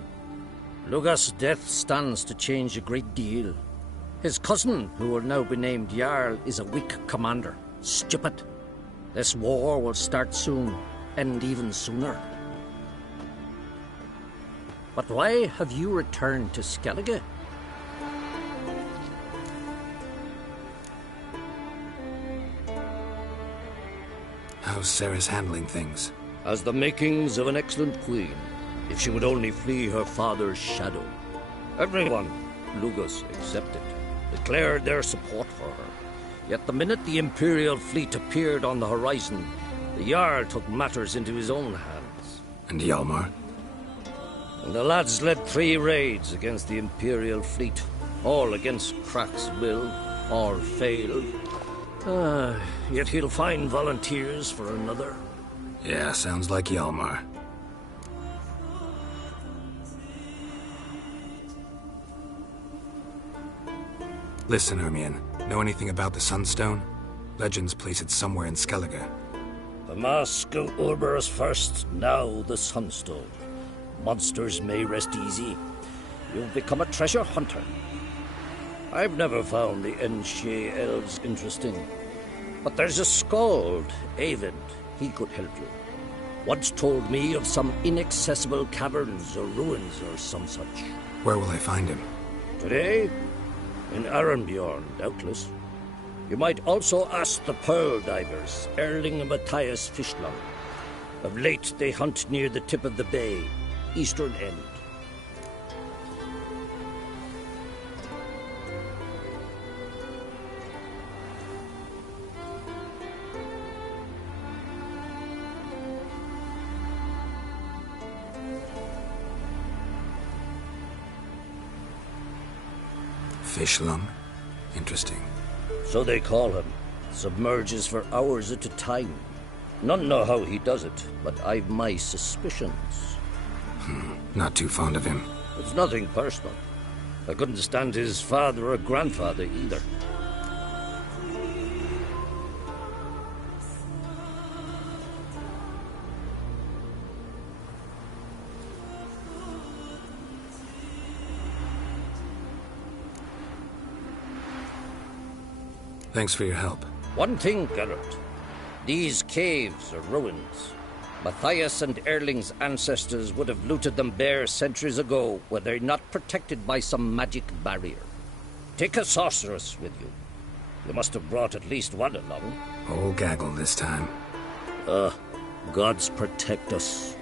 Lugos' death stands to change a great deal. His cousin, who will now be named Jarl, is a weak commander. Stupid. This war will start soon. End even sooner. But why have you returned to Skellige? How's Sarah's handling things? Has the makings of an excellent queen, if she would only flee her father's shadow. Everyone, Lugos excepted, declared their support for her. Yet the minute the Imperial fleet appeared on the horizon, the Jarl took matters into his own hands. And Hjalmar? And the lads led 3 raids against the Imperial fleet, all against Croc's will, or failed. Yet he'll find volunteers for another. Yeah, sounds like Hjalmar. Listen, Ermion, know anything about the Sunstone? Legends place it somewhere in Skellige. The Mask of Urberus first, now the Sunstone. Monsters may rest easy. You've become a treasure hunter. I've never found the Enshe elves interesting. But there's a skald, Eyvind. He could help you. Once told me of some inaccessible caverns or ruins or some such. Where will I find him? Today? In Arenbjorn, doubtless. You might also ask the Pearl Divers, Erling and Matthias Fischlung. Of late, they hunt near the tip of the bay, eastern end. Fish lung? Interesting. So they call him. Submerges for hours at a time. None know how he does it, but I've my suspicions. Not too fond of him. It's nothing personal. I couldn't stand his father or grandfather either. Thanks for your help. One thing, Geralt. These caves are ruins. Matthias and Erling's ancestors would have looted them bare centuries ago were they not protected by some magic barrier. Take a sorceress with you. You must have brought at least one along. Whole gaggle this time. Gods protect us.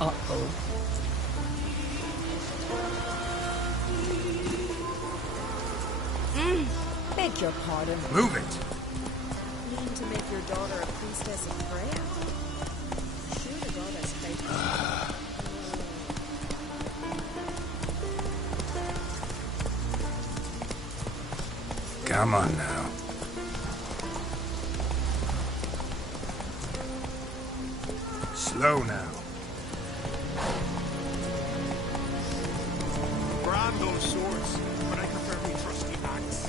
Uh-oh. Beg your pardon. Move it! Mean to make your daughter a priestess of Freya? Sure the goddess faithful. Come on now. Slow now. Grab those swords, but I prefer me trusty axe.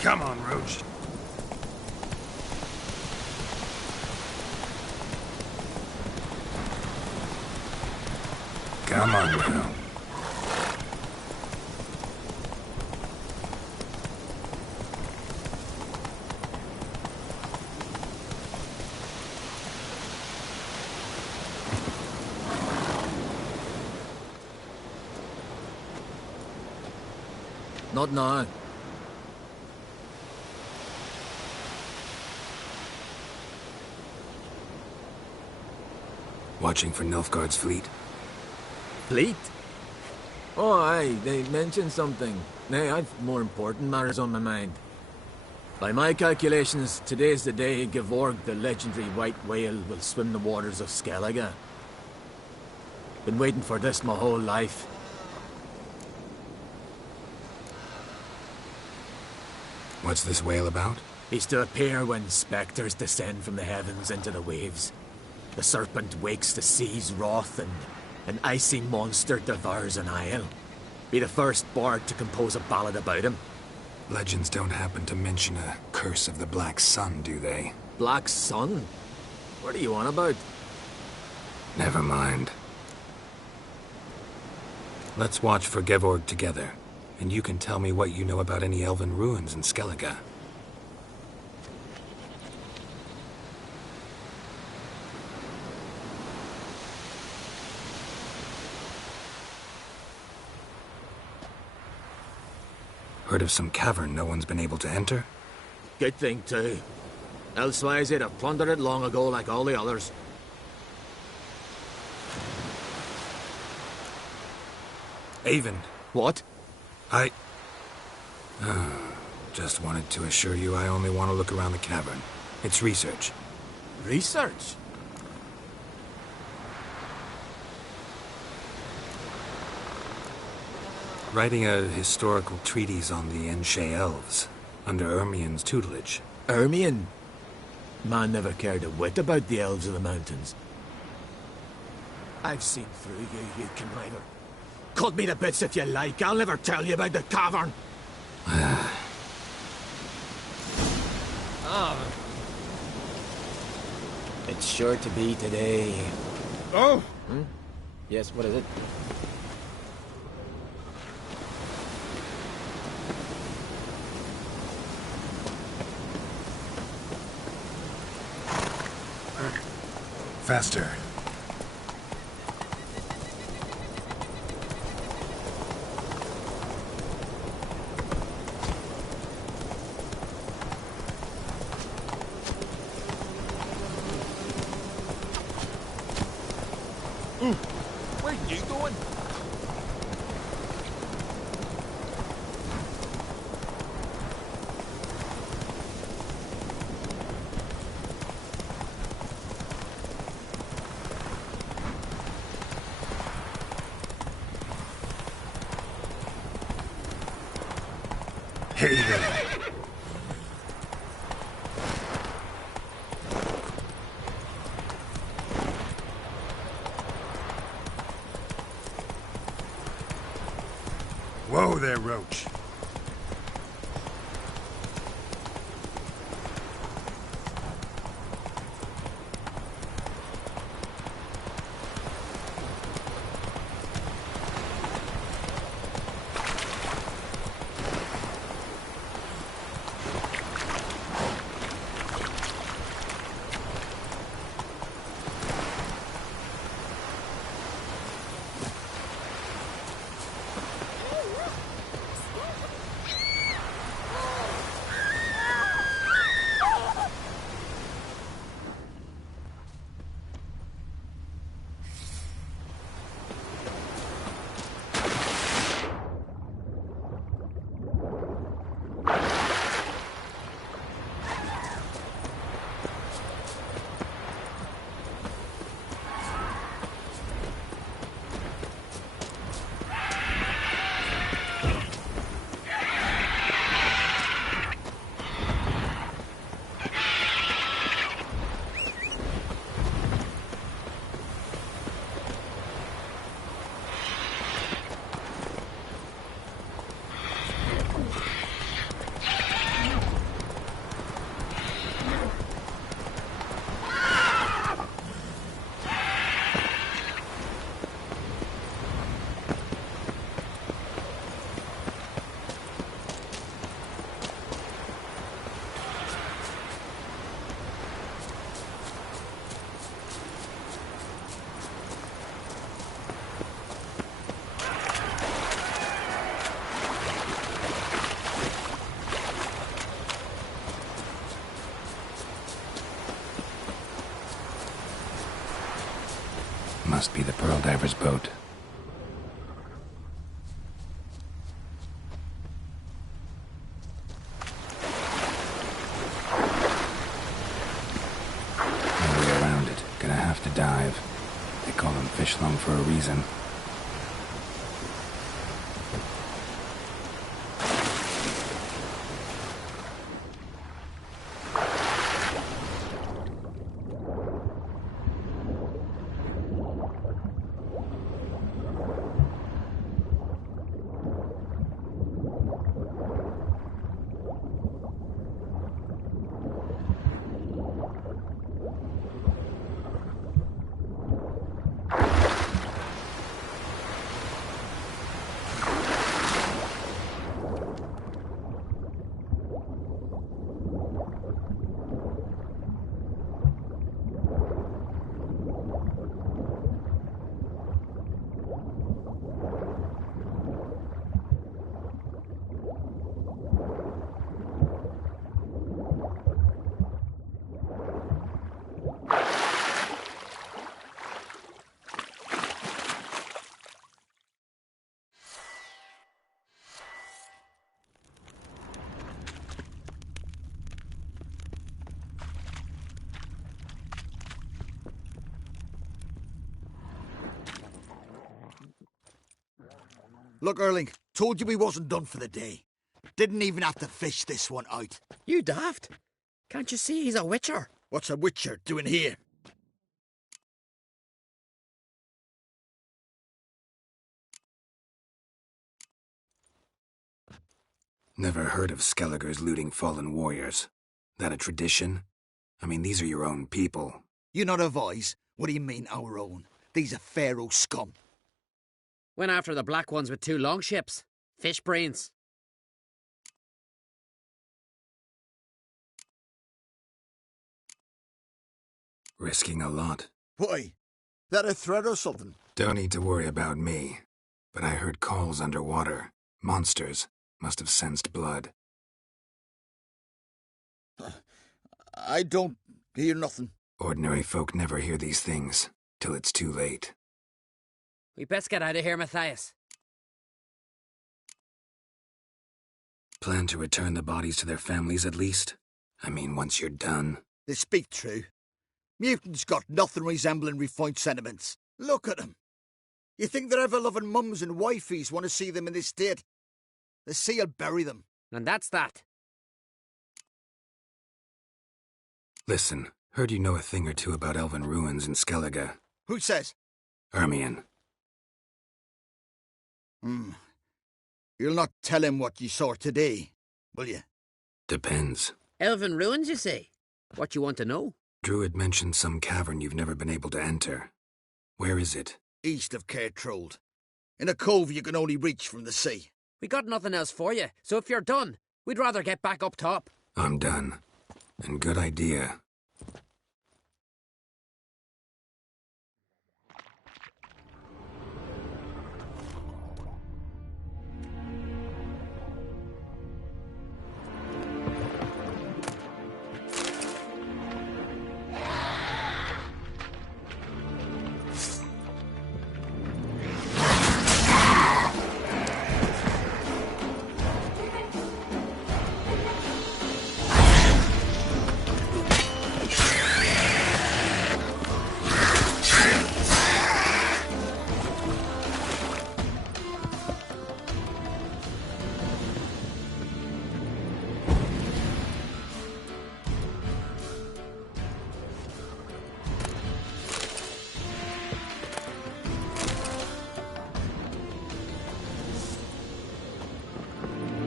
Come on, Roach. Come on now. Not now. Watching for Nilfgaard's fleet. Fleet? Oh, aye, they mentioned something. Nay, I've more important matters on my mind. By my calculations, today's the day Gevorg, the legendary white whale, will swim the waters of Skellige. Been waiting for this my whole life. What's this whale about? He's to appear when spectres descend from the heavens into the waves. The serpent wakes the sea's wrath, and an icy monster devours an isle. Be the first bard to compose a ballad about him. Legends don't happen to mention a curse of the Black Sun, do they? Black Sun? What are you on about? Never mind. Let's watch for Gevorg together, and you can tell me what you know about any elven ruins in Skellige. Heard of some cavern no one's been able to enter? Good thing, too. Elsewise, they'd have plundered it long ago like all the others. Avon. What? Just wanted to assure you I only want to look around the cavern. It's research. Research? Writing a historical treatise on the Enshe elves, under Ermien's tutelage. Ermien? Man never cared a whit about the elves of the mountains. I've seen through you, you conniver. Cut me to bits if you like, I'll never tell you about the cavern. It's sure to be today. Oh! Hmm? Yes, what is it? Faster. Where are you going? Hey there. Whoa there, Roach. Must be the Pearl Diver's boat. Echelon for a reason. Look, Erling, told you we wasn't done for the day. Didn't even have to fish this one out. You daft? Can't you see he's a witcher? What's a witcher doing here? Never heard of Skellige's looting fallen warriors. That a tradition? I mean, these are your own people. You not of ours? What do you mean, our own? These are Pharaoh scum. Went after the black ones with 2 longships. Fish brains. Risking a lot. Why? That a threat or something? Don't need to worry about me. But I heard calls underwater. Monsters must have sensed blood. I don't hear nothing. Ordinary folk never hear these things, till it's too late. We best get out of here, Matthias. Plan to return the bodies to their families at least? I mean, once you're done. They speak true. Mutants got nothing resembling refined sentiments. Look at them. You think their ever-loving mums and wifeys want to see them in this state? The sea will bury them. And that's that. Listen, heard you know a thing or two about elven ruins in Skellige. Who says? Ermion. You'll not tell him what you saw today, will you? Depends. Elven ruins, you say? What you want to know? Druid mentioned some cavern you've never been able to enter. Where is it? East of Cairtrold. In a cove you can only reach from the sea. We got nothing else for you, so if you're done, we'd rather get back up top. I'm done. And good idea.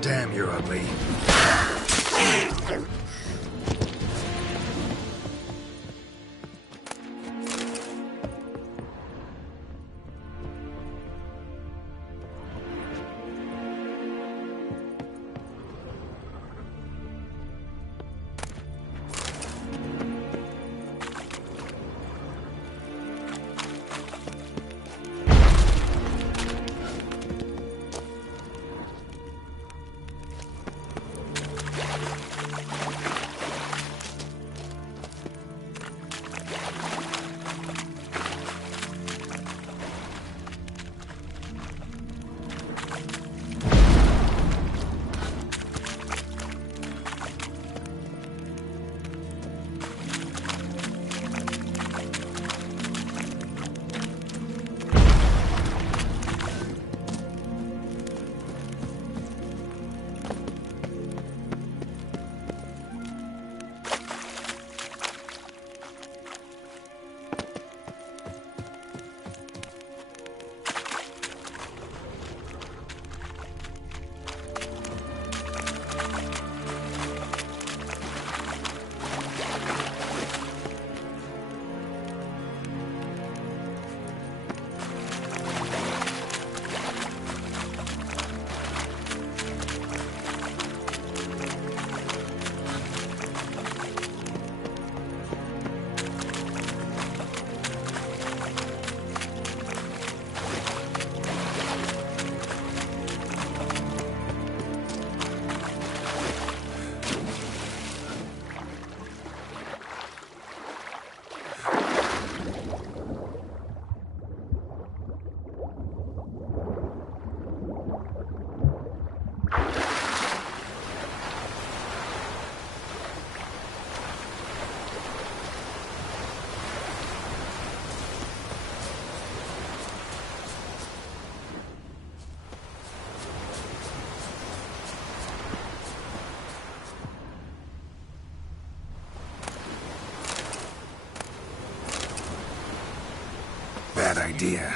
Damn, you're ugly. idea.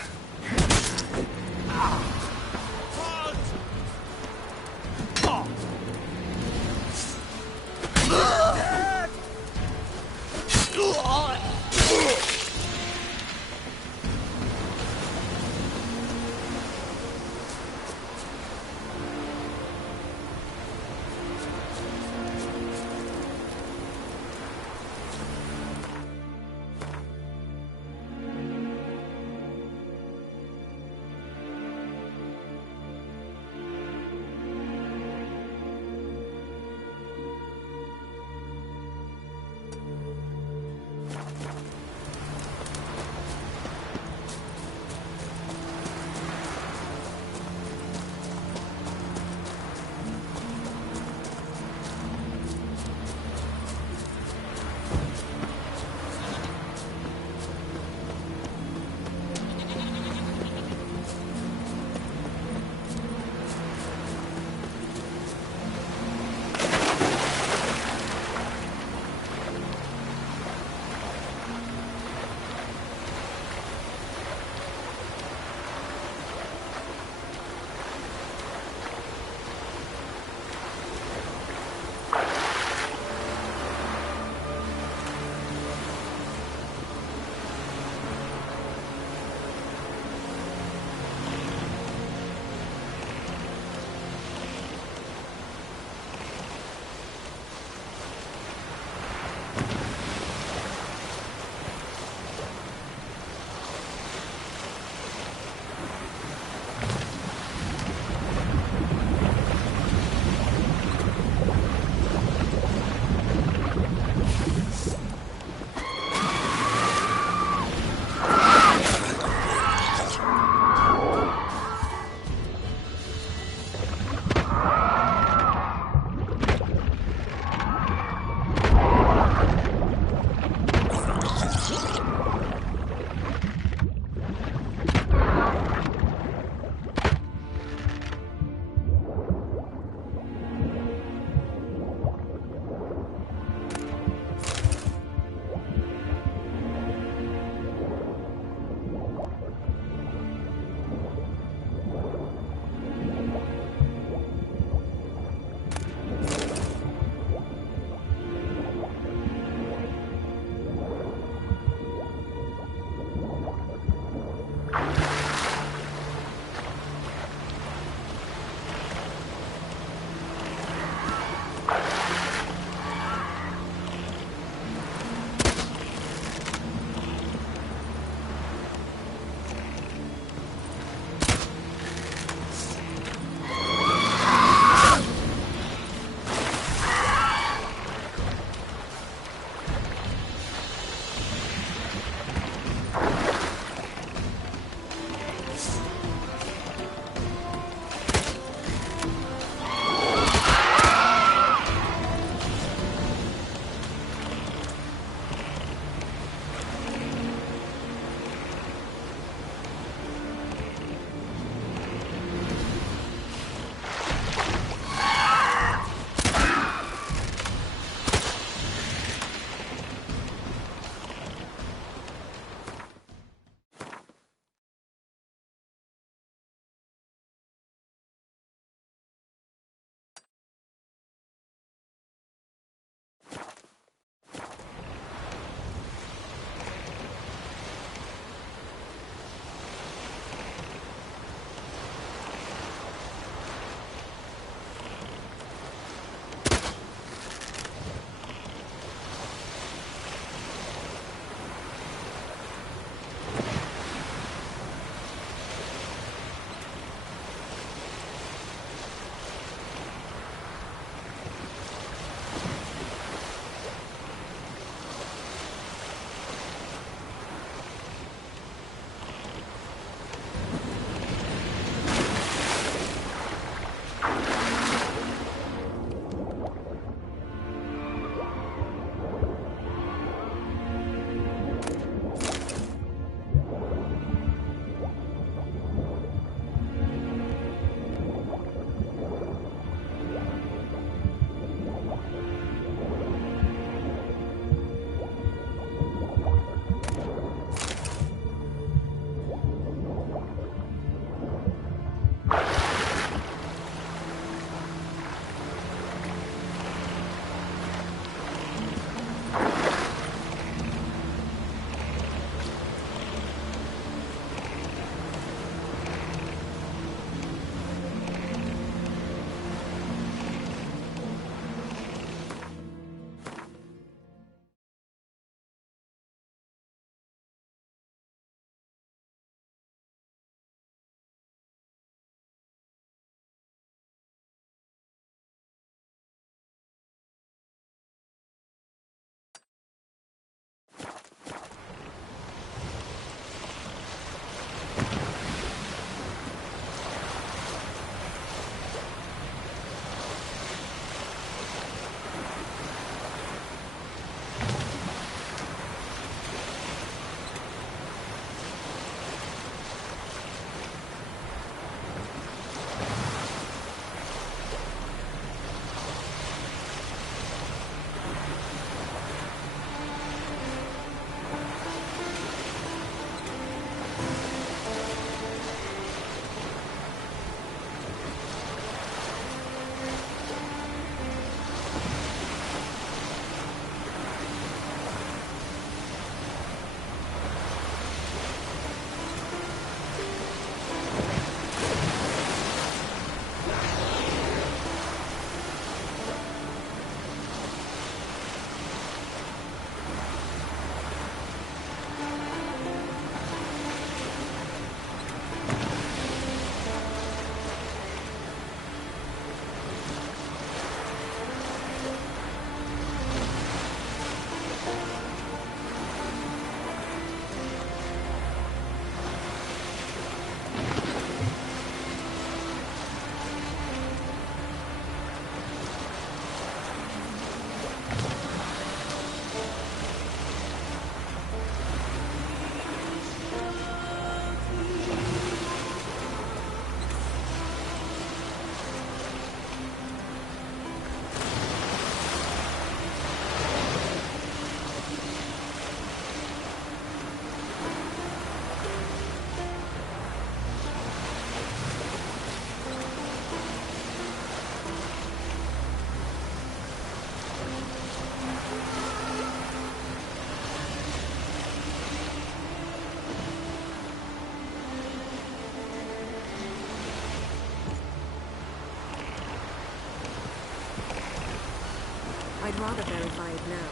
I'd rather verify it now.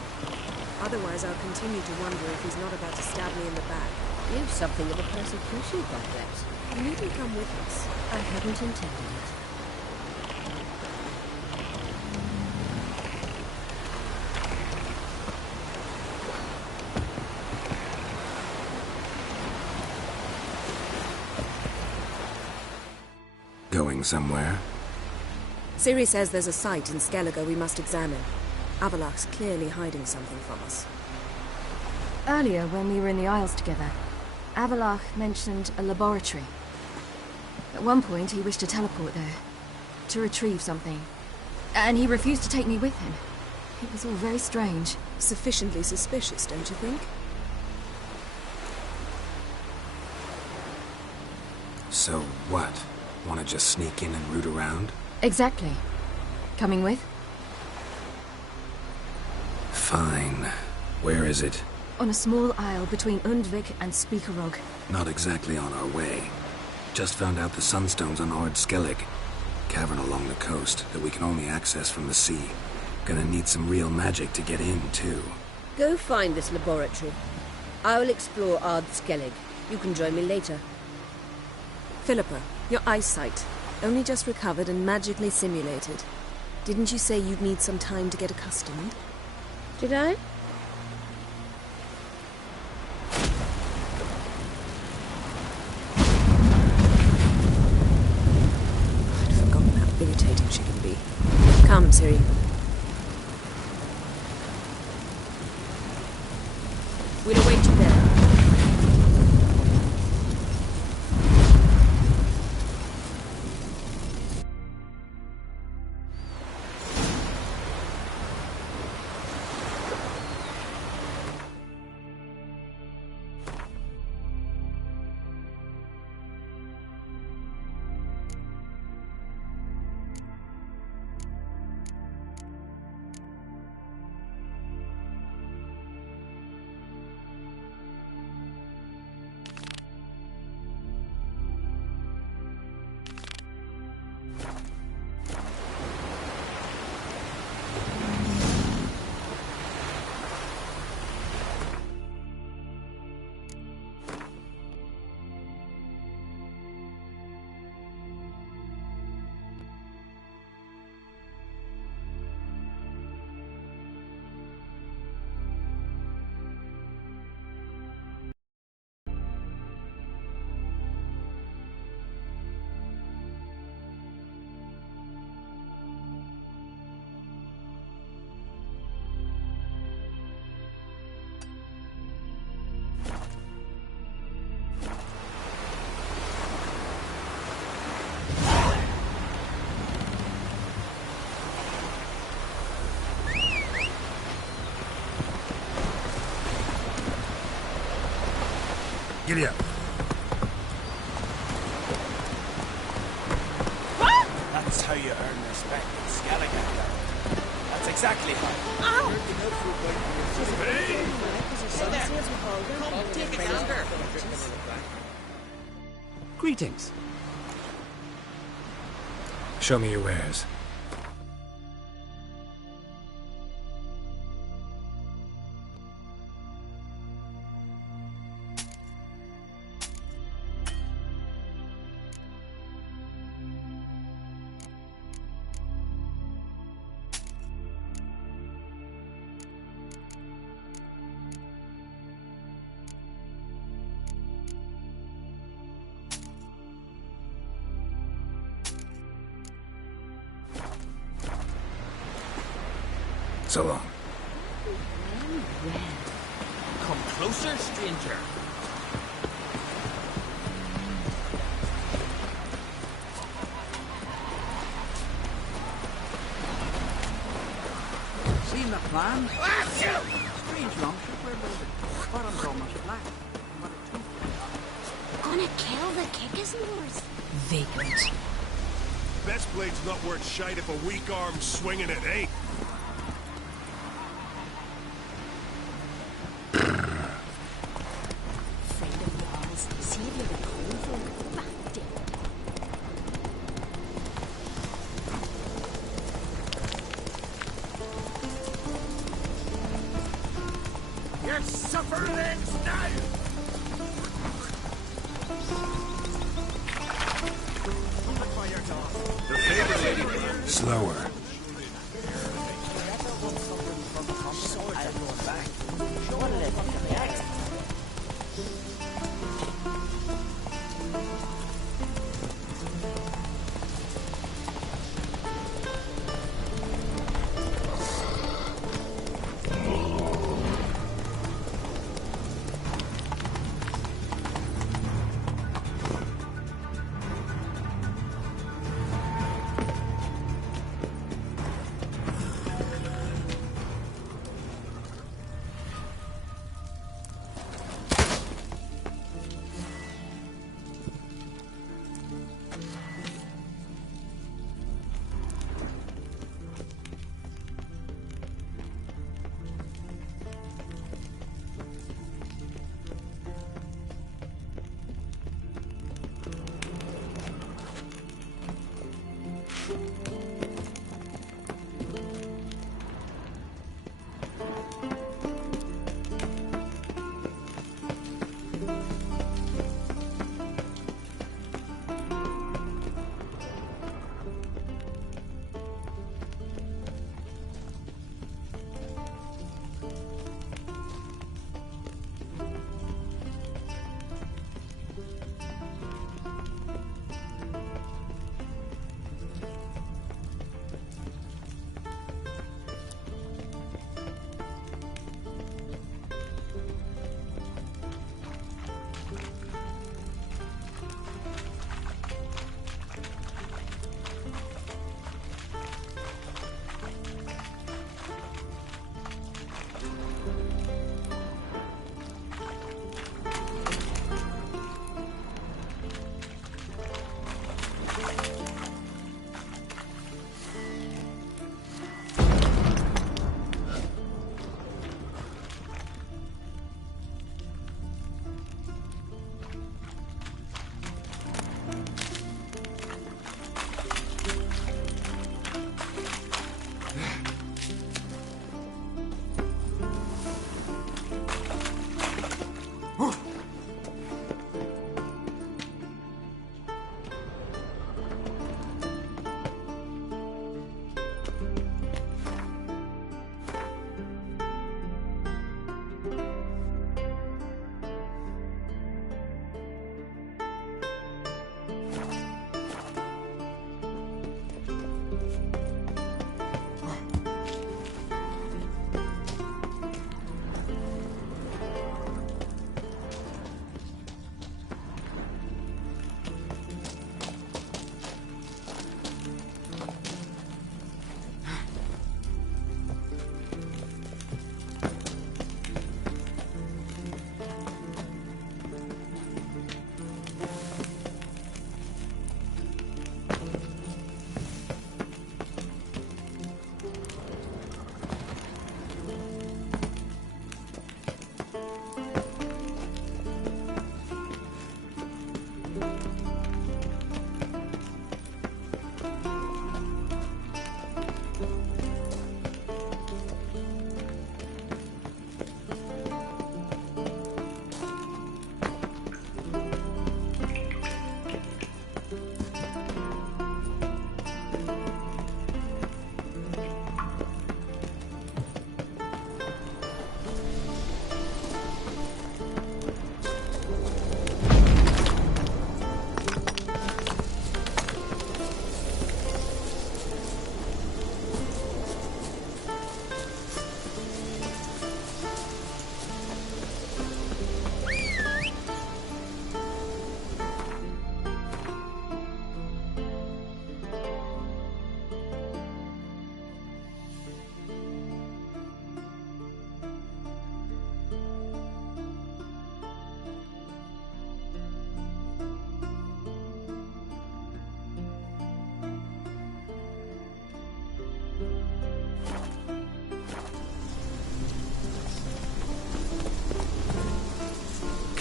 Otherwise, I'll continue to wonder if he's not about to stab me in the back. You've something of a persecution complex. You needn't come with us. I hadn't intended it. Going somewhere? Ciri says there's a site in Skellige we must examine. Avallac'h's clearly hiding something from us. Earlier, when we were in the Isles together, Avallac'h mentioned a laboratory. At one point, he wished to teleport there, to retrieve something. And he refused to take me with him. It was all very strange. Sufficiently suspicious, don't you think? So what? Want to just sneak in and root around? Exactly. Coming with? Fine. Where is it? On a small isle between Undvik and Speakerog. Not exactly on our way. Just found out the sunstones on Ord Skellig. Cavern along the coast that we can only access from the sea. Gonna need some real magic to get in, too. Go find this laboratory. I will explore Ard Skellig. You can join me later. Philippa, your eyesight. Only just recovered and magically simulated. Didn't you say you'd need some time to get accustomed? Did I? I'd forgotten how irritating she can be. Come, Ciri. We'll await you there. Giddy up. That's how you earn respect in Skellige. That's exactly how. Ow! Greetings. Show me your wares. So long. Come closer, stranger. Seen the plan? Strange longship we're building. Bottom's almost black. Gonna kill the Kickasmores. Vagrant. Best blade's not worth shite if a weak arm swinging it ain't. suffer ends now! Slower.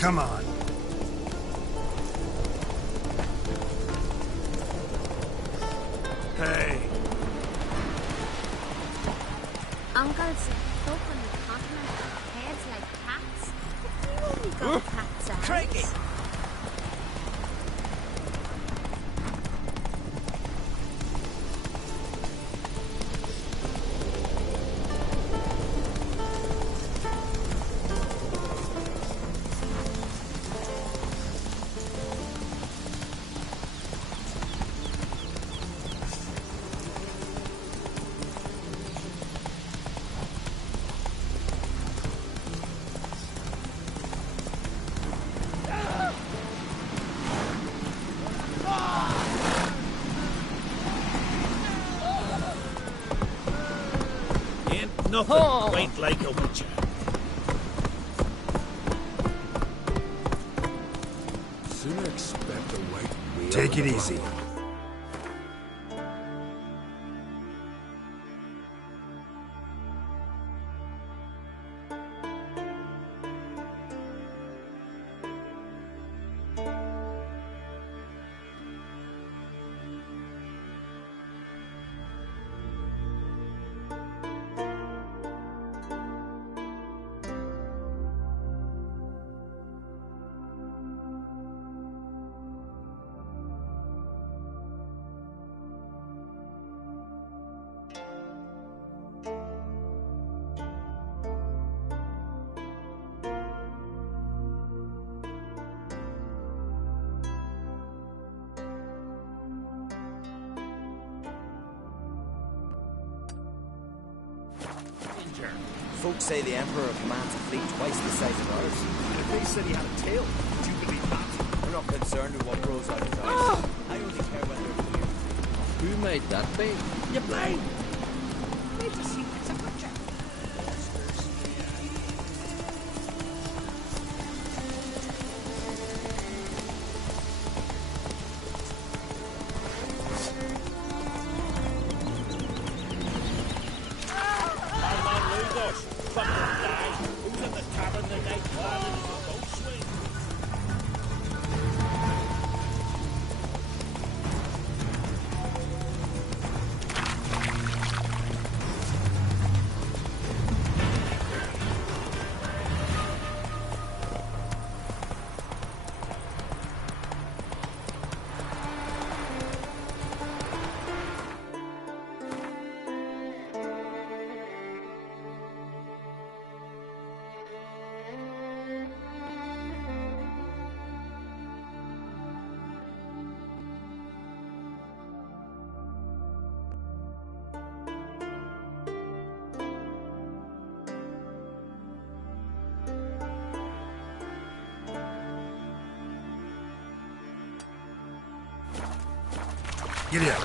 Come on. Hey. Uncles, folk on the continent have heads like cats. got cat's eyes. Crikey! Nothing quite like a witcher. Sooner expect a white wheel. Take it easy. Folks say the Emperor commands a fleet twice the size of ours. And if they said he had a tail, would you believe that? We're not concerned with what grows out his eyes. I only care when they're here. Who made that bait? You blind! Need to see what's up with you. Giddy up.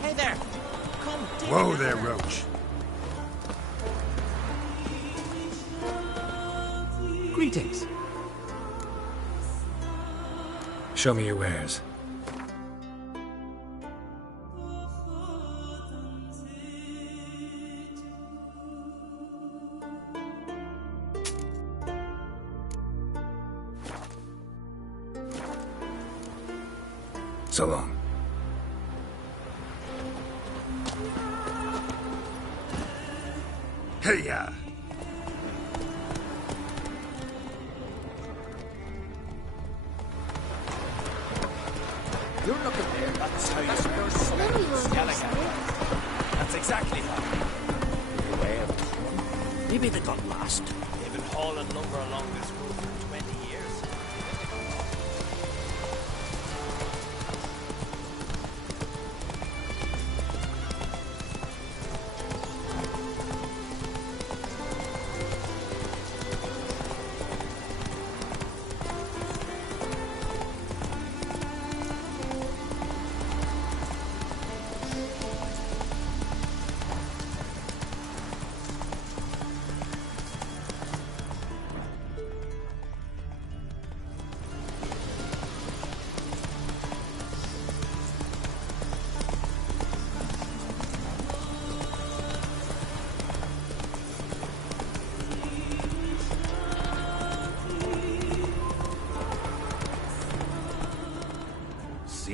Hey there! Come dig Whoa in there, Roach. Greetings. Show me your wares. So long. Hey-ya! You're looking there. That's how you spur Skellige. That's exactly how. Well, maybe they got lost. They've been hauling lumber along this road for 20 years.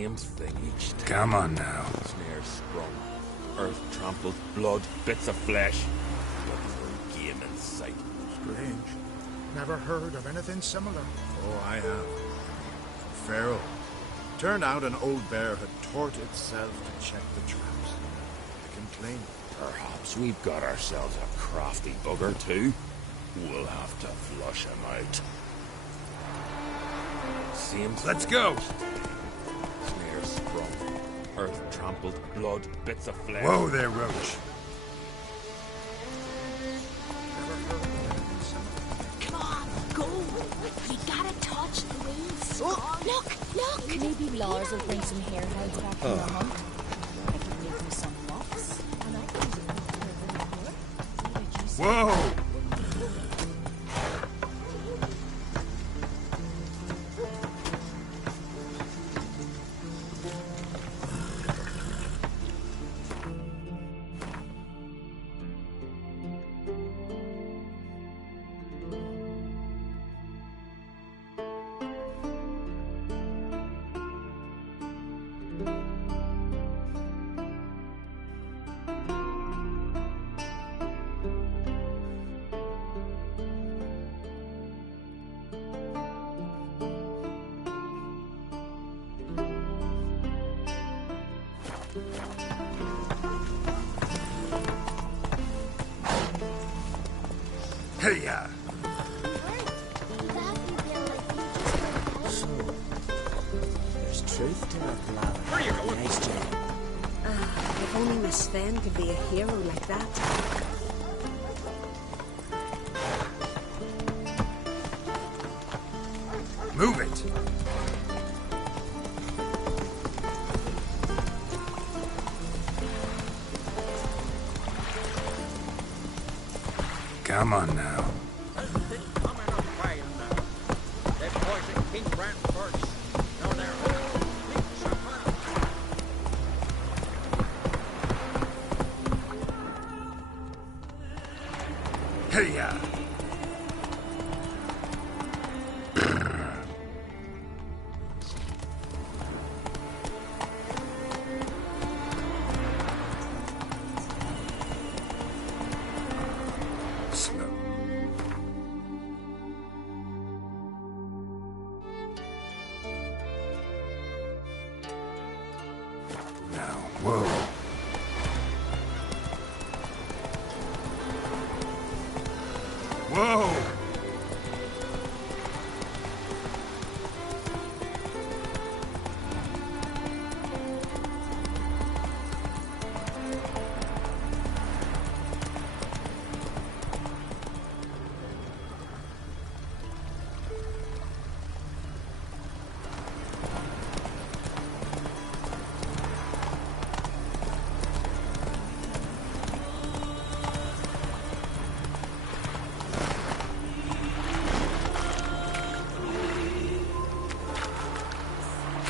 Same thing each time. Come on now. Snares sprung, earth trampled, blood, bits of flesh. What game in sight. Strange. Never heard of anything similar. Oh, I have. Feral. Turned out an old bear had taught itself to check the traps. I can claim. Perhaps we've got ourselves a crafty bugger too. We'll have to flush him out. Same. Let's go! Snares sprung, earth trampled, blood, bits of flesh. Whoa there, Roach. Come on, go! You gotta touch the waves. Oh, look! Maybe Lars will bring some hairheads back from the hunt. I can make him some walks, and I can do it. Whoa! Hey-ya! There's truth to it, lad. Where are you going? Nice job. If only Miss Sven could be a hero like that. Move it! Come on now. Hey-ya! Slow. Now, whoa. Whoa!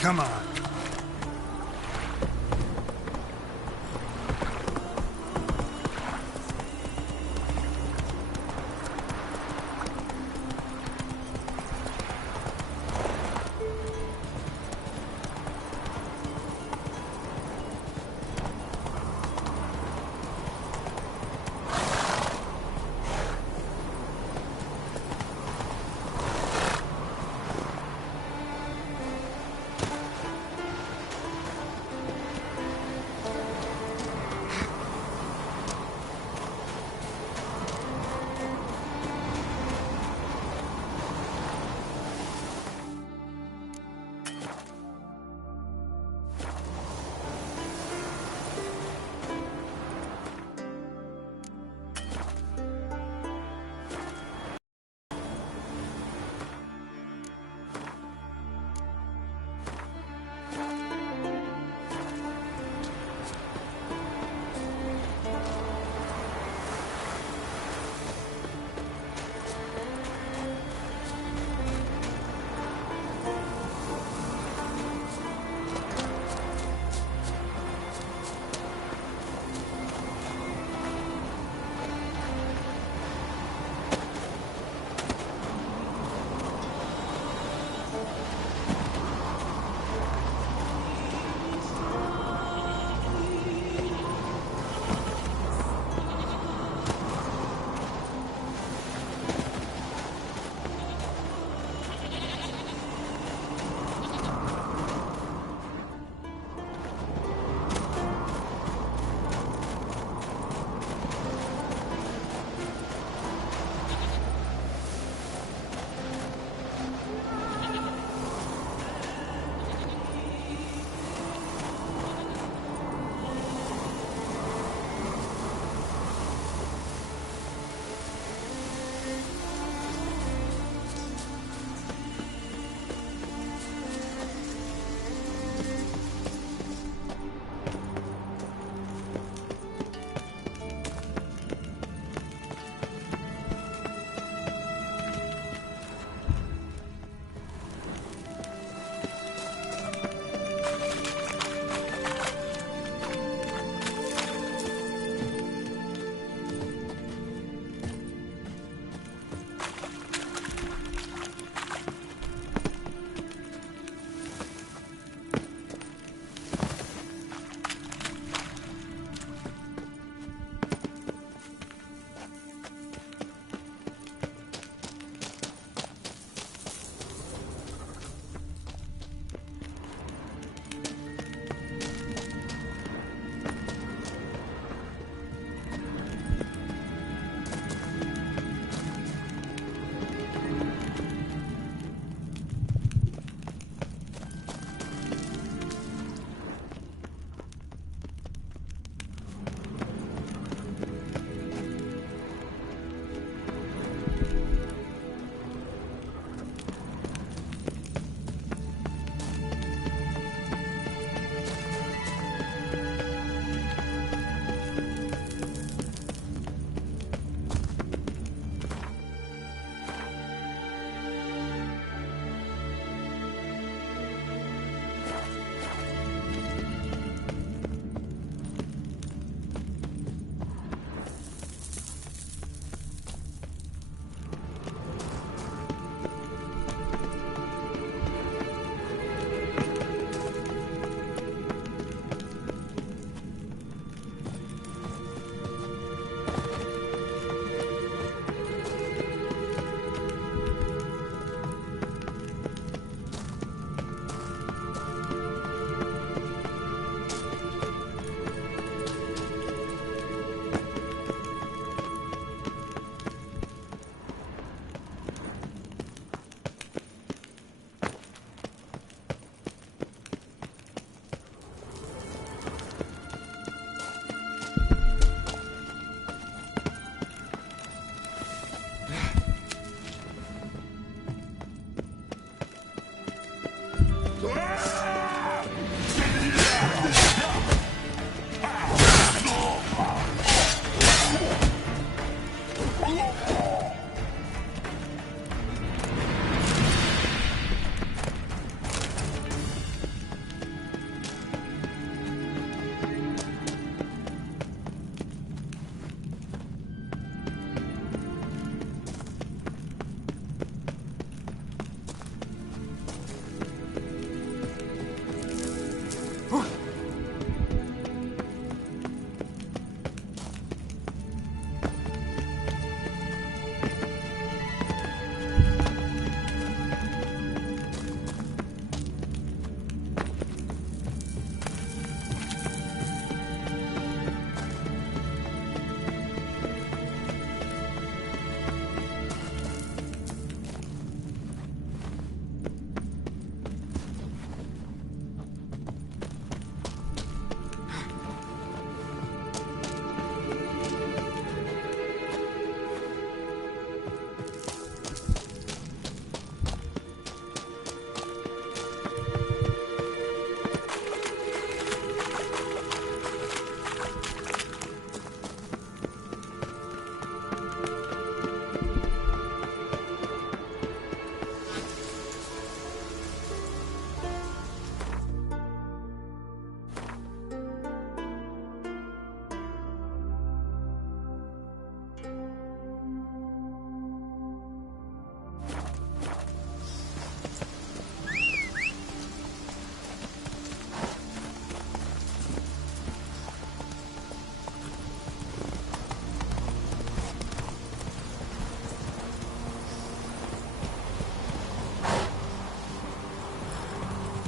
Come on.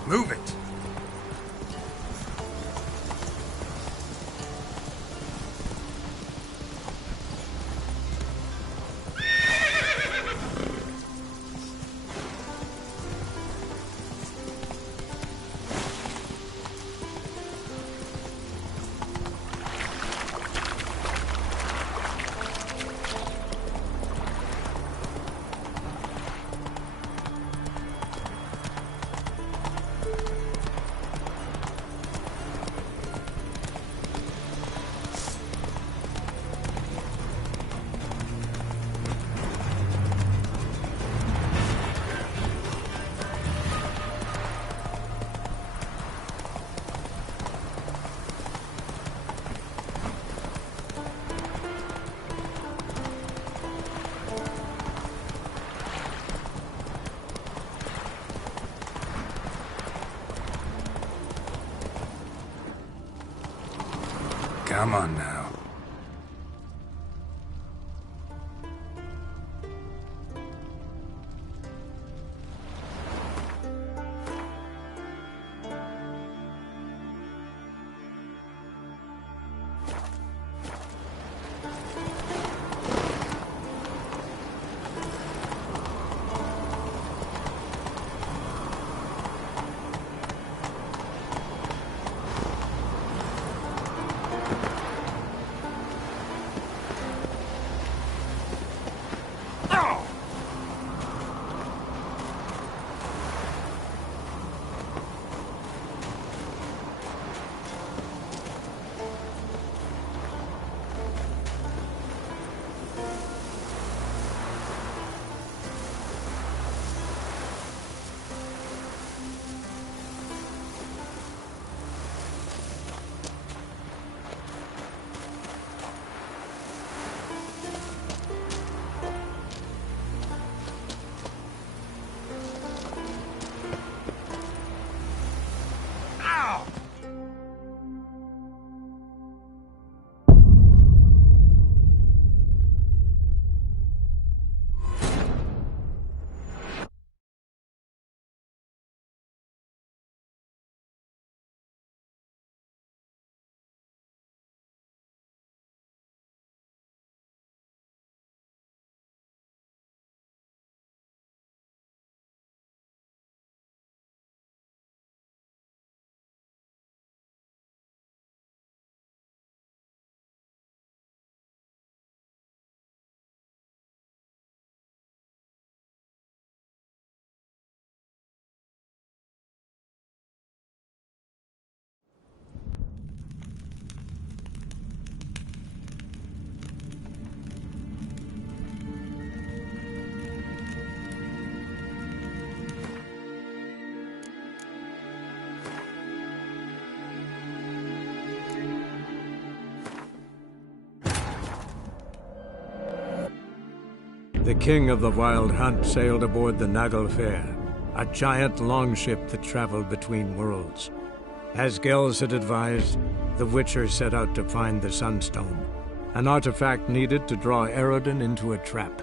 Move it! Come on now. The king of the Wild Hunt sailed aboard the Naglfar, a giant longship that traveled between worlds. As Gels had advised, the Witcher set out to find the Sunstone, an artifact needed to draw Eredin into a trap.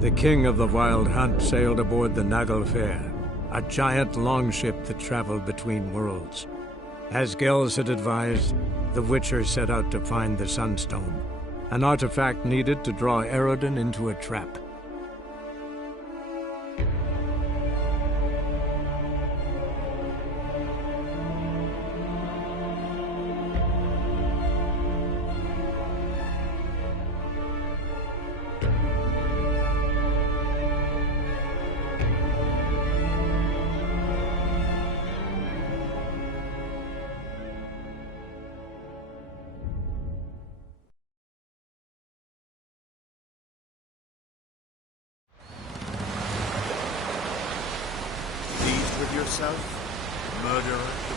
The king of the Wild Hunt sailed aboard the Naglfar, a giant longship that traveled between worlds. As Gels had advised, the Witcher set out to find the Sunstone, an artifact needed to draw Eredin into a trap. With yourself, murderer?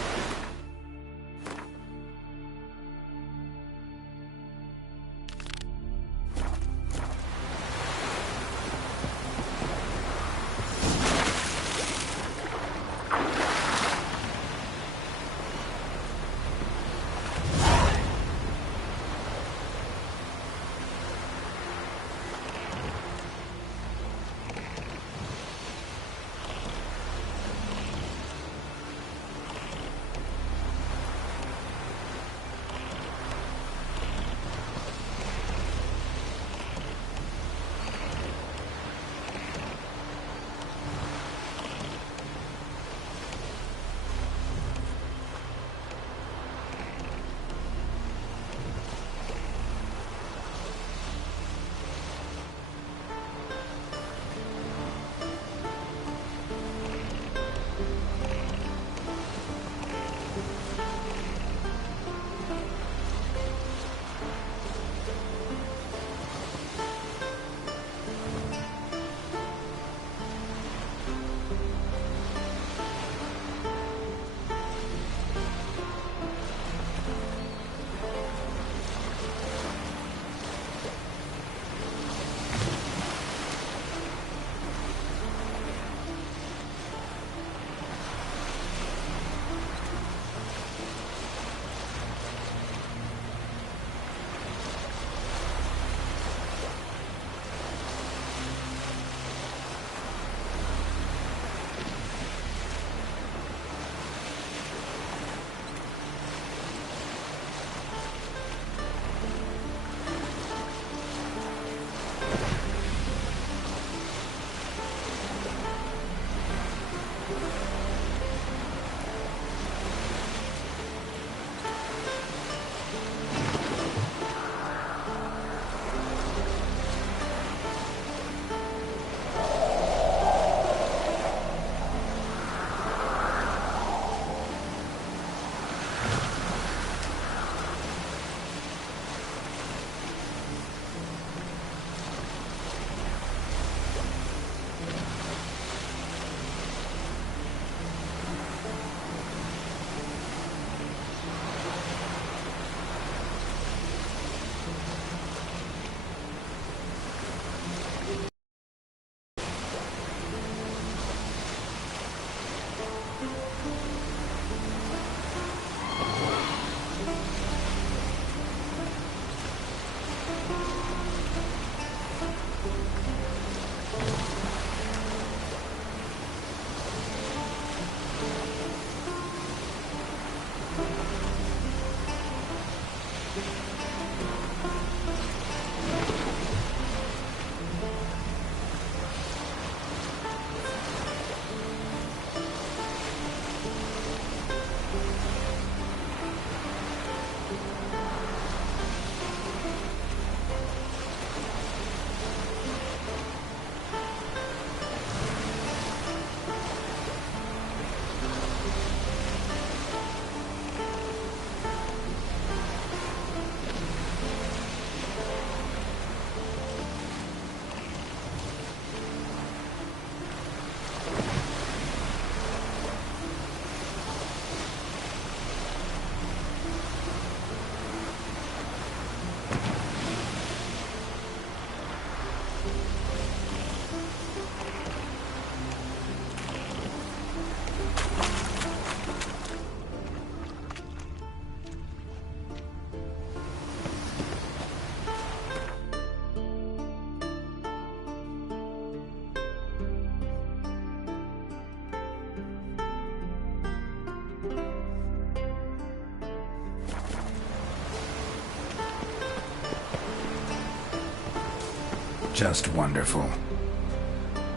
Just wonderful.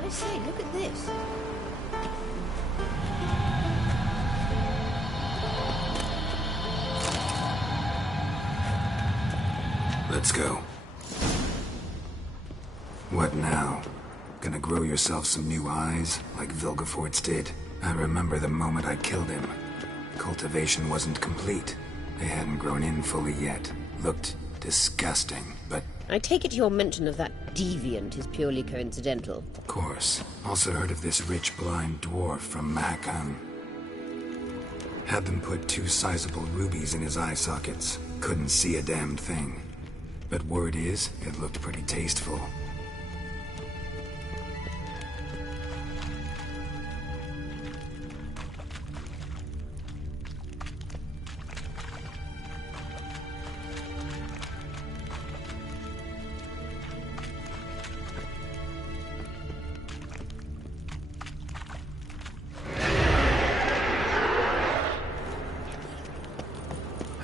I say, look at this. Let's go. What now? Gonna grow yourself some new eyes, like Vilgefortz did? I remember the moment I killed him. Cultivation wasn't complete. They hadn't grown in fully yet. Looked disgusting, but... I take it your mention of that deviant is purely coincidental. Of course. Also heard of this rich blind dwarf from Mahakam. Had them put 2 sizable rubies in his eye sockets. Couldn't see a damned thing. But word is, it looked pretty tasteful.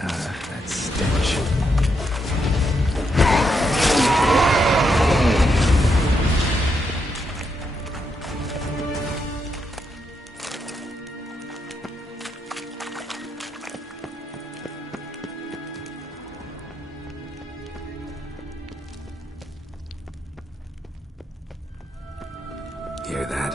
That stench. Hear that?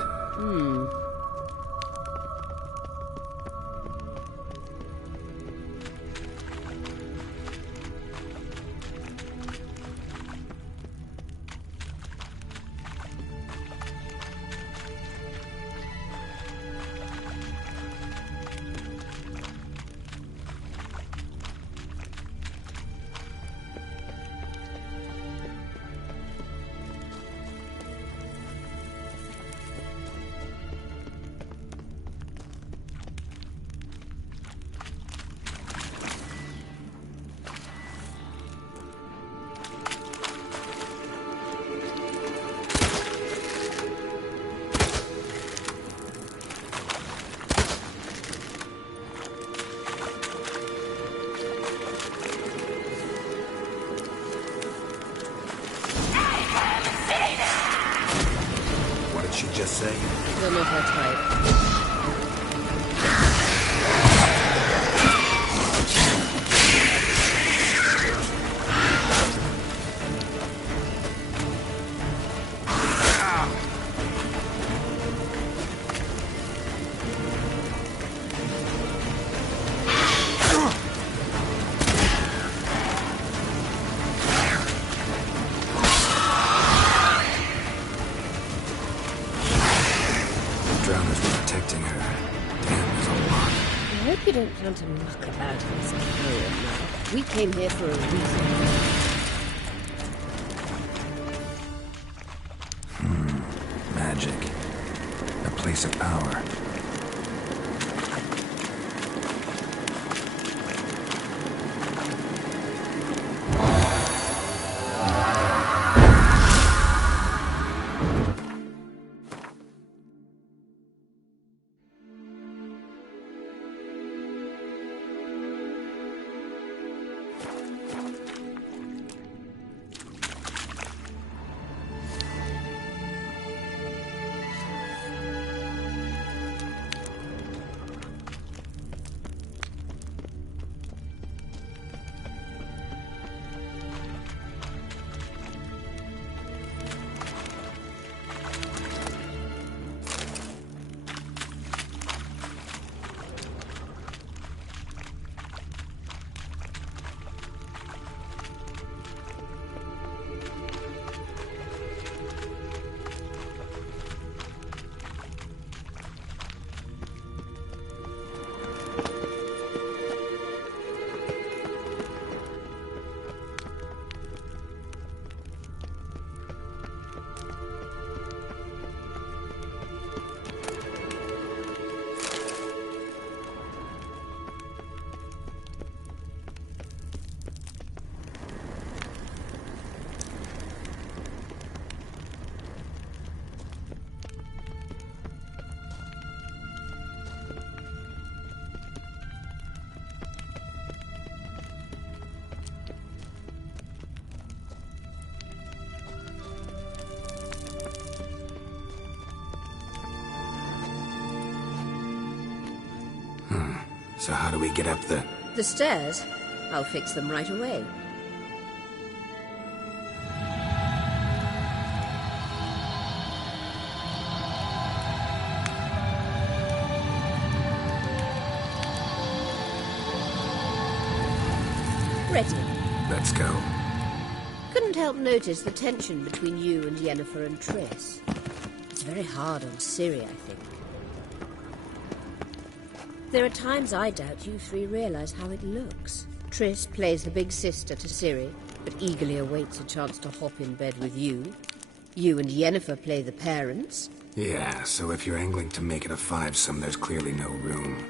What did she just say? You're not her type. Drowners were protecting her. Damn, there's a lot. I hope you don't plan to muck about in this carrion now. We came here for a reason. Magic. A place of power. So how do we get up the... The stairs? I'll fix them right away. Ready. Let's go. Couldn't help notice the tension between you and Yennefer and Triss. It's very hard on Ciri, I think. There are times I doubt you three realize how it looks. Triss plays the big sister to Ciri, but eagerly awaits a chance to hop in bed with you. You and Yennefer play the parents. Yeah, so if you're angling to make it a five-some, there's clearly no room.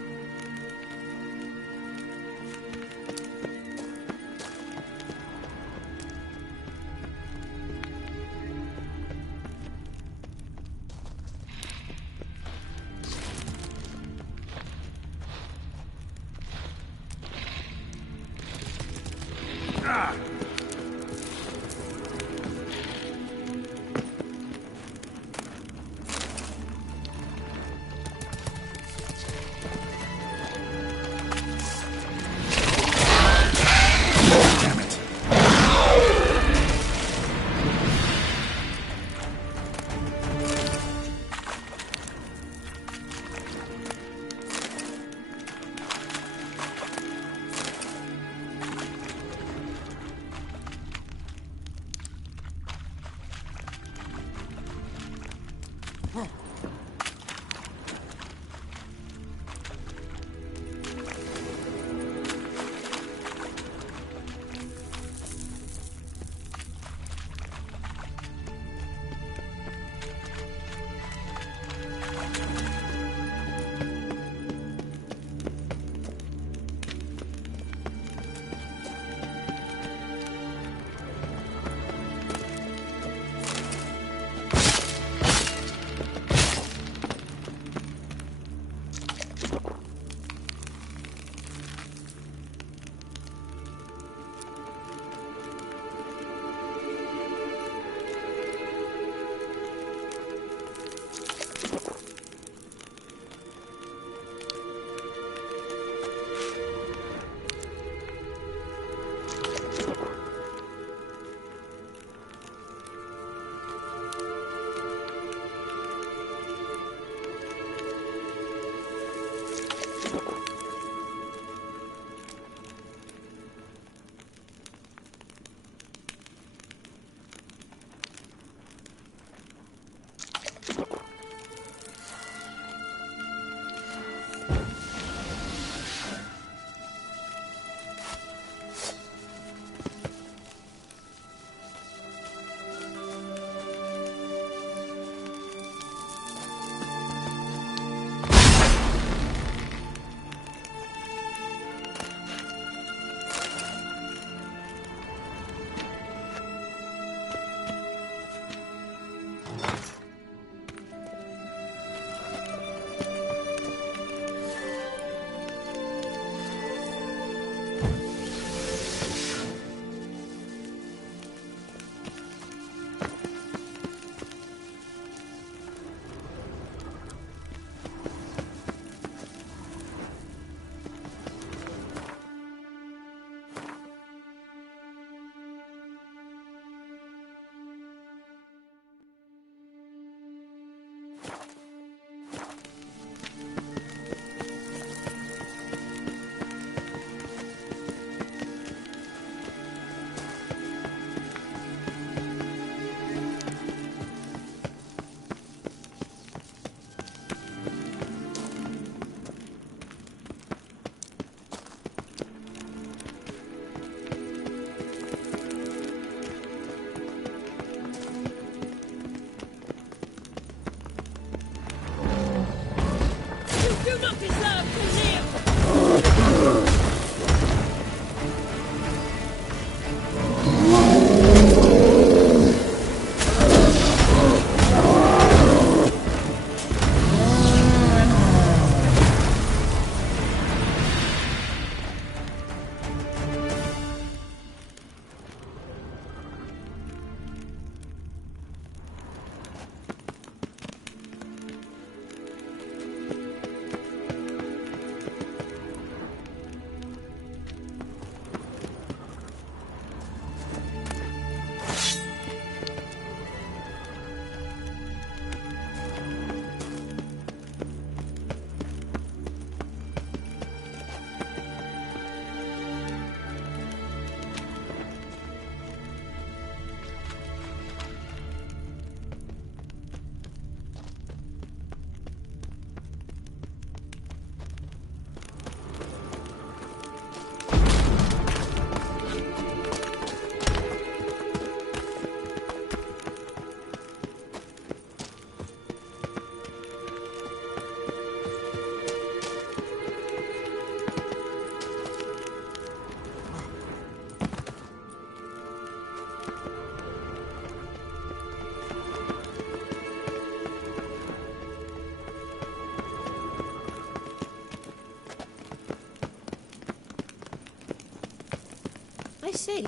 I say,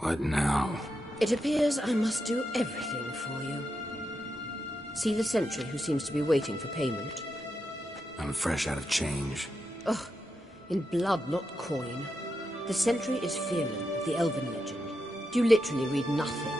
What now? it appears I must do everything for you. See the sentry who seems to be waiting for payment? I'm fresh out of change. Ugh, in blood, not coin. The sentry is Fierlin of the Elven legend. You literally read nothing.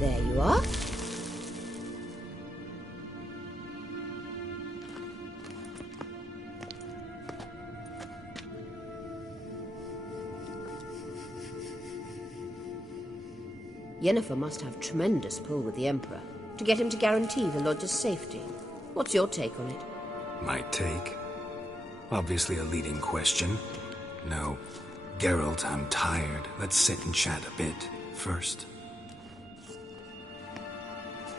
There you are. Yennefer must have tremendous pull with the Emperor to get him to guarantee the Lodge's safety. What's your take on it? My take? Obviously a leading question. No. Geralt, I'm tired. Let's sit and chat a bit first.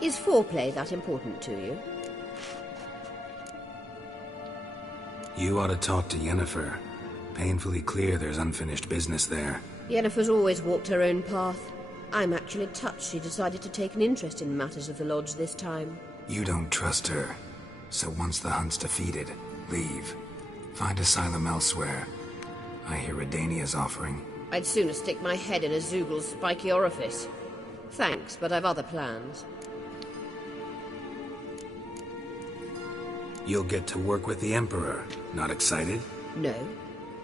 Is foreplay that important to you? You ought to talk to Yennefer. Painfully clear there's unfinished business there. Yennefer's always walked her own path. I'm actually touched she decided to take an interest in matters of the Lodge this time. You don't trust her. So once the hunt's defeated, leave. Find asylum elsewhere. I hear Redania's offering. I'd sooner stick my head in a Zoogl's spiky orifice. Thanks, but I've other plans. You'll get to work with the Emperor. Not excited? No.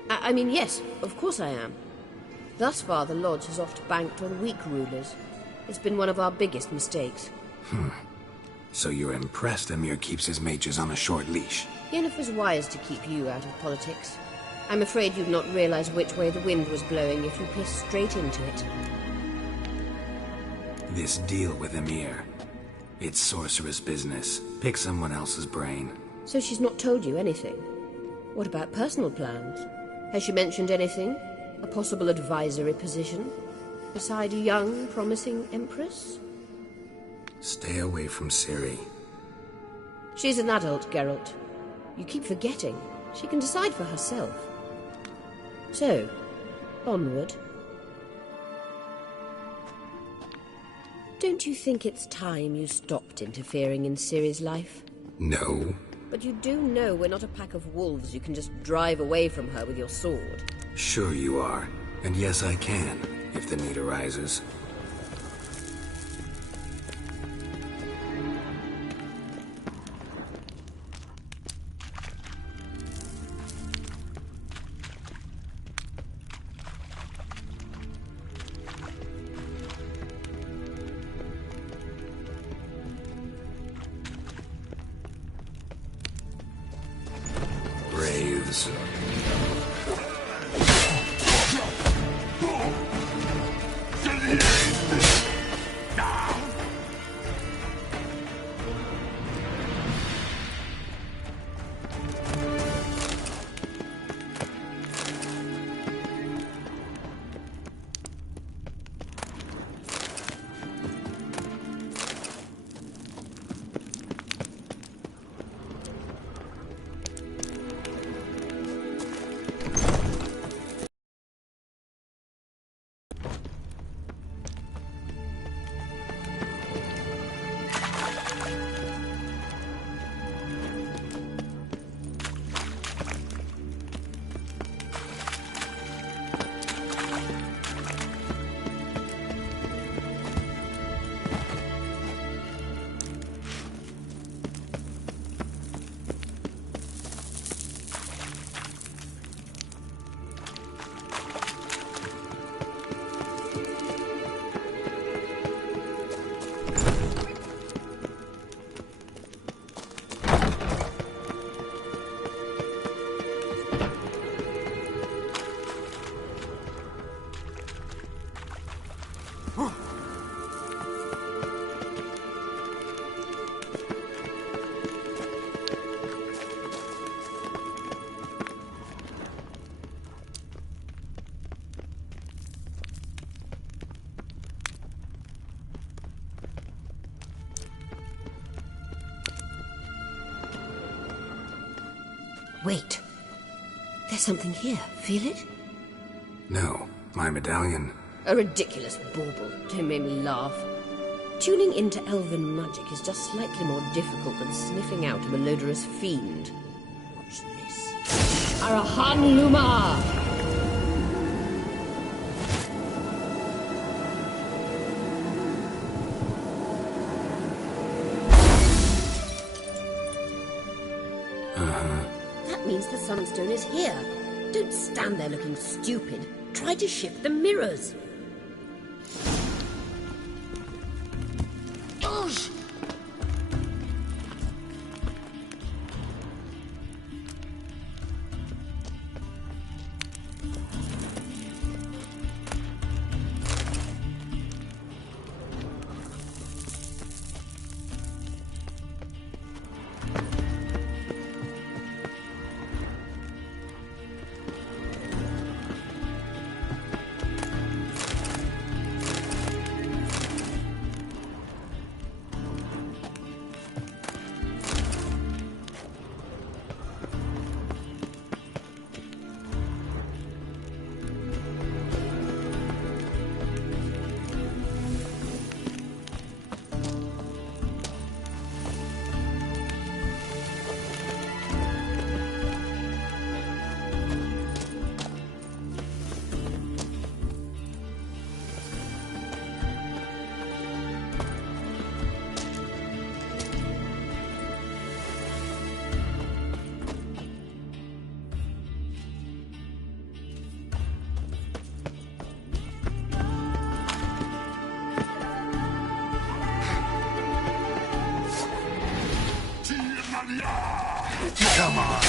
I mean, yes, of course I am. Thus far, the Lodge has oft banked on weak rulers. It's been one of our biggest mistakes. So you're impressed Emir keeps his mages on a short leash? Yennefer's wise to keep you out of politics. I'm afraid you'd not realize which way the wind was blowing if you pissed straight into it. This deal with Emir. It's sorceress business. Pick someone else's brain. So she's not told you anything? What about personal plans? Has she mentioned anything? A possible advisory position? Beside a young, promising empress? Stay away from Ciri. She's an adult, Geralt. You keep forgetting. She can decide for herself. So, onward. Don't you think it's time you stopped interfering in Ciri's life? No. But you do know we're not a pack of wolves you can just drive away from her with your sword. Sure you are. And yes, I can, if the need arises. Braves. Wait. There's something here. Feel it? No, my medallion. A ridiculous bauble. Don't make me laugh. Tuning into elven magic is just slightly more difficult than sniffing out a malodorous fiend. Watch this. Arahan Luma! That means the Sunstone is here. Don't stand there looking stupid. Try to shift the mirrors. Gosh! Come on.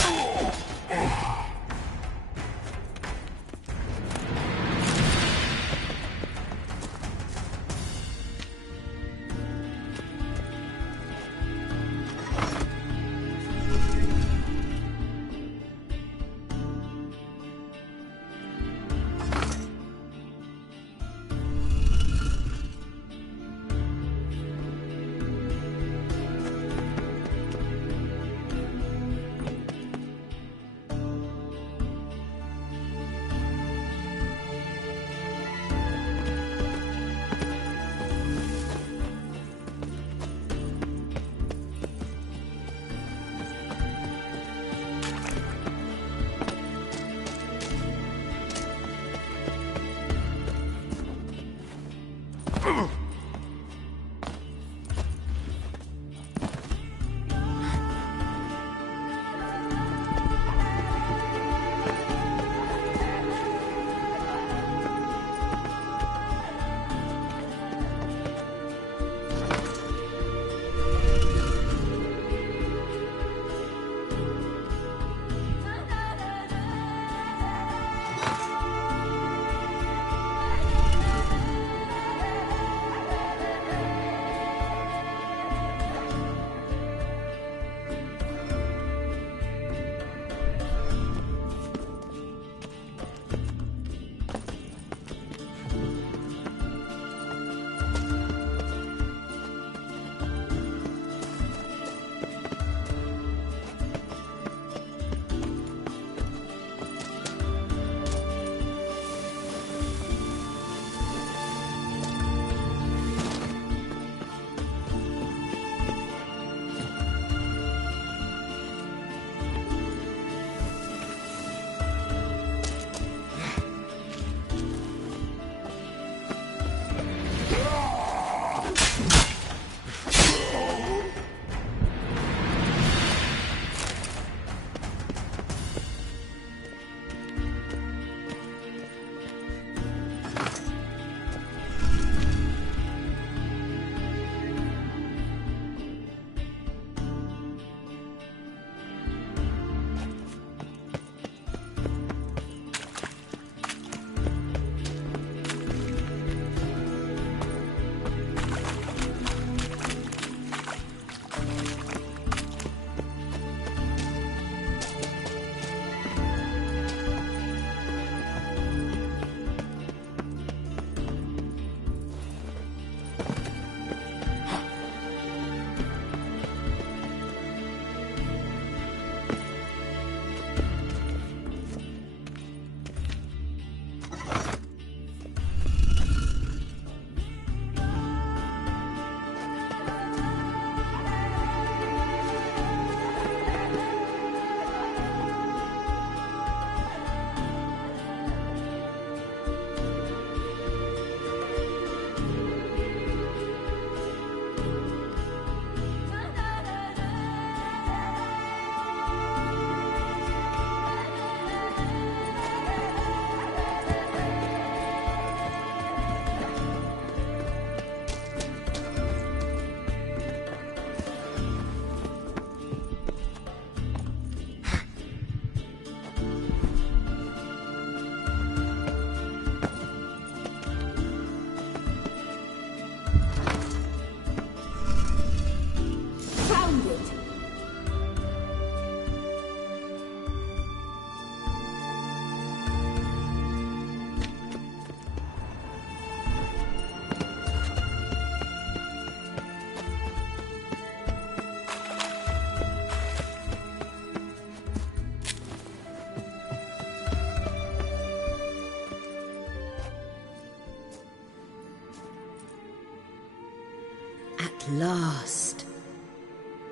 last.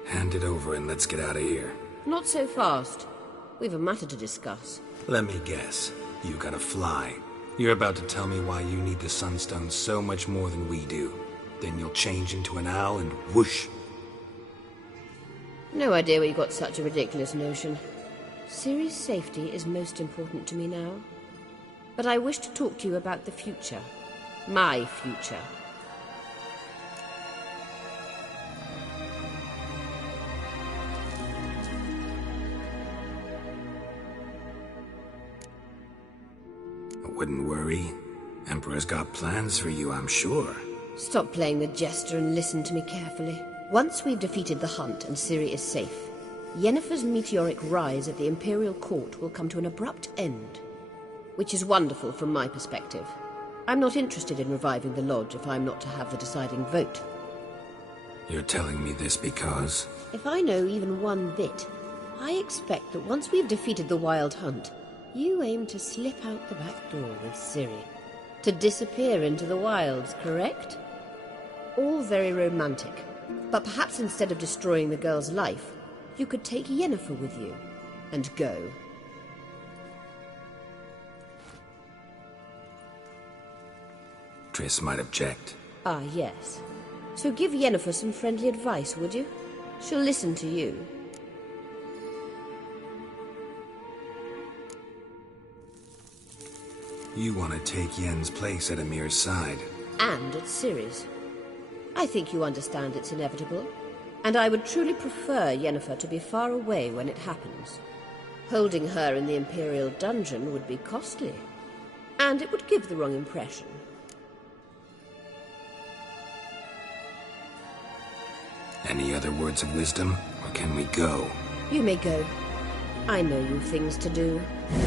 Hand it over and let's get out of here. Not so fast. We've a matter to discuss. Let me guess. You gotta fly. You're about to tell me why you need the Sunstone so much more than we do. Then you'll change into an owl and whoosh. No idea where you got such a ridiculous notion. Ciri's safety is most important to me now. But I wish to talk to you about the future. My future. Wouldn't worry. Emperor's got plans for you, I'm sure. Stop playing the jester and listen to me carefully. Once we've defeated the hunt and Ciri is safe, Yennefer's meteoric rise at the Imperial Court will come to an abrupt end. Which is wonderful from my perspective. I'm not interested in reviving the Lodge if I'm not to have the deciding vote. You're telling me this because... If I know even one bit, I expect that once we've defeated the Wild Hunt, you aim to slip out the back door with Ciri. To disappear into the wilds, correct? All very romantic. But perhaps instead of destroying the girl's life, you could take Yennefer with you, and go. Triss might object. Ah, yes. So give Yennefer some friendly advice, would you? She'll listen to you. You want to take Yen's place at Amir's side. And at Ciri's. I think you understand it's inevitable. And I would truly prefer Yennefer to be far away when it happens. Holding her in the Imperial dungeon would be costly. And it would give the wrong impression. Any other words of wisdom, or can we go? You may go. I know you've things to do. I will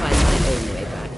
find my own way back.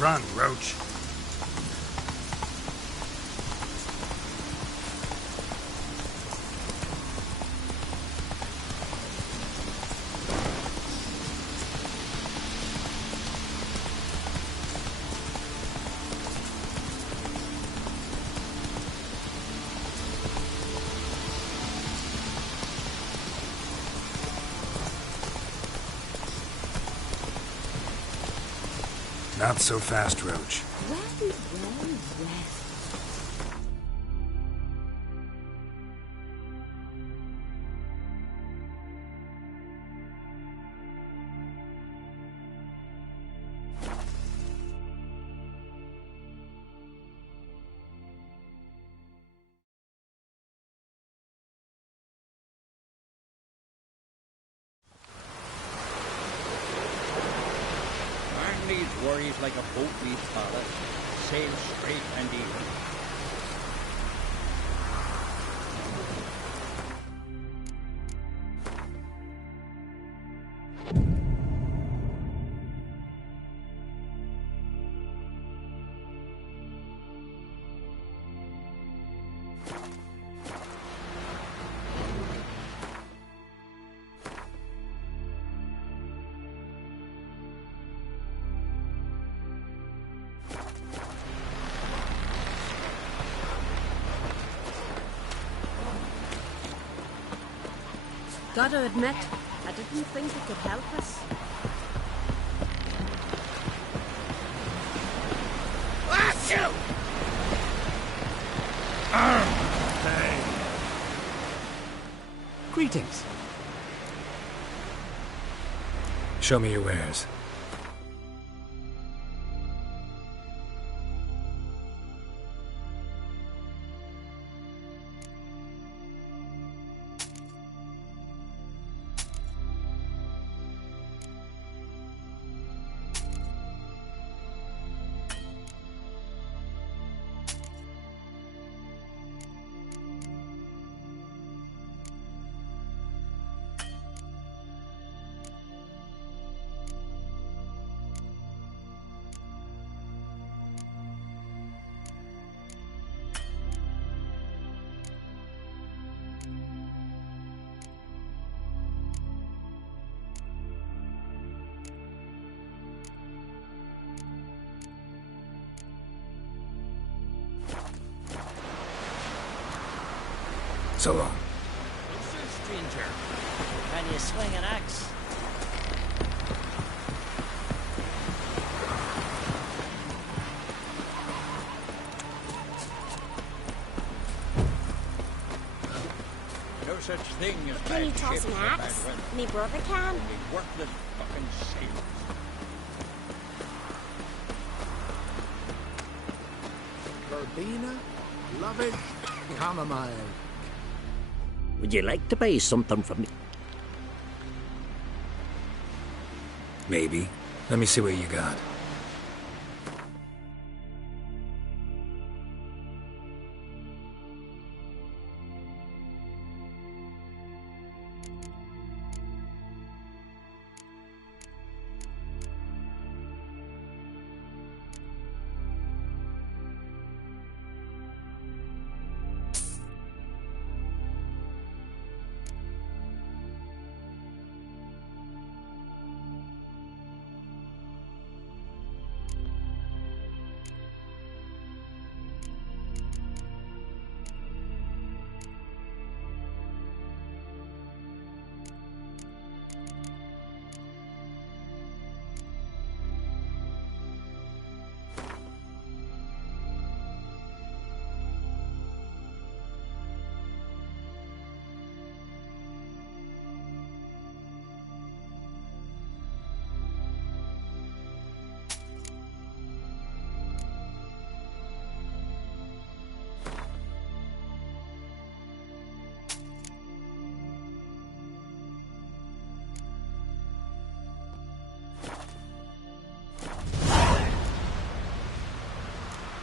Run, Roach. Not so fast, Roach. Well, well, well. Needs worries like a boat needs ballast. Sail straight and even. Gotta admit, I didn't think it could help us. Achoo! Hey. Greetings. Show me your wares. So long. Sir, stranger. Can you swing an axe? No such thing as Can bad you toss ships an or bad axe? weather. Me brother can. Only worthless fucking sailors. Verbena, lovage, chamomile. Would you like to buy something from me? Maybe. Let me see what you got.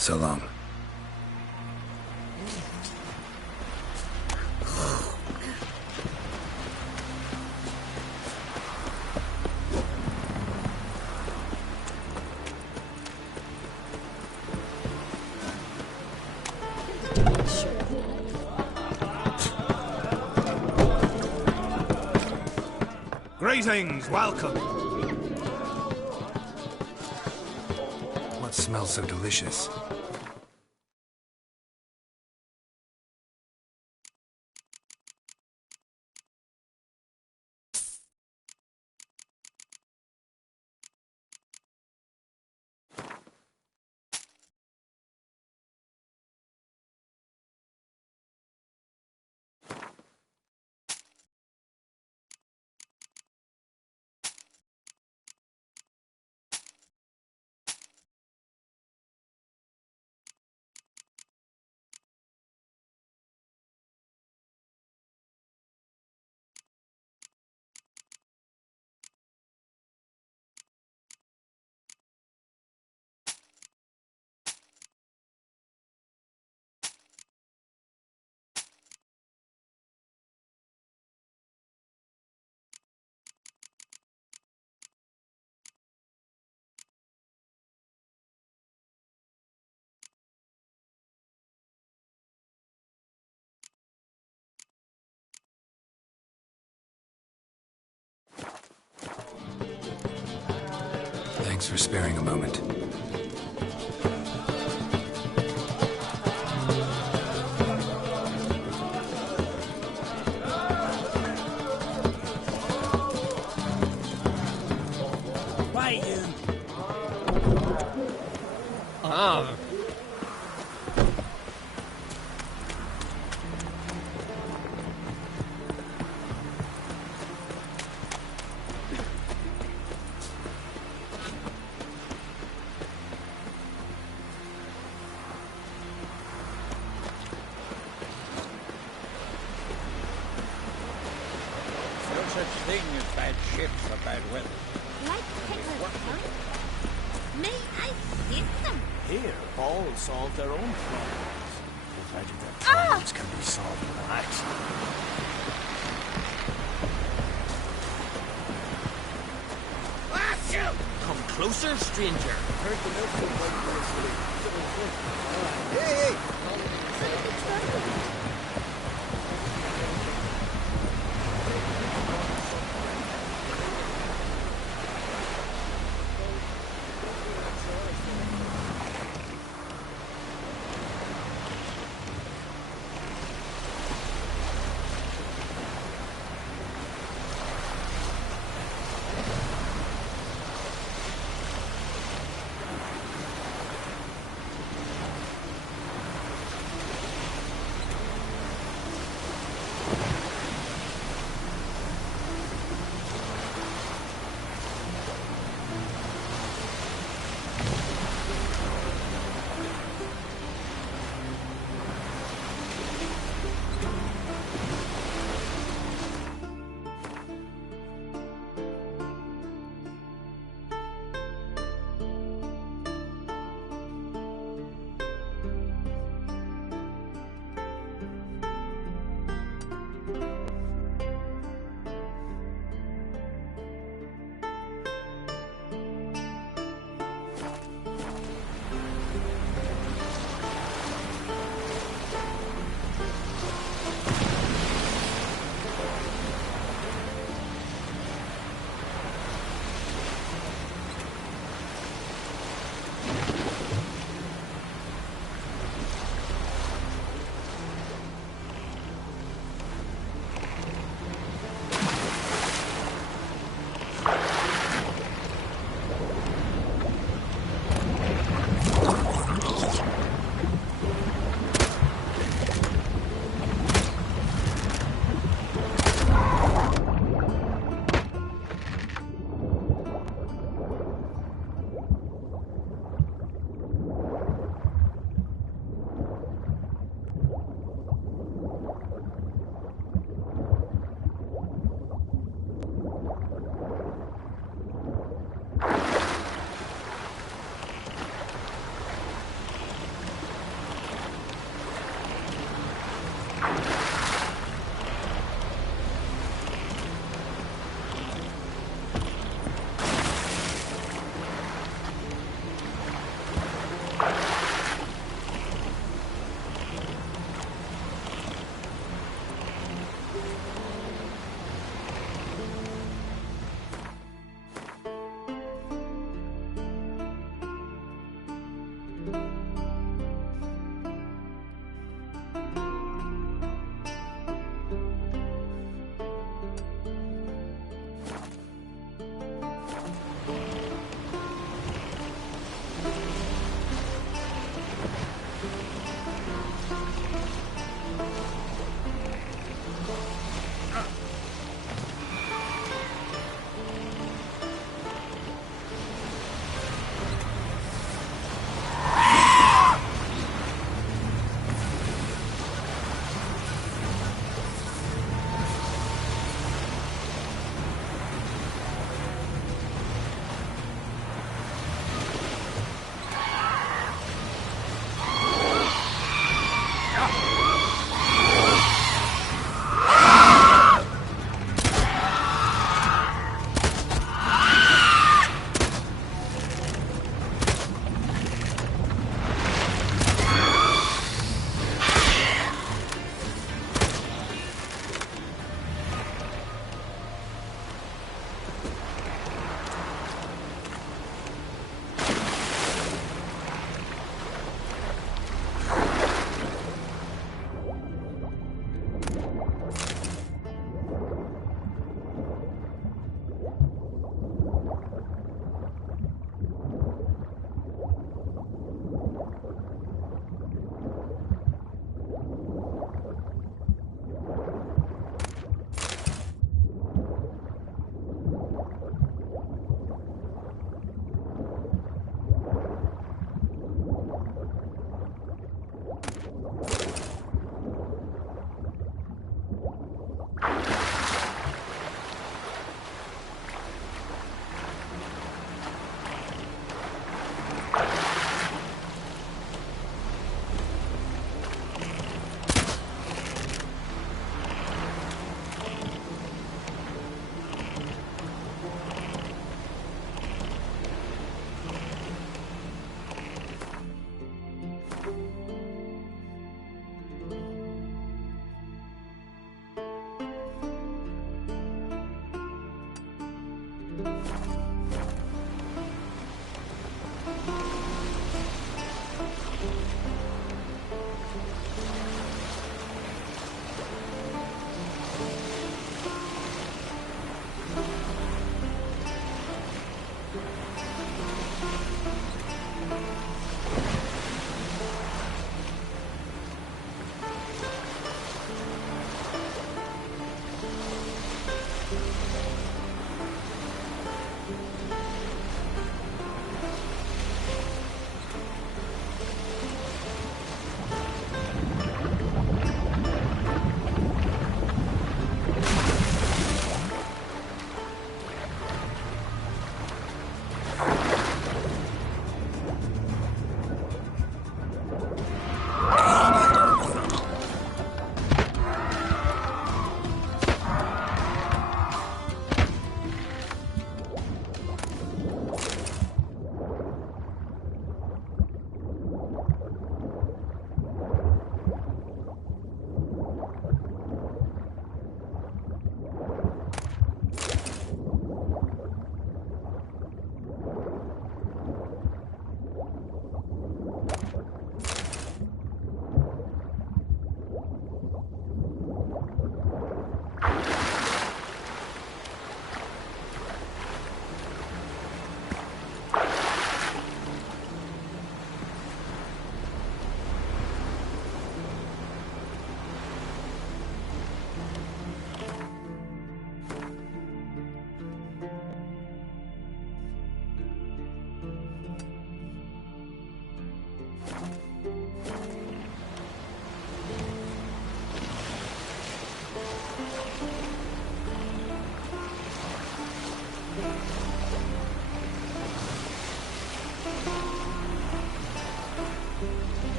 So long. Greetings, welcome. What smells so delicious? Thanks for sparing a moment. Why you? Ah. No such thing as bad ships or bad weather. Like pickled, huh? May I hit them? Here, all solve their own problems. Provided their problems can be solved with an axe. Come closer, stranger. Heard the milkman waiting Hey, hey!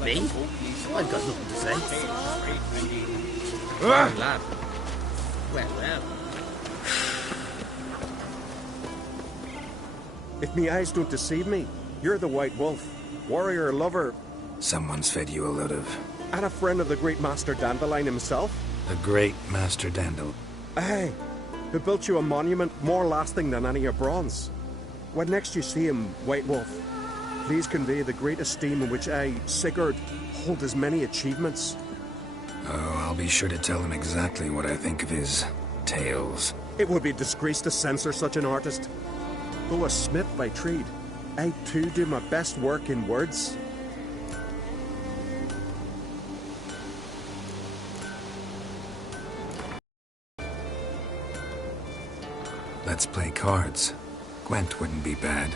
Me? I've got nothing to say. Lad. Well. If me eyes don't deceive me, you're the White Wolf, warrior, lover, Someone's fed you a load of... and a friend of the great Master Dandelion himself. The great Master Dandel. Aye, who built you a monument more lasting than any of bronze. When next you see him, White Wolf, please convey the great esteem in which I, Sigurd, hold his many achievements. Oh, I'll be sure to tell him exactly what I think of his tales. It would be a disgrace to censor such an artist. Though a smith by trade, I too do my best work in words. Let's play cards. Gwent wouldn't be bad.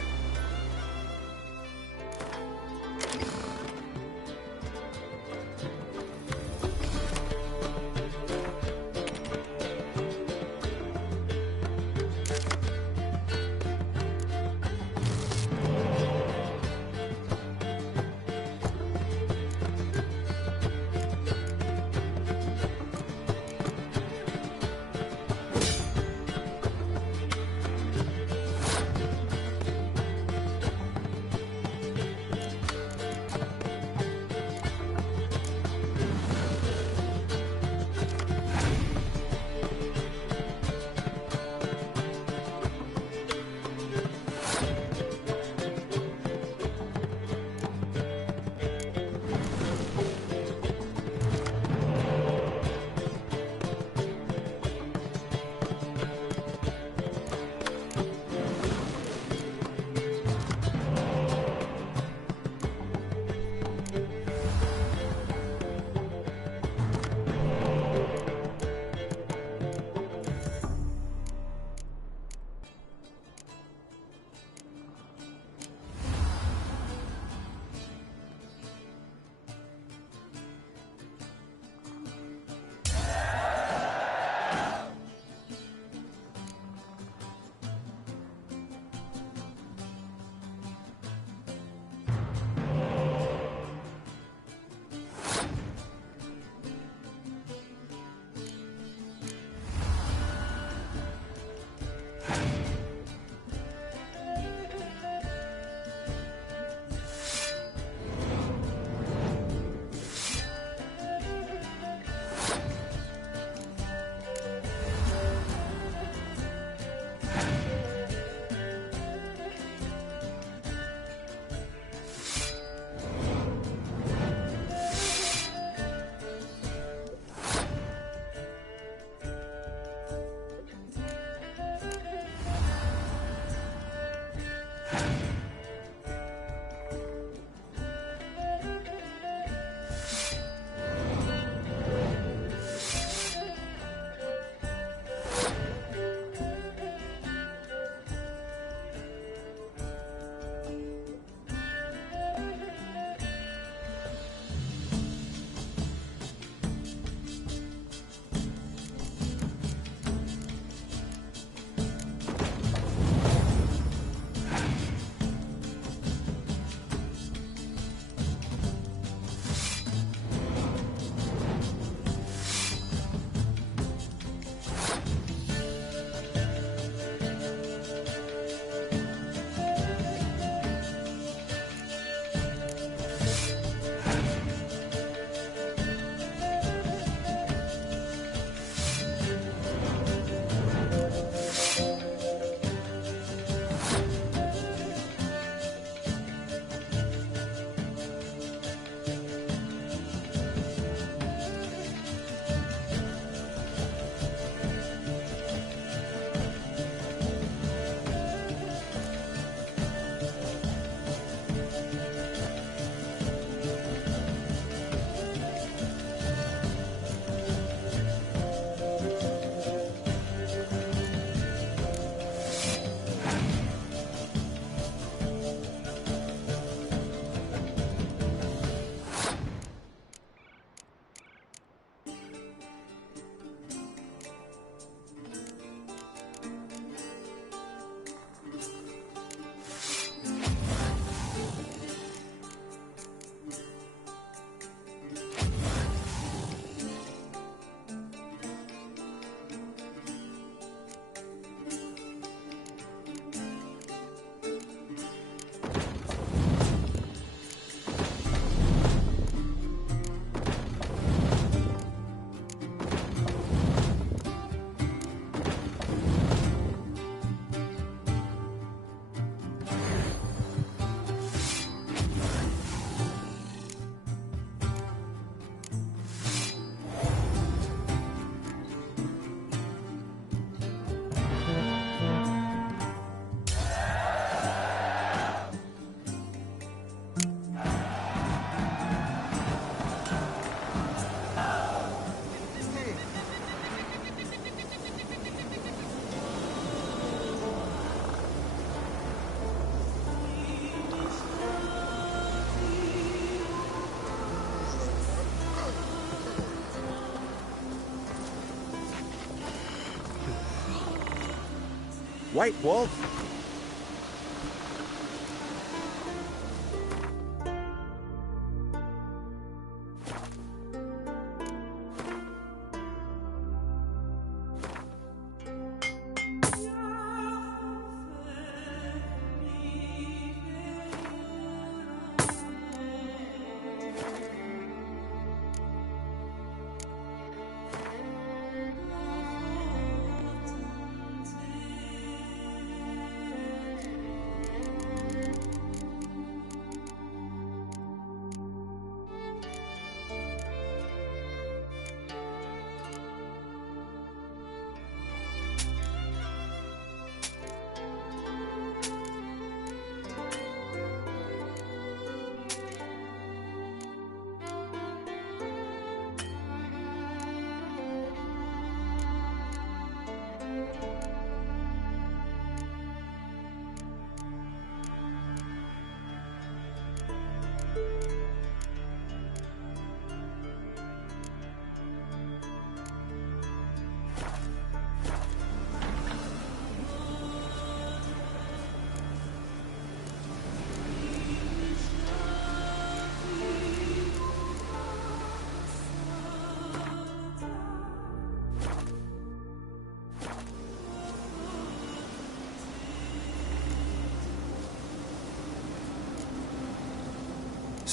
White Wolf?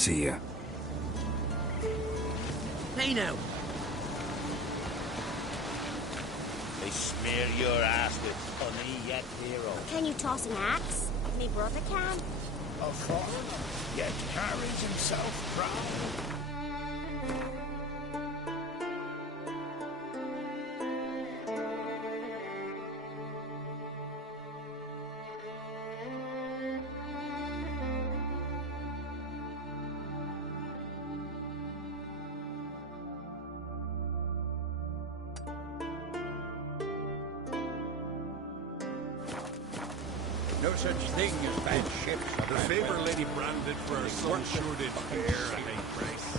See ya. Hey now. They smear your ass with honey yet, hero. Can you toss an axe? Me brother can. A foreigner, yet carries himself proud. No such thing as bad ships. The favor Lady Brand did for her son sure did fair at a price.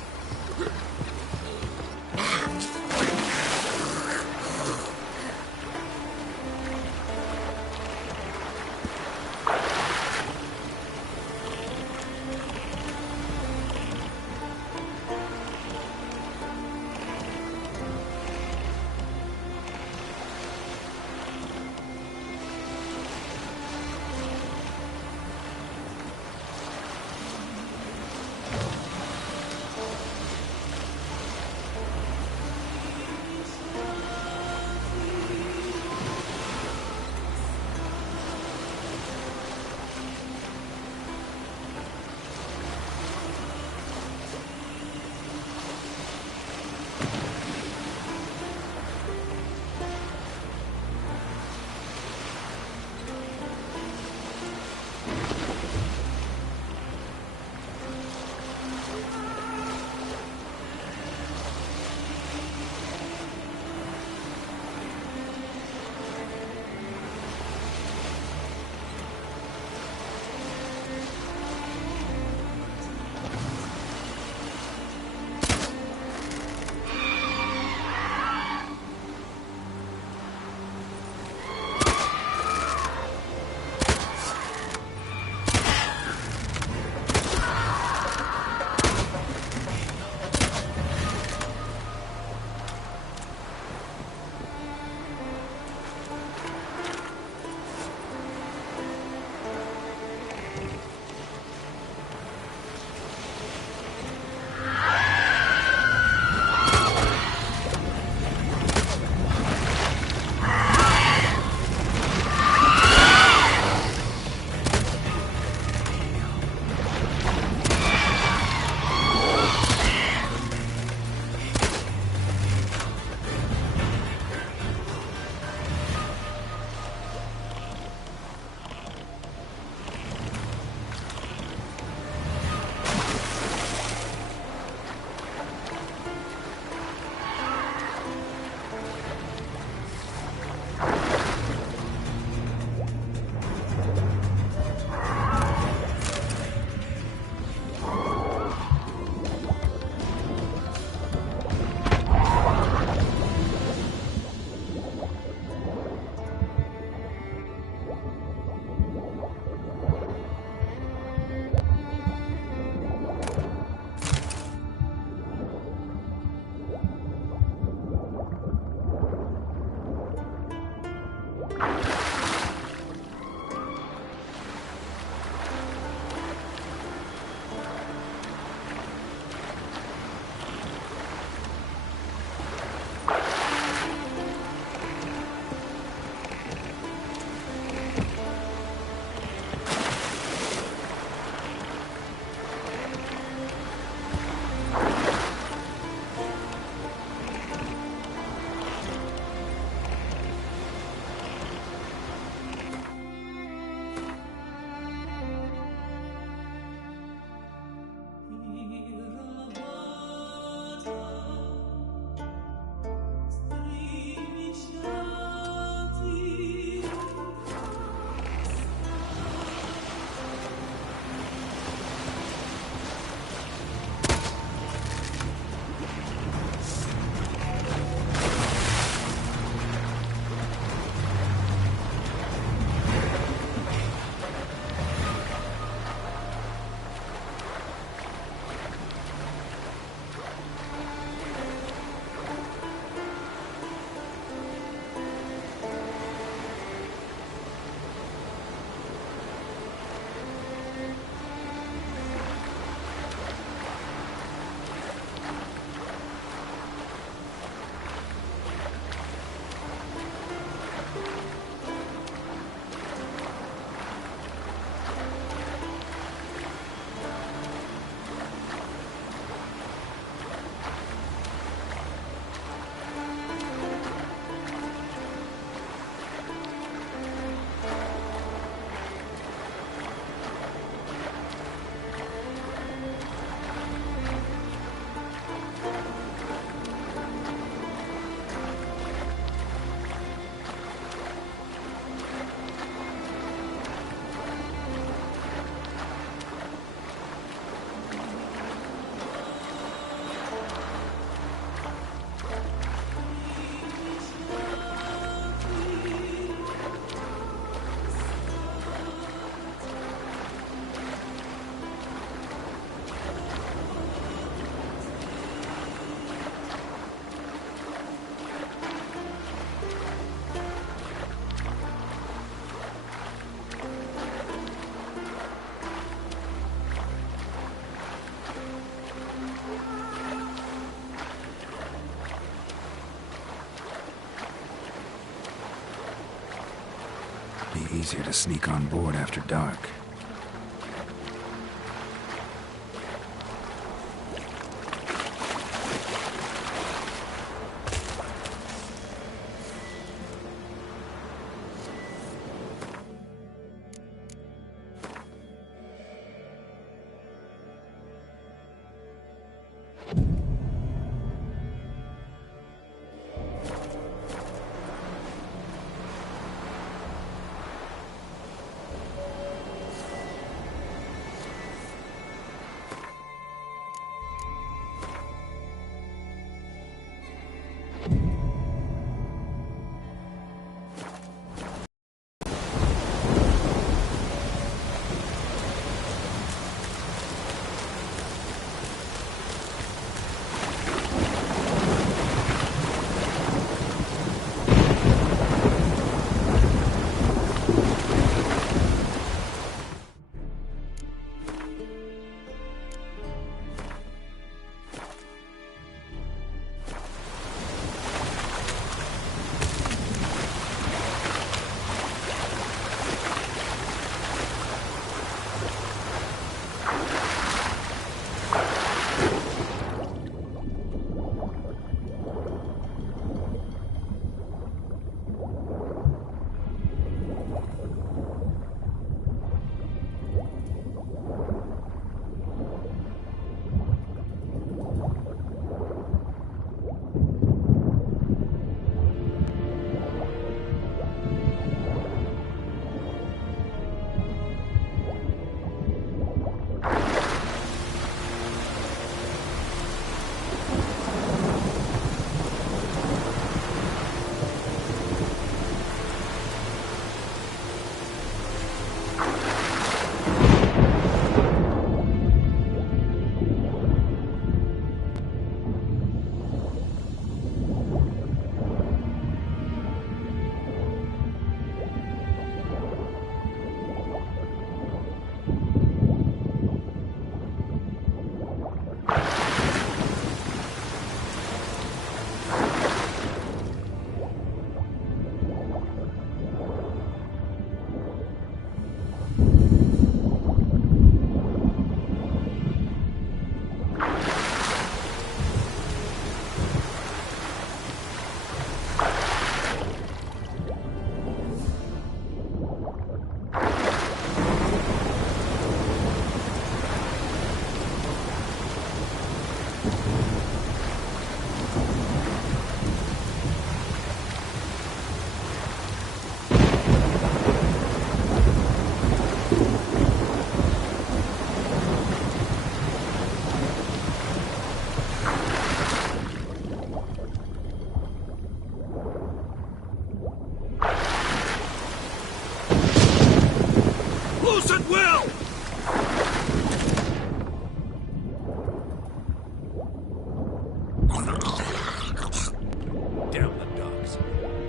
easier to sneak on board after dark.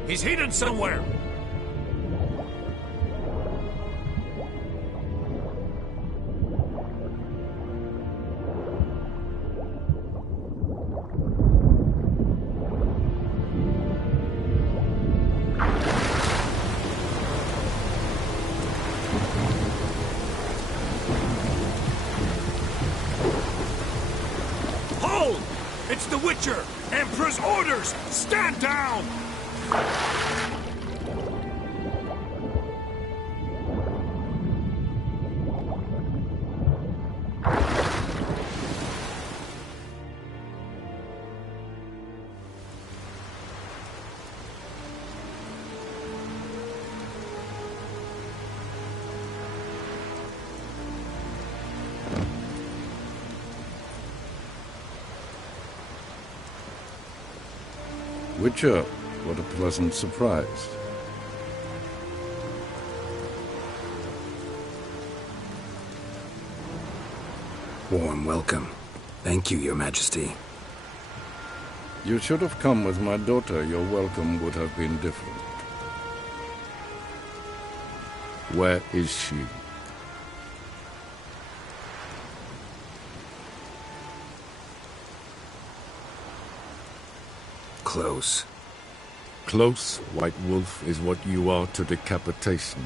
He's hidden somewhere! Hold! It's the Witcher! Emperor's orders! Stand down! Witcher, what a pleasant surprise. Warm welcome. Thank you, Your Majesty. You should have come with my daughter. Your welcome would have been different. Where is she? Close. Close, White Wolf, is what you are to decapitation.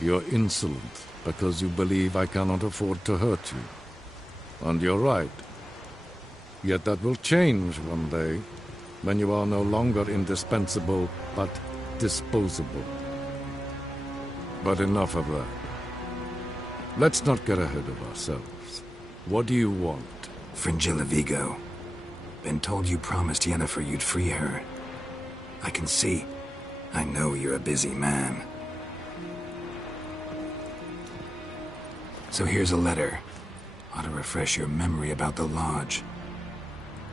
You're insolent because you believe I cannot afford to hurt you. And you're right. Yet that will change one day, when you are no longer indispensable, but disposable. But enough of that. Let's not get ahead of ourselves. What do you want? Fringilla Vigo. Been told you promised Yennefer you'd free her. I can see. I know you're a busy man. So here's a letter. Ought to refresh your memory about the Lodge.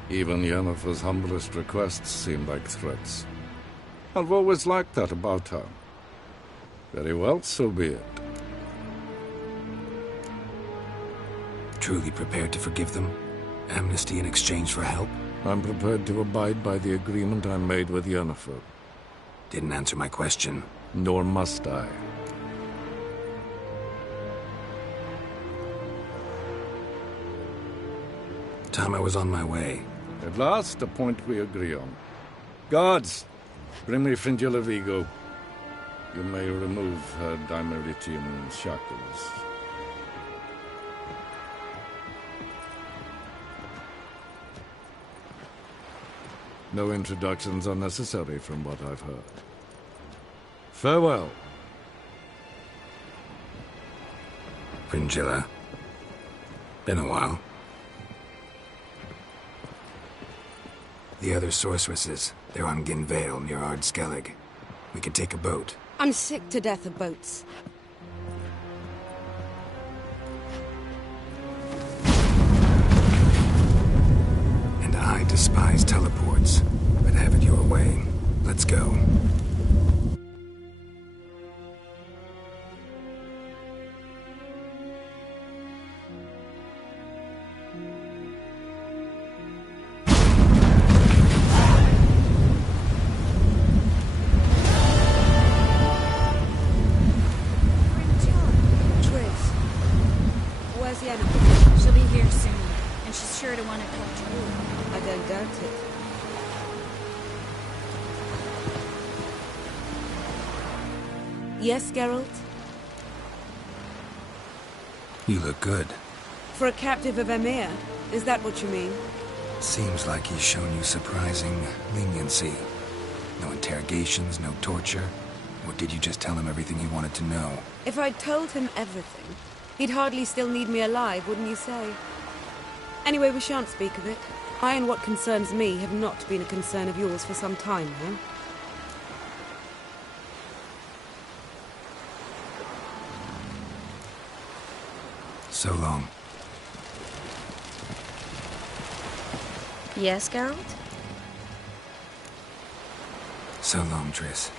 Even Yennefer's humblest requests seem like threats. I've always liked that about her. Very well, so be it. Truly prepared to forgive them? Amnesty in exchange for help? I'm prepared to abide by the agreement I made with Yennefer. Didn't answer my question. Nor must I. Time I was on my way. At last, a point we agree on. Guards, bring me Fringilla Vigo. You may remove her Dimeritian shackles. No introductions are necessary from what I've heard. Farewell. Fringilla. Been a while. The other sorceresses, they're on Ginvale near Ard Skellig. We could take a boat. I'm sick to death of boats. And I despise teleports, but have it your way. Let's go. She'll be here soon, and she's sure to want to talk to you. I don't doubt it. Yes, Geralt? You look good. For a captive of Emir, is that what you mean? Seems like he's shown you surprising leniency. No interrogations, no torture. Or did you just tell him everything he wanted to know? If I'd told him everything, he'd hardly still need me alive, wouldn't you say? Anyway, we shan't speak of it. I and what concerns me have not been a concern of yours for some time now. So long. Yes, Geralt? So long, Triss.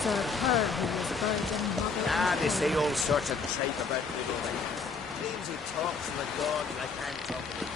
For her who was virgin mother. They say all sorts of tripe about little like claims he talks to the gods I can't talk to them.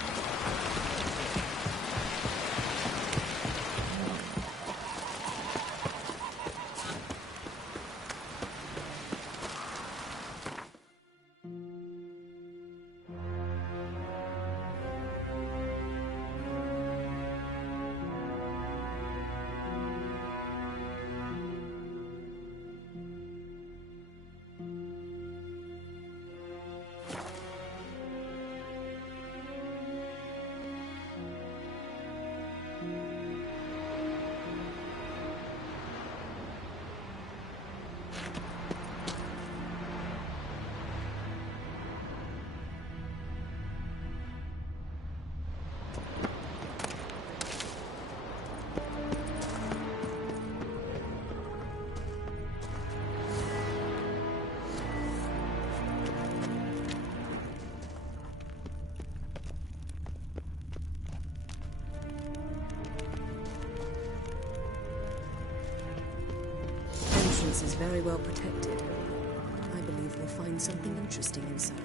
place is very well protected. I believe we'll find something interesting inside.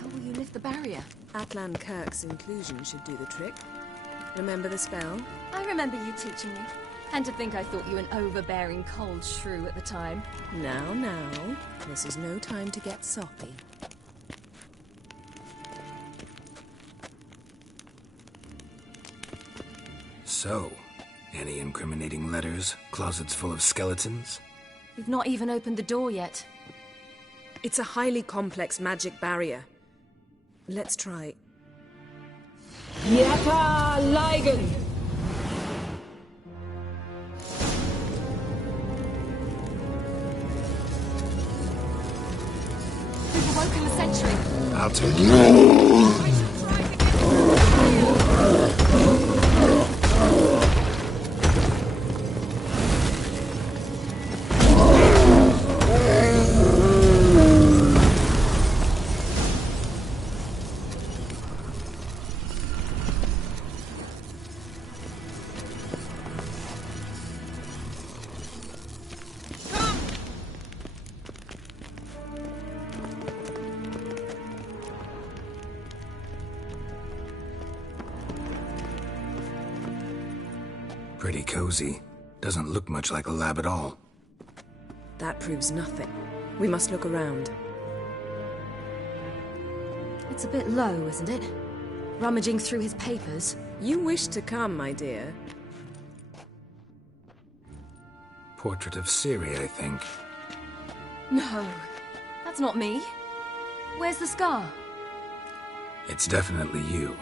How will you lift the barrier? Atlan Kirk's inclusion should do the trick. Remember the spell? I remember you teaching me. And to think I thought you an overbearing cold shrew at the time. Now, this is no time to get soppy. So, any incriminating letters? Closets full of skeletons? We've not even opened the door yet. It's a highly complex magic barrier. Let's try. Yata Ligen! We've awoken the sentry. I'll take you. Pretty cozy. Doesn't look much like a lab at all. That proves nothing. We must look around. It's a bit low, isn't it? Rummaging through his papers. You wish to come, my dear. Portrait of Ciri, I think. No, that's not me. Where's the scar? It's definitely you.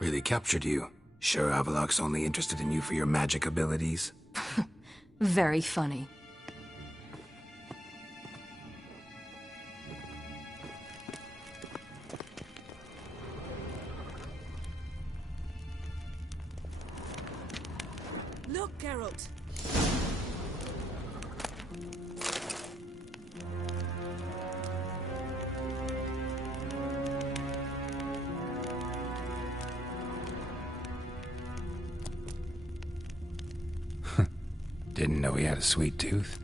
Really captured you. Sure Avallac'h's only interested in you for your magic abilities? Very funny. Look, Geralt! Didn't know he had a sweet tooth.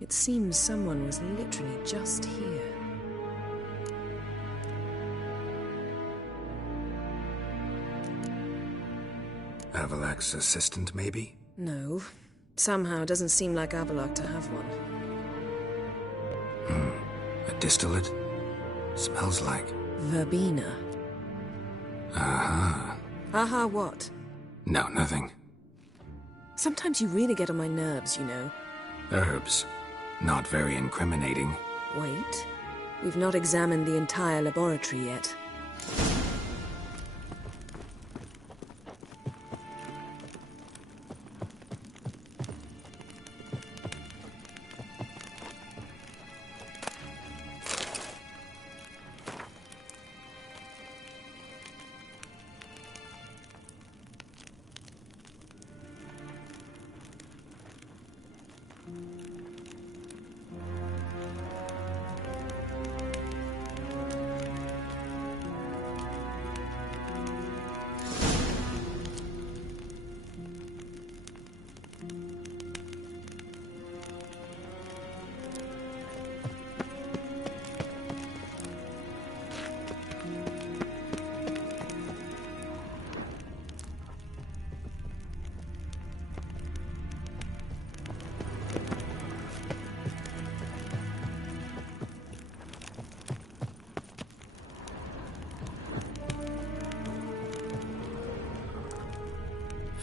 It seems someone was literally just here. Avallac'h's assistant, maybe? No. Somehow it doesn't seem like Avallac'h to have one. A distillate? Smells like... Verbena. Aha. Aha what? No, nothing. Sometimes you really get on my nerves, you know. Herbs. Not very incriminating. Wait. We've not examined the entire laboratory yet.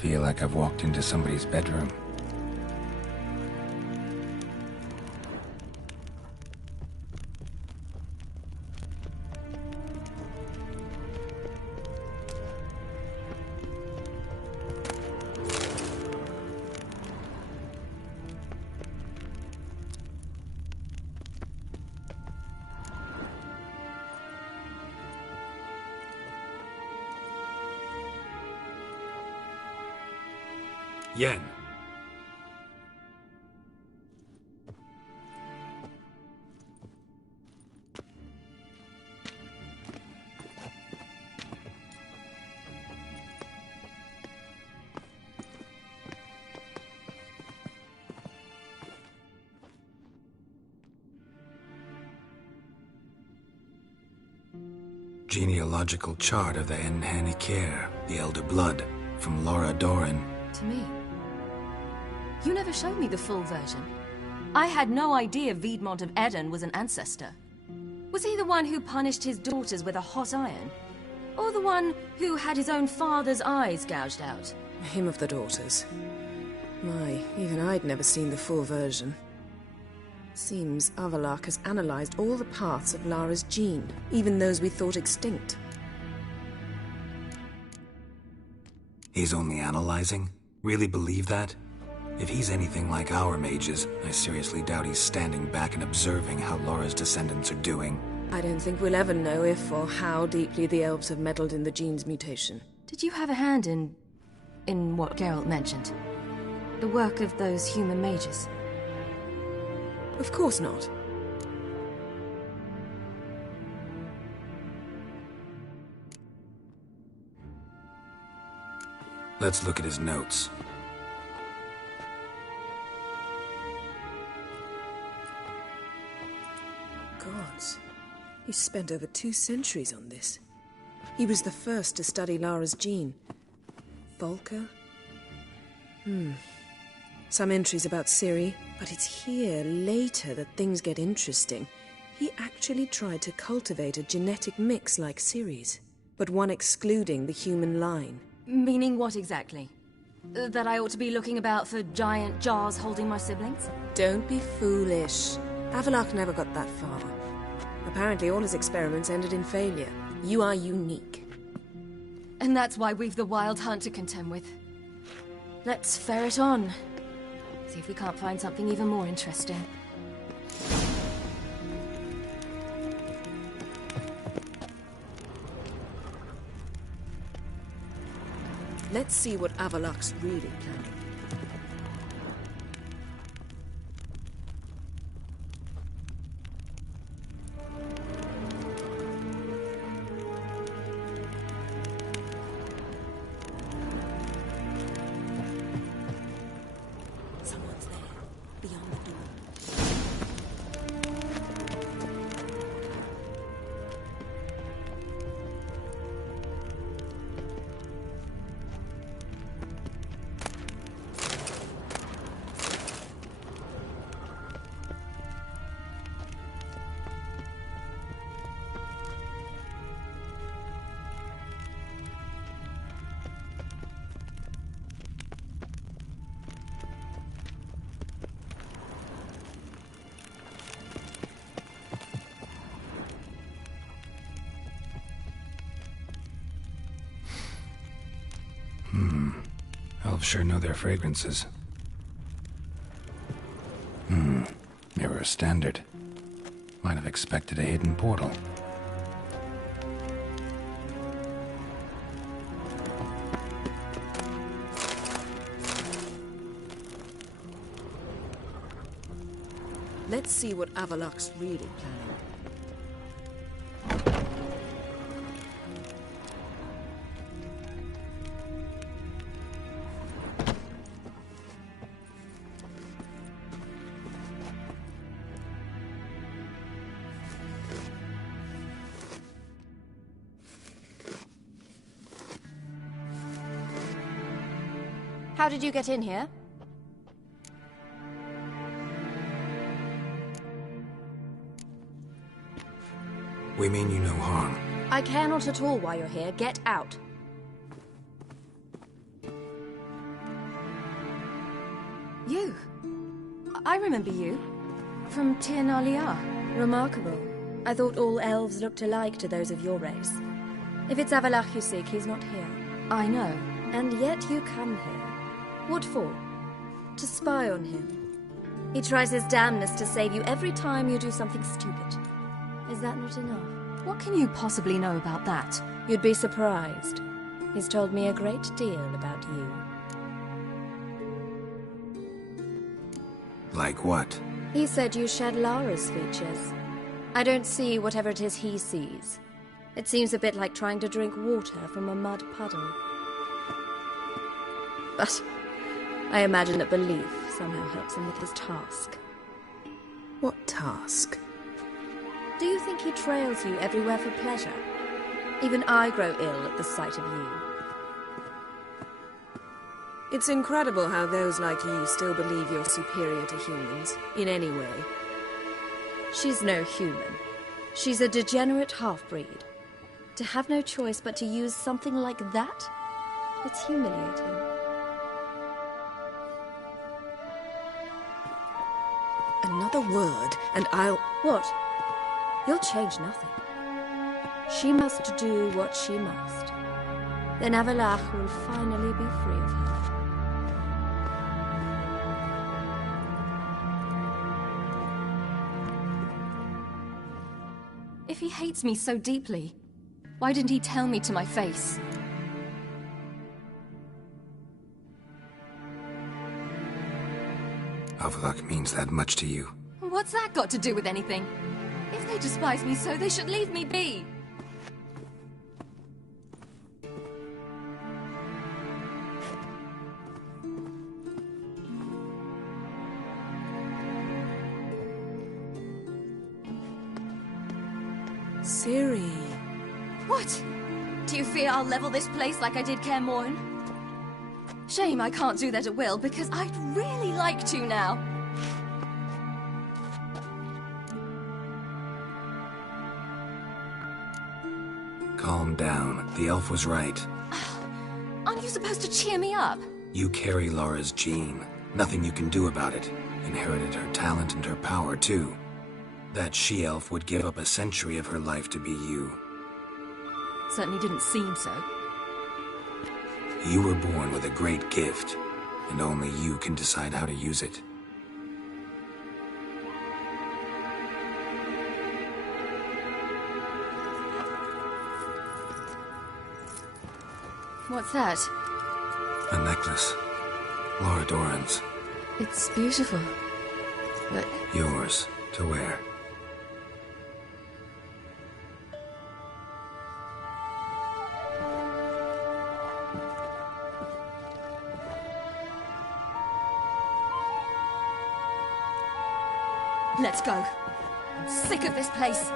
Feel like I've walked into somebody's bedroom. Yen. Genealogical chart of the Enhanikir, the Elder Blood, from Laura Doran. To me. You never showed me the full version. I had no idea Viedmont of Eden was an ancestor. Was he the one who punished his daughters with a hot iron? Or the one who had his own father's eyes gouged out? Him of the daughters. My, even I'd never seen the full version. Seems Avallac'h has analyzed all the paths of Lara's gene, even those we thought extinct. He's only analyzing? Really believe that? If he's anything like our mages, I seriously doubt he's standing back and observing how Laura's descendants are doing. I don't think we'll ever know if or how deeply the elves have meddled in the gene's mutation. Did you have a hand in what Geralt mentioned? The work of those human mages? Of course not. Let's look at his notes. Gods. He spent over 2 centuries on this. He was the first to study Lara's gene. Volker? Some entries about Ciri, but it's here, later, that things get interesting. He actually tried to cultivate a genetic mix like Ciri's, but one excluding the human line. Meaning what exactly? That I ought to be looking about for giant jars holding my siblings? Don't be foolish. Avallac'h never got that far. Apparently all his experiments ended in failure. You are unique. And that's why we've the Wild Hunt to contend with. Let's ferret on. See if we can't find something even more interesting. Let's see what Avallac'h's really planning. Someone's there, beyond the door. Elves sure know their fragrances. Mirror standard. Might have expected a hidden portal. Let's see what Avallac'h's really planning. How did you get in here? We mean you no harm. I care not at all why you're here. Get out. You. I remember you. From Tir Nalia. Remarkable. I thought all elves looked alike to those of your race. If it's Avallac'h you seek, he's not here. I know. And yet you come here. What for? To spy on him. He tries his damnedest to save you every time you do something stupid. Is that not enough? What can you possibly know about that? You'd be surprised. He's told me a great deal about you. Like what? He said you shared Lara's features. I don't see whatever it is he sees. It seems a bit like trying to drink water from a mud puddle. But I imagine that belief somehow helps him with his task. What task? Do you think he trails you everywhere for pleasure? Even I grow ill at the sight of you. It's incredible how those like you still believe you're superior to humans, in any way. She's no human. She's a degenerate half-breed. To have no choice but to use something like that? It's humiliating. Another word, and I'll... What? You'll change nothing. She must do what she must. Then Avallac'h will finally be free of her. If he hates me so deeply, why didn't he tell me to my face? Avallac'h means that much to you. What's that got to do with anything? If they despise me so, they should leave me be. Ciri. What? Do you fear I'll level this place like I did Kaer Morhen? Shame I can't do that at will, because I'd really like to now. Calm down. The elf was right. Aren't you supposed to cheer me up? You carry Lara's gene. Nothing you can do about it. Inherited her talent and her power, too. That she-elf would give up a century of her life to be you. Certainly didn't seem so. You were born with a great gift, and only you can decide how to use it. What's that? A necklace. Lara Dorren's. It's beautiful, but... Yours, to wear. Let's go. I'm sick of this place.